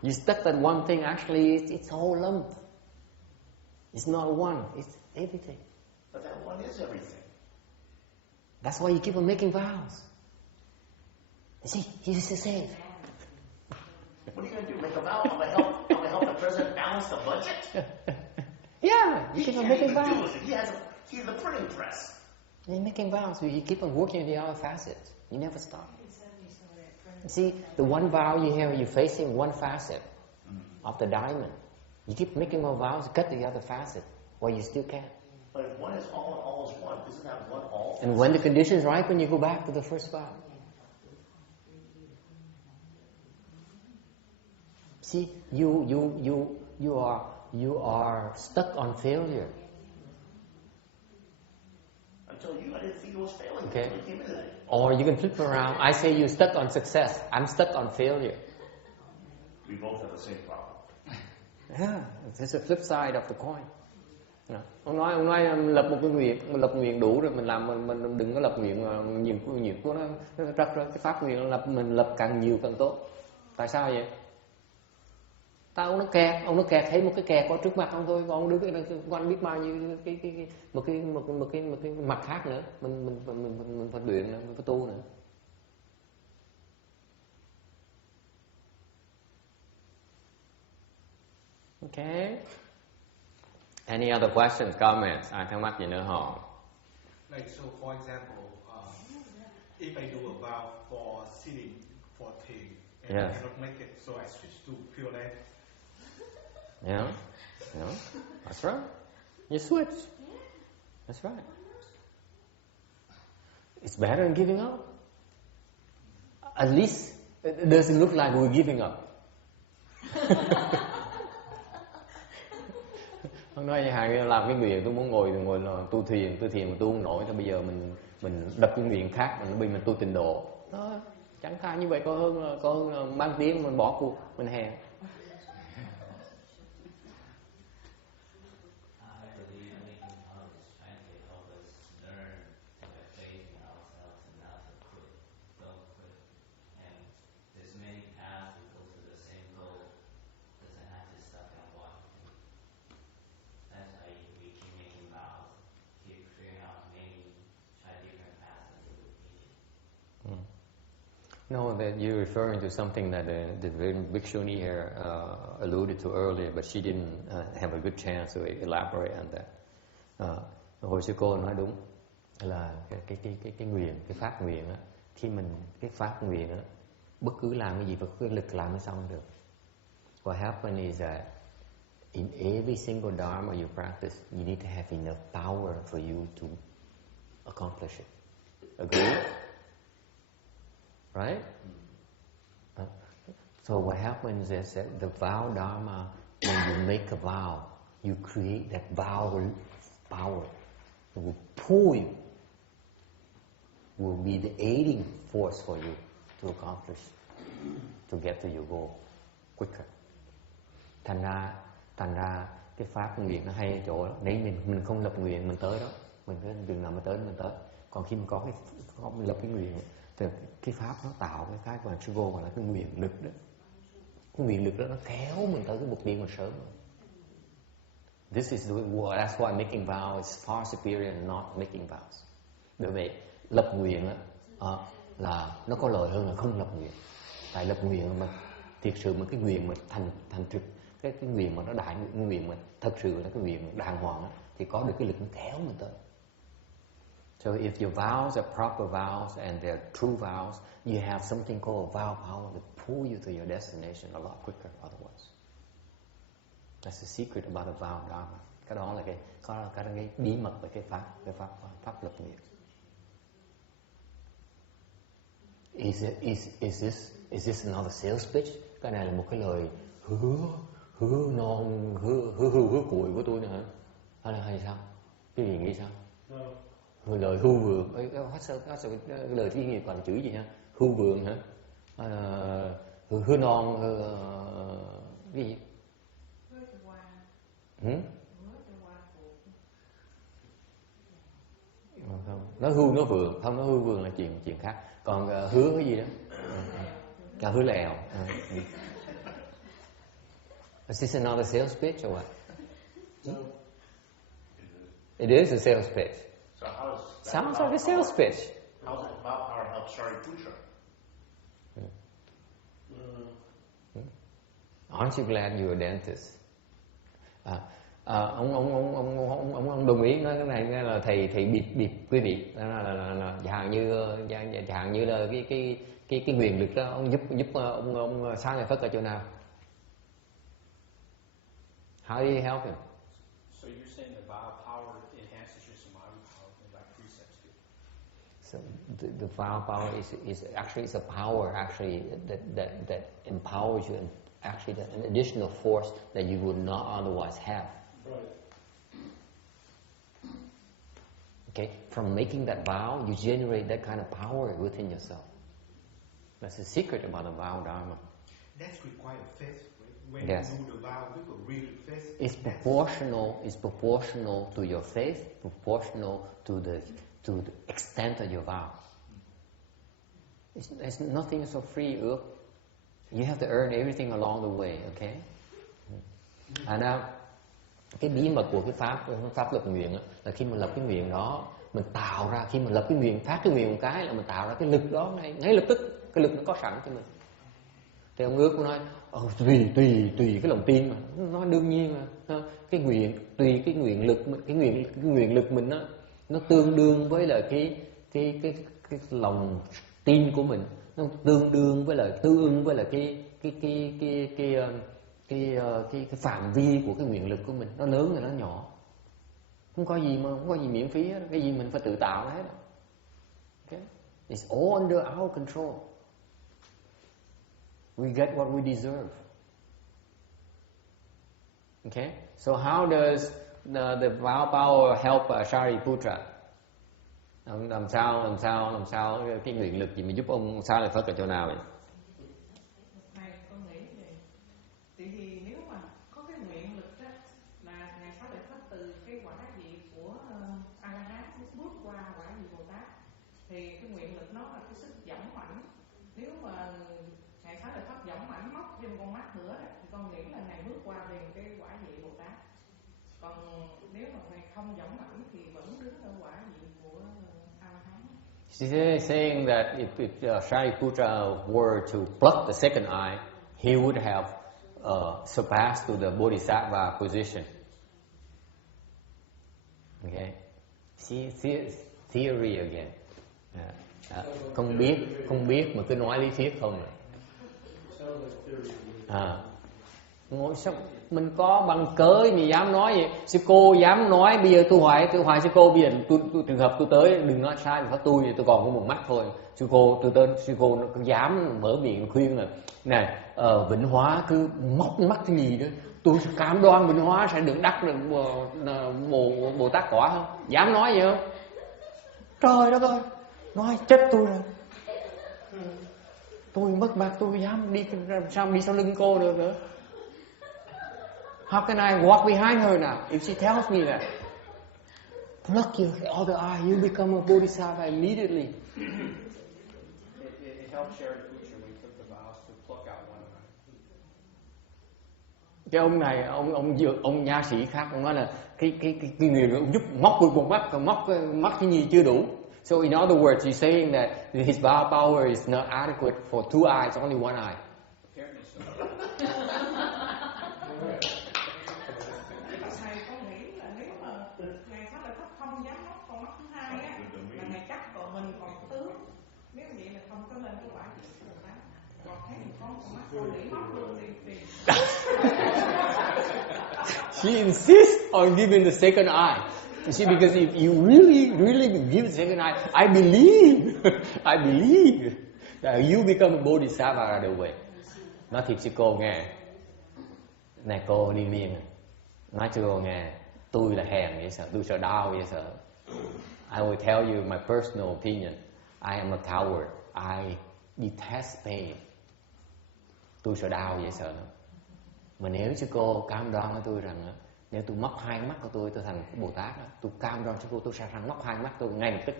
You stuck at one thing, actually it's a whole lump. It's not one, it's everything. But that one is everything. That's why you keep on making vows. You see, he's the same. What are you going to do? Make a vow? I'm going to help the president balance the budget? Yeah, you keep on making vows. He's the printing press. You're making vows. You keep on working on the other facets. You never stop. See, the one vow you have, you're facing one facet of the diamond. You keep making more vows, cut the other facet, while you still can. But if one is all and all is one, isn't that one all? And when the condition is right, when you go back to the first vow. See, you are stuck on failure. Until I didn't think it was failing. Okay. Until it came into that. Or you can flip around. I say you're stuck on success. I'm stuck on failure. We both have the same problem. Yeah, it's a flip side of the coin. Ông nói lập một cái nguyện, lập nguyện đủ rồi mình làm, mình đừng có lập nguyện nhiều của nó rắc rối. Cái pháp nguyện mình lập càng nhiều càng tốt. Tại sao vậy? Ông nó kẹt thấy một cái kẹt có trước mặt ông thôi, còn ông đứng quanh biết bao nhiêu một cái mặt khác nữa, mình phải luyện nữa, mình phải tu nữa. Okay. Any other questions, comments? Ai thắc mắc gì nữa hả? Like so, for example, if I do a vow for sitting for tea and I cannot make it, so I switch to Pureland. Yeah, that's right. You switch. That's right. It's better than giving up. At least it doesn't look like we're giving up. Ông nói Hải làm cái nguyện tôi muốn ngồi là tu thiền mà tu không nổi, thì bây giờ mình đập cái nguyện khác, mình tu tịnh độ. Đó, chẳng thà như vậy có hơn là mang tiếng mình bỏ cuộc, mình hè. No, that you're referring to something that the Bhikshuni here alluded to earlier, but she didn't have a good chance to elaborate on that. Hồi sư cô nói đúng là cái nguyện, cái phát nguyện á, khi mình cái phát nguyện á, bất cứ làm cái gì phải có cái lực làm mới xong được. What happens is that in every single dharma you practice, you need to have enough power for you to accomplish it. Agree? Right? So what happens is that the vow dharma, when you make a vow, you create that vow power. It will pull you, will be the aiding force for you to accomplish, to get to your goal quicker. Thành ra cái pháp nguyện nó hay ở chỗ đó. Nếu mình không lập nguyện mình tới đó, mình cứ đừng nào mà tới mình tới. Còn khi mình có lập cái nguyện thì cái pháp nó tạo cái mà sư cô gọi là cái nguyện lực đó. Cái nguyện lực đó nó kéo mình tới cái mục tiêu mình sớm. That's why making vows is far superior than not making vows. Bởi vậy lập nguyện là nó có lợi hơn là không lập nguyện. Tại lập nguyện mà thiệt sự mà cái nguyện mà thành thực, cái nguyện mà nó đại nguyện mà thật sự là cái nguyện đàng hoàng đó, thì có được cái lực nó kéo mình tới. So if your vows are proper vows and they're true vows, you have something called vow power to pull you to your destination a lot quicker otherwise. That's the secret about the vow dharma. Cái đó là cái bí mật về cái pháp lập nguyện. Is this another sales pitch? Cái này là một cái lời hứa non hứa cuội của tôi nữa hả? Hay sao? Cái gì nghĩ sao? No. lời hưu vượng, cái lời tiếng Việt còn chữ gì ha? Hưu vượng hả? Hư non, cái gì? Không, nói hưu nói vượng, không nói hưu vượng là chuyện khác. Còn hứa cái gì đó? Hứa lèo. Is this another sales pitch or what? No. It is a sales pitch. So how is Sounds like a sales pitch. How does about power help Shariputra? Aren't you glad you're a dentist? Ông đồng ý nói cái này nghe là thầy bịp quý vị, là dạng như là cái quyền lực đó, ông giúp ông sáng ngày Phật ở chỗ nào? How do you help him? So you're saying the vow power enhances your samadhi power like precepts do? So the vow power is actually a power actually that empowers you, and actually an additional force that you would not otherwise have. Right. Okay, from making that vow, you generate that kind of power within yourself. That's the secret about the vow dharma. That's required faith, right? When Yes. you do the vow with a real faith. It's proportional to your faith, proportional to the extent of your vow. It's nothing so free. You have to earn everything along the way, okay? Cái bí mật của cái pháp lập nguyện đó, là khi mình lập cái nguyện đó, mình tạo ra, khi mình lập cái nguyện, phát cái nguyện một cái là mình tạo ra cái lực đó ngay lập tức, cái lực nó có sẵn cho mình. Thì ông Ước cũng nói tùy cái lòng tin mà, nó đương nhiên mà cái nguyện, tùy cái nguyện lực, cái nguyện lực mình đó, nó tương đương với là cái lòng tin của mình, nó tương ưng với là cái phạm vi của cái nguyện lực của mình, nó lớn hay nó nhỏ. Không có gì miễn phí hết, cái gì mình phải tự tạo hết. Okay? It's all under our control. We get what we deserve. Okay? So how does the vow power help Shariputra? Làm sao cái nguyện lực gì mà giúp ông Sa Lợi Phất ở chỗ nào vậy? Này, con nghĩ vậy. Thì nếu mà có cái nguyện lực đó là ngày Sa Lợi Phất từ cái quả vị của A La Hán bước qua quả vị Bồ Tát, thì cái nguyện lực nó là cái sức dõng mãnh. Nếu mà ngày Sa Lợi Phất dõng mãnh móc thêm con mắt nữa thì con nghĩ là ngày bước qua liền cái quả vị Bồ Tát. Còn nếu mà ngày không dõng mãnh thì vẫn đứng ở quả vị của A La Hán. She's saying that if Shariputra were to pluck the second eye, he would have surpassed to the Bodhisattva position. Okay, see theory again. Không biết mà cứ nói lý thuyết không à. Ngồi sao mình có bằng cớ gì dám nói vậy? Sư cô dám nói, bây giờ tôi hỏi sư cô, bây giờ tôi trường hợp tôi tới, đừng nói sai thì tôi còn có một mắt thôi. Sư cô nó dám mở miệng khuyên là này, Vĩnh Hóa cứ móc mắt cái gì đó, tôi cam đoan Vĩnh Hóa sẽ được đắc được Bồ Tát quả không? Dám nói vậy không? Trời đất ơi, nói chết tôi rồi. Tôi mất mặt, tôi dám đi, sao đi sau lưng cô được nữa? How can I walk behind her now if she tells me that? Pluck your other eye, you become a Bodhisattva immediately. It helped Shariputra when he took the vows to pluck out one eye. Cái ông này, ông nha sĩ khác, ông nói là cái người ông giúp móc một mắt, còn móc mắt cái gì chưa đủ. So in other words, he's saying that his vow power is not adequate for two eyes, only one eye. Apparently so. Thầy con nghĩ là nếu mà ngày Sa Lợi Phất không dám móc con mắt thứ hai á, là ngày chắc còn mình còn tướng. Nếu vậy là không có lên cái quả vị của Bồ Tát. Còn thấy mình con mắt con nghĩ móc luôn đi. She insists on giving the second eye. You see, because if you really give the second eye, I believe that you become a Bodhisattva right away. Nói thiệt cho cô nghe. Này cô đi viên, nói cho cô nghe, tôi là hèn vậy sợ, tôi sợ đau vậy sợ. I will tell you my personal opinion. I am a coward. I detest pain. Tôi sợ đau dễ sợ lắm. Mà nếu sư cô cam đoan với tôi rằng nếu tôi móc hai mắt của tôi thành Bồ Tát, tôi cam đoan sư cô tôi sẽ móc hai mắt tôi ngay lập tức.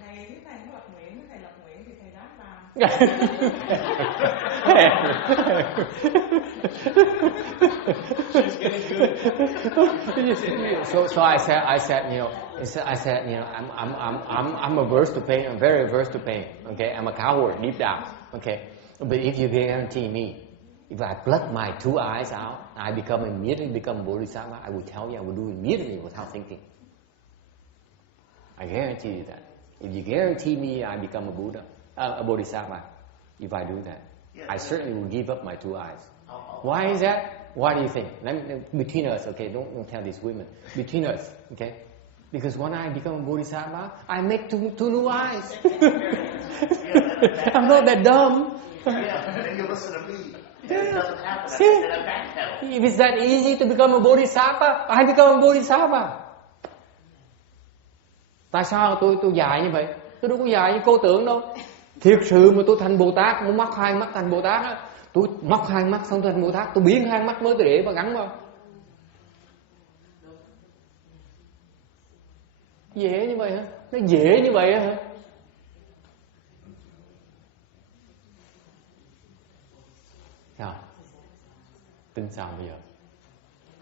Thầy nếu thầy có lập nguyện, nếu thầy lập nguyện thì thầy đáp là So I said, you know, I'm averse to pain. I'm very averse to pain. Okay, I'm a coward deep down. Okay, but if you guarantee me, if I pluck my two eyes out, I immediately become Bodhisattva, I will tell you, I will do it immediately without thinking. I guarantee you that. If you guarantee me I become a Buddha, a Bodhisattva, if I do that, I certainly will give up my two eyes. Why is that? Why do you think? Between us, okay, don't tell these women. Between us, okay? Because when I become a Bodhisattva, I make two new eyes. I'm not that dumb. Yeah, and you listen to me. It doesn't happen. See? Then I'm backpedal. If it's that easy to become a Bodhisattva, I become a Bodhisattva. Tại sao tôi dài như vậy? Tôi đâu có dài như cô tưởng đâu. Thiệt sự mà tôi thành Bồ Tát, muốn móc hai mắt thành Bồ Tát á, tôi móc hai mắt xong tôi thành Bồ Tát, tôi biến hai mắt mới tôi để và gắn vào. Dễ như vậy hả? Nó dễ như vậy hả? Sao? Tin sao bây giờ?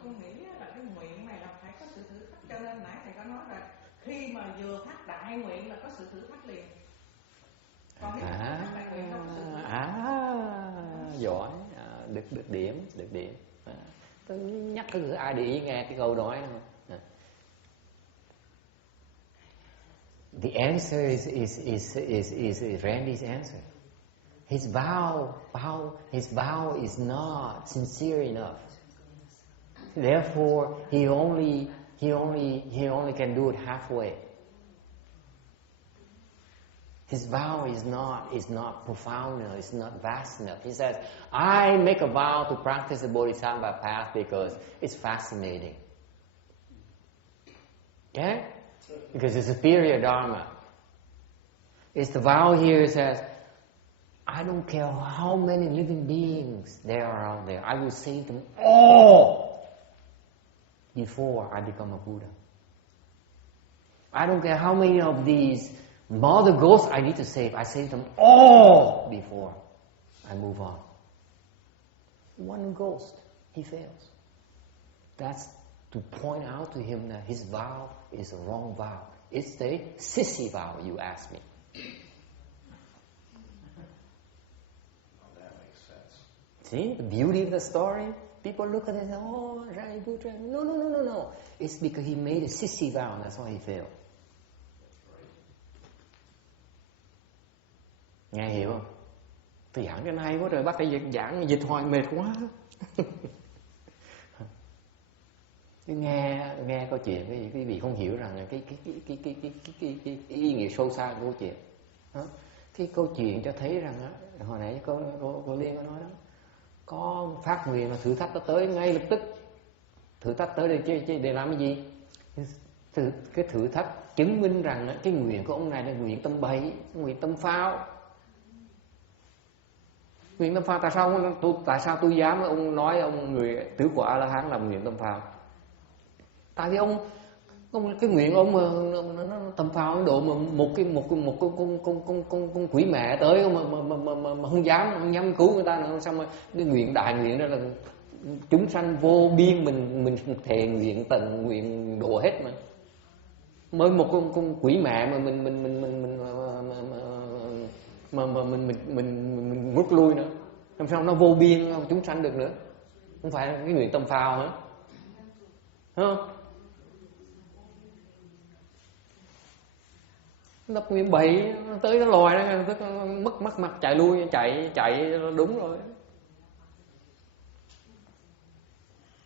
con nghĩ là cái nguyện này là phải có sự thử thách, cho nên nãy thầy có nói là khi mà vừa phát đại nguyện là có sự thử thách liền. Còn nếu phát đại nguyện không có sự thử thách. Giỏi, được điểm. Tôi nhắc cái ai để ý nghe cái câu nói không? The answer is Randy's answer. His vow is not sincere enough. Therefore, he only can do it halfway. His vow is not profound enough, it's not vast enough. He says, I make a vow to practice the Bodhisattva path because it's fascinating. Okay? Because it's superior Dharma. It's the vow here says, I don't care how many living beings there are out there, I will save them all before I become a Buddha. I don't care how many of these mother ghosts I need to save, I save them all before I move on. One ghost, he fails. That's to point out to him that his vow is a wrong vow. It's the sissy vow, you ask me. Well, that makes sense. See the beauty of the story? People look at it and say, oh, Rebirth. No. It's because he made a sissy vow and that's why he failed. Nghe hiểu không? Tôi giảng cái này quá rồi, bác phải giảng dịch hoài mệt quá. Cứ nghe câu chuyện quý vị không hiểu rằng cái ý nghĩa sâu xa của câu chuyện. Đó. Cái câu chuyện cho thấy rằng á, hồi nãy cô Liên có nói đó, có phát nguyện là thử thách nó tới ngay lập tức. Thử thách tới đây chứ để làm cái gì? Cái thử thách chứng minh rằng á, cái nguyện của ông này là nguyện tâm bậy, nguyện tâm phao. Nguyện tâm phao tại sao tôi dám ông nói ông người tứ quả A-la-hán làm nguyện tâm phao? Tại vì ông cái nguyện ông mà nó tâm phao độ mà một con quỷ mẹ tới mà không dám cứu người ta nữa, xong rồi cái nguyện đại nguyện đó là chúng sanh vô biên, mình thề nguyện tận nguyện độ hết mà. Mới một con quỷ mẹ mà mình rút lui nữa, làm sao nó vô biên chúng sanh được nữa? Không phải cái nguyện tâm phao nữa, đúng không? Nó nguyện bậy, tới nó lòi nó tức mất mặt chạy lui, chạy đúng rồi,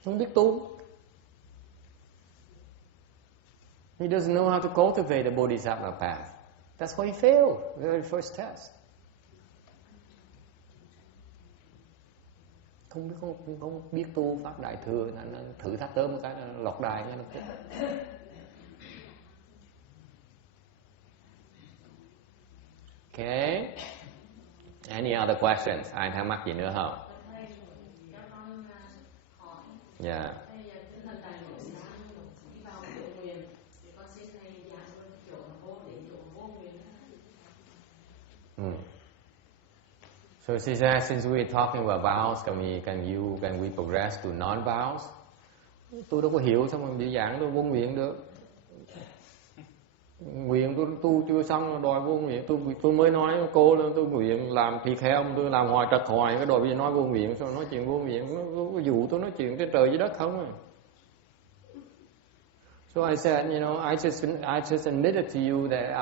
không biết tu. He doesn't know how to cultivate the Bodhisattva path. That's why he failed the very first test. Không biết tu pháp đại thừa, nó thử thách tới một cái lọt đài nó. Okay. Any other questions? Ai thắc mắc gì nữa không? Yeah. So she says, since we're talking about vows, can we progress to non-vows? Tôi đâu có hiểu sao mà bị giảng tôi vô nguyện được. Nguyện tôi tu chưa xong đòi vô nguyện. Tôi mới nói cô là tôi nguyện làm tỳ kheo, tôi làm hoài trật hoài cái đòi bây giờ nói vô nguyện, sao nói chuyện vô nguyện, nó có dụ tôi nói chuyện cái trời với đất không à. So I said, I just admitted to you that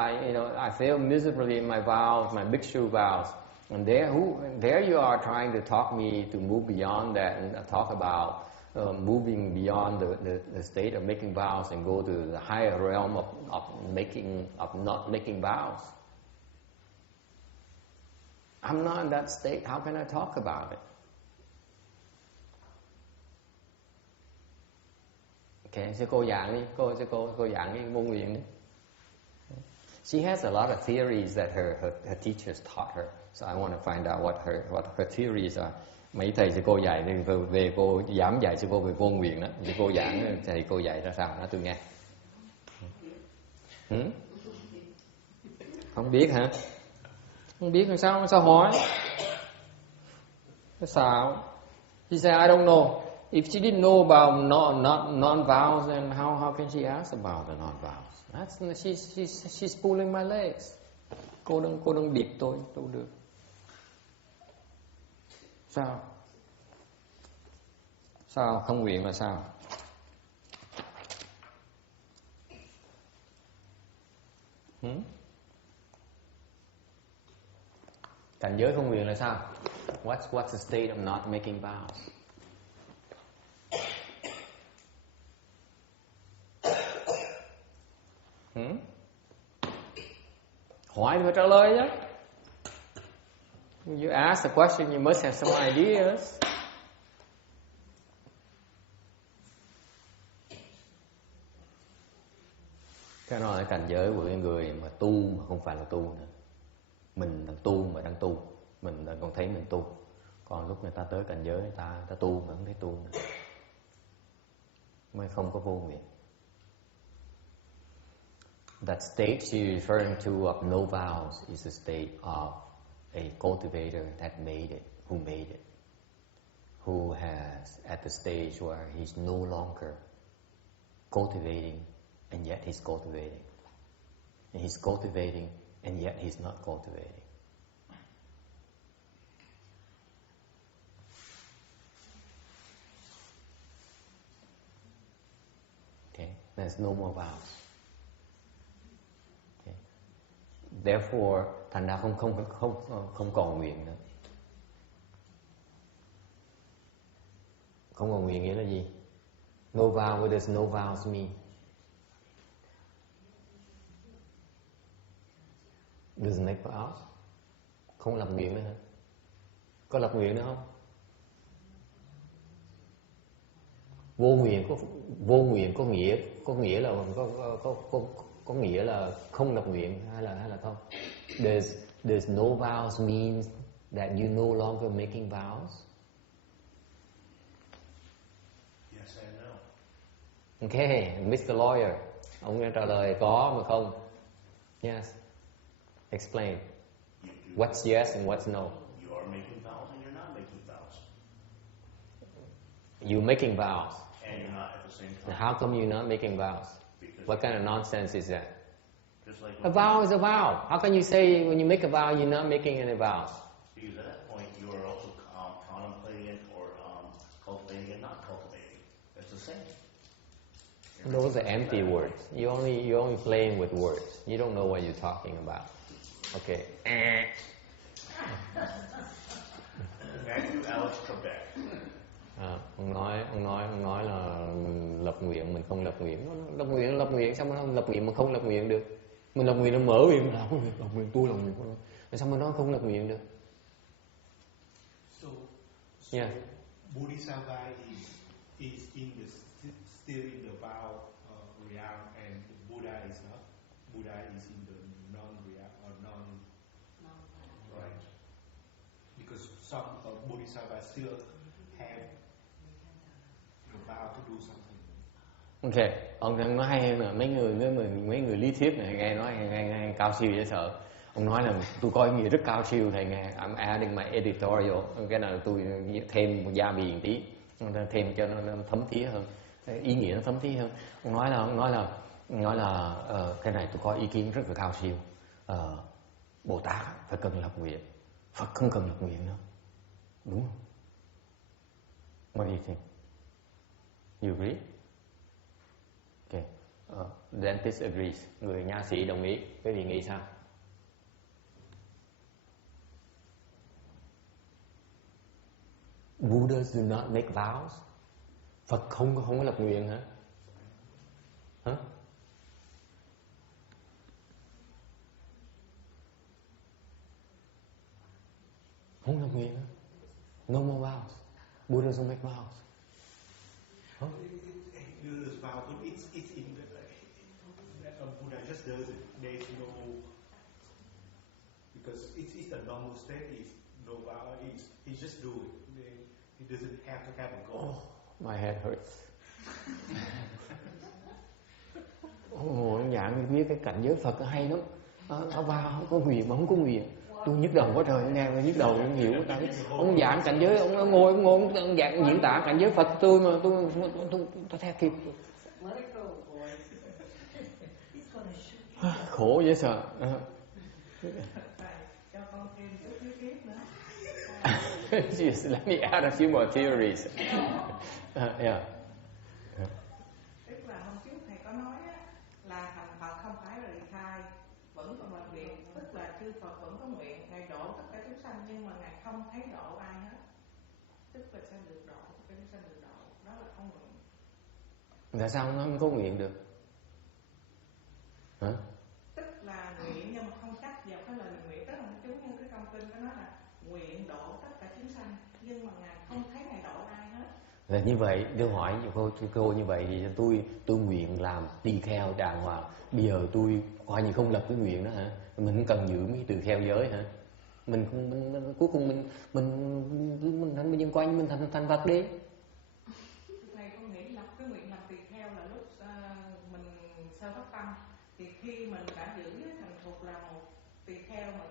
I failed miserably in my vows, my bhikshu vows. And there you are trying to talk me to move beyond that and talk about moving beyond the state of making vows and go to the higher realm of not making vows. I'm not in that state. How can I talk about it? Okay, so cô giảng đi, cô giảng đi vô nguyện đi. She has a lot of theories that her teachers taught her. So I want to find out what her theories are. Mấy thầy sư cô dạy về cô giảng dạy sư cô về vô nguyện đó. Thì cô giảng thầy cô dạy ra sao? Nói tôi nghe. Không biết hả? Không biết sao hỏi? Sao? She said I don't know. If she didn't know about non-vows, then how can she ask about the non-vows? She's pulling my legs. Cô đừng bịt tôi được. Sao không nguyện là sao? Cảnh giới không nguyện là sao? What's the state of not making vows? Hỏi thì phải trả lời chứ. You ask the question, you must have some ideas. Cái đó là cảnh giới của cái người mà tu mà không phải là tu nữa. Mình đang tu mà đang tu, mình đang còn thấy mình tu. Còn lúc người ta tới cảnh giới người ta tu mà không thấy tu nữa. Mới không có vô nguyện. That state she's referring to of no vows is a state of a cultivator that made it, who has at the stage where he's no longer cultivating and yet he's cultivating. And he's cultivating and yet he's not cultivating. Okay, there's no more vows. Therefore, thành ra không còn nguyện nữa. Không còn nguyện nghĩa là gì? No vow, what does no vows mean? Doesn't make vows? Không lập nguyện nữa hả? Có lập nguyện nữa không? Vô nguyện có nghĩa là không lập nguyện hay là không? Does no vows mean that you no longer making vows? Yes and no. Okay, Mr. Lawyer, ông nghe trả lời có mà không? Yes. Explain. What's yes and what's no? You are making vows and you're not making vows. You're making vows. And you're not at the same time. How come you're not making vows? What kind of nonsense is that? Like a vow is a vow. How can you say when you make a vow you're not making any vows? Because at that point you are also contemplating or cultivating and not cultivating. It's the same. Those are empty words. You're only playing with words. You don't know what you're talking about. Okay. Matthew Alex Trebek. Ông nói là lập nguyện mình không lập nguyện. Lập nguyện sao mà nó lập nguyện mà không lập nguyện được? Mình lập nguyện nó mở miệng lập nguyện tôi lập nguyện. Mà sao mà nó không lập nguyện được? So yeah. Bodhisattva is still in the vow realm, and Buddha is not. Buddha is in the non-realm or non. some Bodhisattva still have the vow to do something. Ok, ông nói hay mà mấy người lý thuyết này nghe nói nghe cao siêu dễ sợ. Ông nói là tôi có ý nghĩa rất cao siêu thầy nghe. I'm adding my editorial, cái nào tôi thêm một gia bì một tí, thêm cho nó thấm thía hơn, ý nghĩa nó thấm thía hơn. Ông nói là cái này tôi có ý kiến rất là cao siêu. Bồ Tát phải cần lập nguyện, Phật không cần lập nguyện nữa, đúng không? What do you think? You agree? Okay. Dentist agrees. Người nha sĩ đồng ý. Cái gì nghĩ sao? Buddhas do not make vows. Phật không có lập nguyện hả? Hả? Không lập nguyện hả? No more vows. Buddhas don't make vows. Huh? Buddha's vow, but it's in the Buddha just does it. There's no, because it's the normal state. It's no vow. He just do it. He doesn't have to have a goal. Oh, my head hurts. Ông giảng biết cái cảnh giới Phật hay lắm. Nó vào có nguyện mà không có nguyện. Tôi nhức đầu quá trời, nghe nhức đầu không hiểu. Ông giảng cảnh giới, ông ngồi ông giảng diễn tả cảnh giới Phật tôi mà tôi theo kịp. Khổ dễ sợ. Yes, let me add a few more theories. Yeah. Tức là hôm trước thầy có nói là thành Phật không phải là ly khai, vẫn còn là nguyện, tức là chư Phật vẫn có nguyện, ngài độ tất cả chúng sanh nhưng mà ngài không thấy độ ai hết, tức là sẽ được độ, tất cả chúng sanh được độ, đó là không nguyện. Tại sao nó không có nguyện được? Hả? Tức là nguyện nhưng mà không chắc vào cái lời nguyện, tức là chúng như cái trong kinh có nói là nguyện độ tất cả chúng sanh nhưng mà ngài không thấy ngài độ ai hết. Là như vậy, tôi hỏi cô như vậy thì tôi nguyện làm tỳ kheo đàng hoàng. Bây giờ tôi coi như không lập cái nguyện đó hả? Mình không cần giữ mấy tỳ kheo giới hả? Mình cuối cùng mình coi như mình thành Phật đi. Thầy có nghĩ lập cái nguyện làm tỳ kheo là lúc mình sơ phát tâm, thì khi mình đã giữ thành thục là một tỳ kheo mà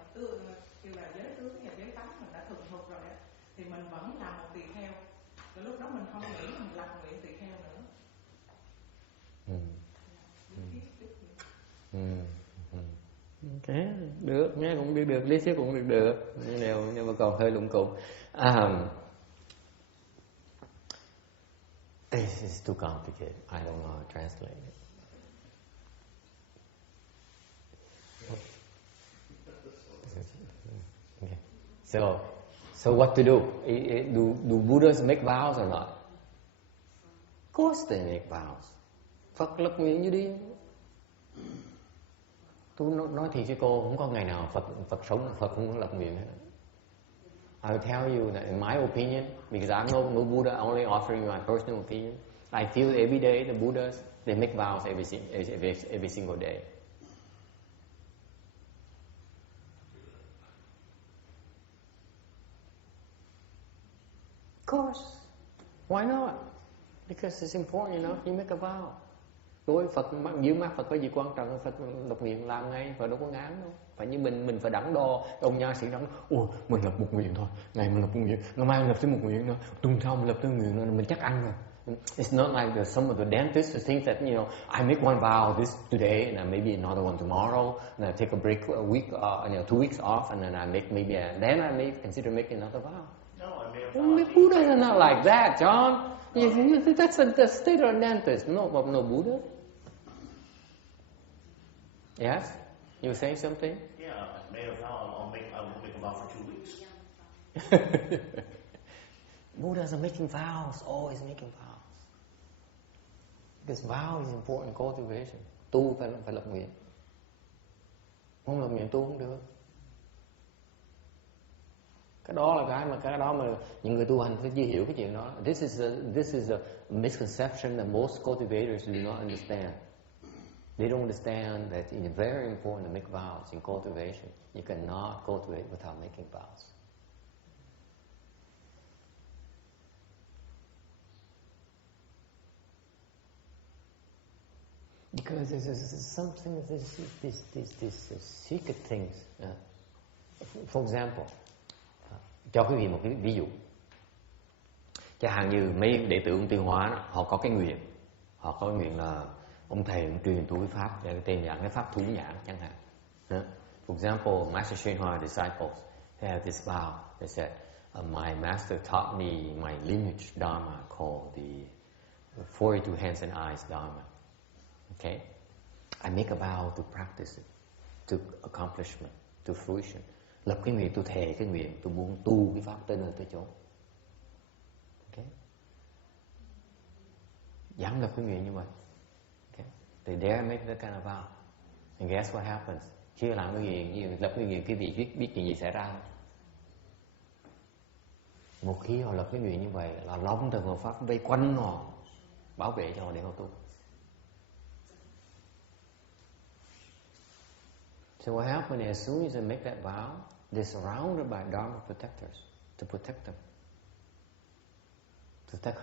kêu là giới tướng và giới tánh mình đã thuần thục rồi đó, thì mình vẫn là một tỳ kheo. Rồi lúc đó mình không nghĩ mình lập nguyện tỳ kheo nữa. Ok, được, nghe cũng được, lý thuyết cũng được, nhưng mà còn hơi lụng cụng. This is too complicated. I don't know how to translate it. Okay. So what to do? Do Buddhas make vows or not? Of course they make vows. Phật lập nguyện như đi. Tôi nói thiệt với cô, không có ngày nào Phật sống Phật không có lập nguyện hết. I will tell you that in my opinion, because I'm no Buddha, only offering you my personal opinion. I feel every day the Buddhas they make vows every single day. Of course. Why not? Because it's important, you know. You make a vow. Đối với Phật, dưới mắt Phật có gì quan trọng, Phật lập nguyện làm ngay, Phật đâu có ngán đâu. Phải như mình phải đắn đo, ông nha sĩ đắn, mình lập một nguyện thôi, ngày mình lập một nguyện, ngày mai mình lập thêm một nguyện nữa, tuần sau mình lập thêm một nguyện nữa, mình chắc ăn rồi. It's not like some of the dentists who think that, you know, I make one vow this today and maybe another one tomorrow, and I take a break a week, 2 weeks off, and then I make then I may consider making another vow. No, I made a vow. Buddha is not like that, John. That's the state of a dentist, no Buddha. Yes? You were saying something? Yeah, I made a vow. I will make a vow for 2 weeks. Buddhas are making vows, always making vows. Because vow is important cultivation. Tu phải lập nguyện. Không lập nguyện tu không được. Cái đó mà những người tu hành phải chưa hiểu cái chuyện đó. This is a misconception that most cultivators do not understand. They don't understand that it's very important to make vows in cultivation. You cannot cultivate without making vows. Because there's something, these secret things. For example, cho quý vị một cái ví dụ. Chẳng hạn như mấy đệ tử ông Tiêu Hóa đó, họ có cái nguyện là ông thầy ông truyền tu cái pháp, cái tên dạng cái pháp thủ nhãn chẳng hạn. For example, Master Shen Hoa disciples, they have this vow. They said, my master taught me my lineage dharma called the 42 hands and eyes dharma. Okay, I make a vow to practice it, to accomplishment, to fruition. Lập cái nguyện, tôi thề cái nguyện, tôi muốn tu cái pháp tới nơi tới chỗ. Okay, dám lập cái nguyện như vậy. Okay, they dare make that kind of vow, and guess what happens? Khi làm cái nguyện, lập cái nguyện, cái vị biết chuyện gì xảy ra không? Một khi họ lập cái nguyện như vậy là long thần hộ pháp vây quanh họ, bảo vệ cho họ để họ tu. So what happened as soon as they make that vow, they're surrounded by Dharma protectors to protect them. To protect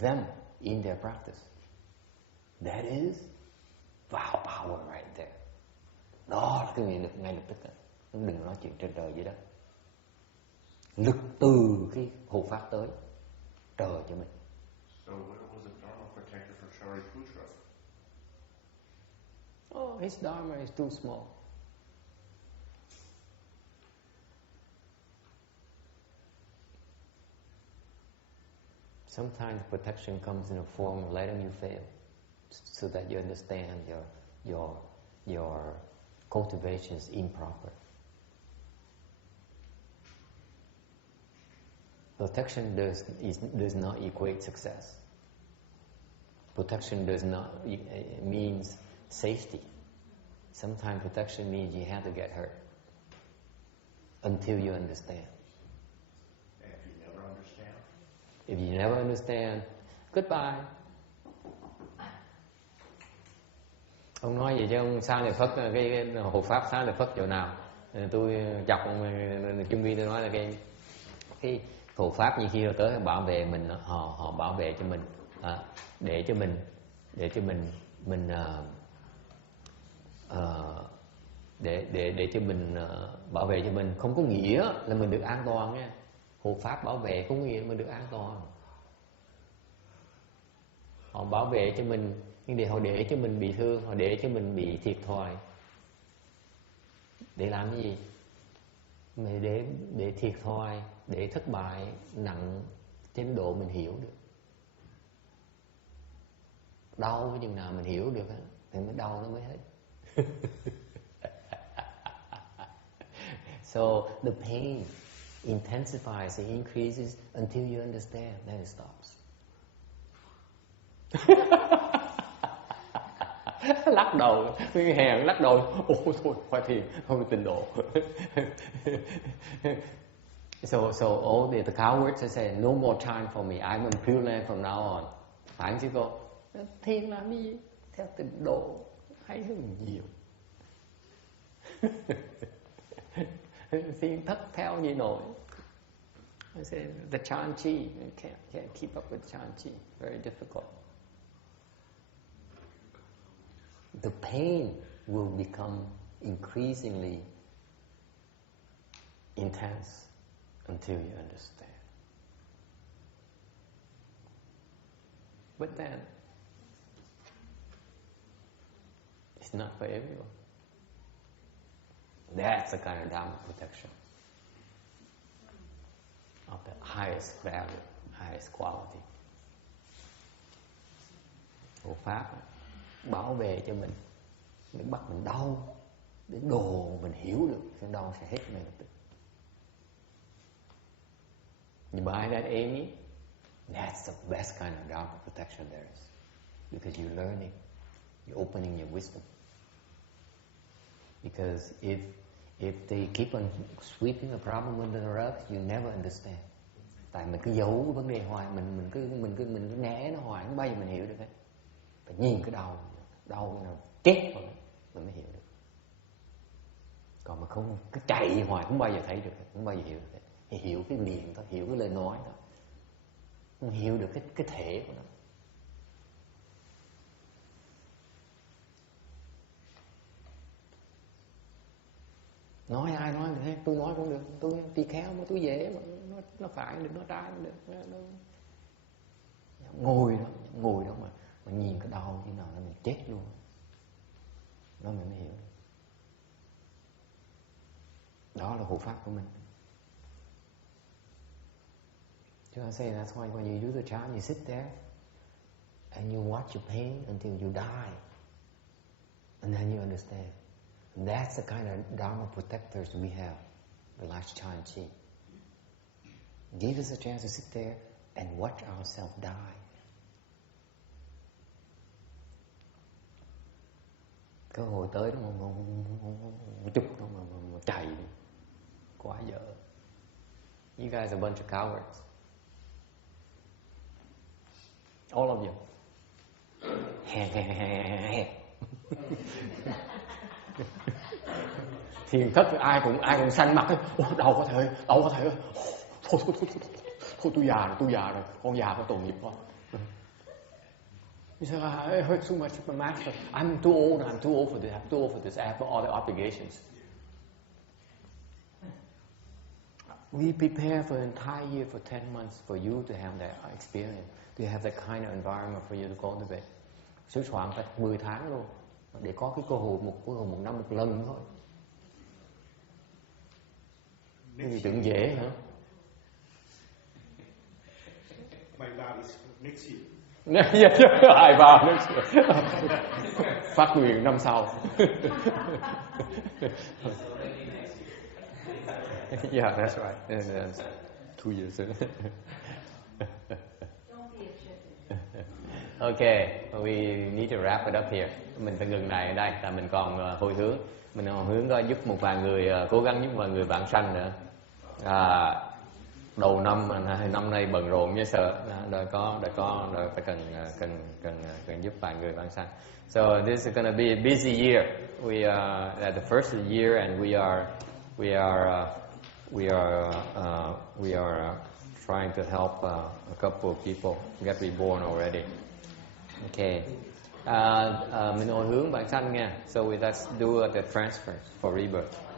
them in their practice. That is vow power right there. Đó là cái nguyện lực ngay lập tức. Đừng nói chuyện trên trời dưới đất. Lực từ cái hộ pháp tới trời cho mình. So where was the Dharma protector for Shariputra? Oh, his Dharma is too small. Sometimes protection comes in a form of letting you fail, so that you understand your cultivation is improper. Protection does not equate success. Protection does not means safety. Sometimes protection means you have to get hurt until you understand. If you never understand, goodbye. Ông nói vậy chứ ông Sa Lợi Phất, cái hộ pháp Sa Lợi Phất chỗ nào? Tôi chọc chuyên viên tôi nói là cái hộ pháp như khi họ tới bảo vệ mình, họ bảo vệ cho mình, để cho mình để cho mình bảo vệ cho mình, không có nghĩa là mình được an toàn nha. Hộ pháp bảo vệ không có nghĩa là mình được an toàn. Họ bảo vệ cho mình, nhưng họ để cho mình bị thương, họ để cho mình bị thiệt thòi. Để làm cái gì? Để thiệt thòi, để thất bại nặng trên độ mình hiểu được. Đau chừng nào mình hiểu được thì mới đau nó mới hết. So the pain intensifies, it increases until you understand, then it stops. Lắc đầu, cái hèn lắc đầu, ôi thôi, phải thiền, không tịnh độ. So all the cowards say, no more time for me, I'm in Pureland from now on. Phải chứ cô? Thiền làm gì? Theo tịnh độ, hay hơn nhiều. Thiền thất theo gì nổi. I say, the chan chi, you can't keep up with chan chi, very difficult. The pain will become increasingly intense until you understand. But then, it's not for everyone. That's the kind of Dharma protection of the highest value, highest quality. Hộ pháp bảo vệ cho mình, để bắt mình đau, để đồ mình hiểu được, cái đau sẽ hết ngay lập tức. You buy that, Amy? That's the best kind of Dharma protection there is, because you're learning, you're opening your wisdom. Because if they keep on sweeping the problem under the rug, you never understand. Tại mình cứ giấu cái vấn đề hoài, mình cứ né nó hoài, không bao giờ mình hiểu được hết. Phải nhìn cái đau cái nào chết rồi mình mới hiểu được. Còn mà không cứ chạy hoài không bao giờ thấy được, không bao giờ hiểu được. Thì hiểu cái miệng thôi, hiểu cái lời nói thôi, không hiểu được cái thể của nó. Nói ai nói được hết, tôi nói cũng được, tôi tỳ kheo mà tôi dễ mà nó phải được, nó trái cũng được. Nó ngồi đó mà nhìn cái đau như nào là mình chết luôn. Đó mình mới hiểu. Đó là hộ pháp của mình. So I say that's why when you do the chant, you sit there and you watch your pain until you die, and then you understand. And that's the kind of Dharma protectors we have. Relax Chan Chi. Give us a chance to sit there and watch ourselves die. Cơ hội tới đó một chút đó mà chạy đi. Quá dở. You guys are a bunch of cowards. All of you. Thiền thất ai cũng xanh mặt ấy. Đâu có thể. Thôi tôi già rồi, con già có tội nghiệp quá. You say, I heard so much of my master. I'm too old for this. I have other obligations. We prepare for an entire year, for 10 months, for you to have that experience, to have that kind of environment for you to cultivate. Sửa soạn phải 10 tháng luôn, để có cái cơ hội một năm một lần thôi. Cái tưởng dễ hả? My dad is next year. Ai vào next year. Phát nguyện năm sau. Yeah, that's right. That's 2 years. Okay, we need to wrap it up here. Mình phải ngừng này ở đây, tại mình còn hồi hướng. Mình còn hướng có giúp một vài người, cố gắng giúp một vài người vãng sanh nữa. Đầu năm nay bận rộn như sợ, đợi phải cần giúp vài người vãng sanh. So this is going to be a busy year. We are at the first of the year, and we are trying to help a couple of people get reborn already. Okay. Mình hồi hướng vãng sanh nha. So let's do the transfer for rebirth.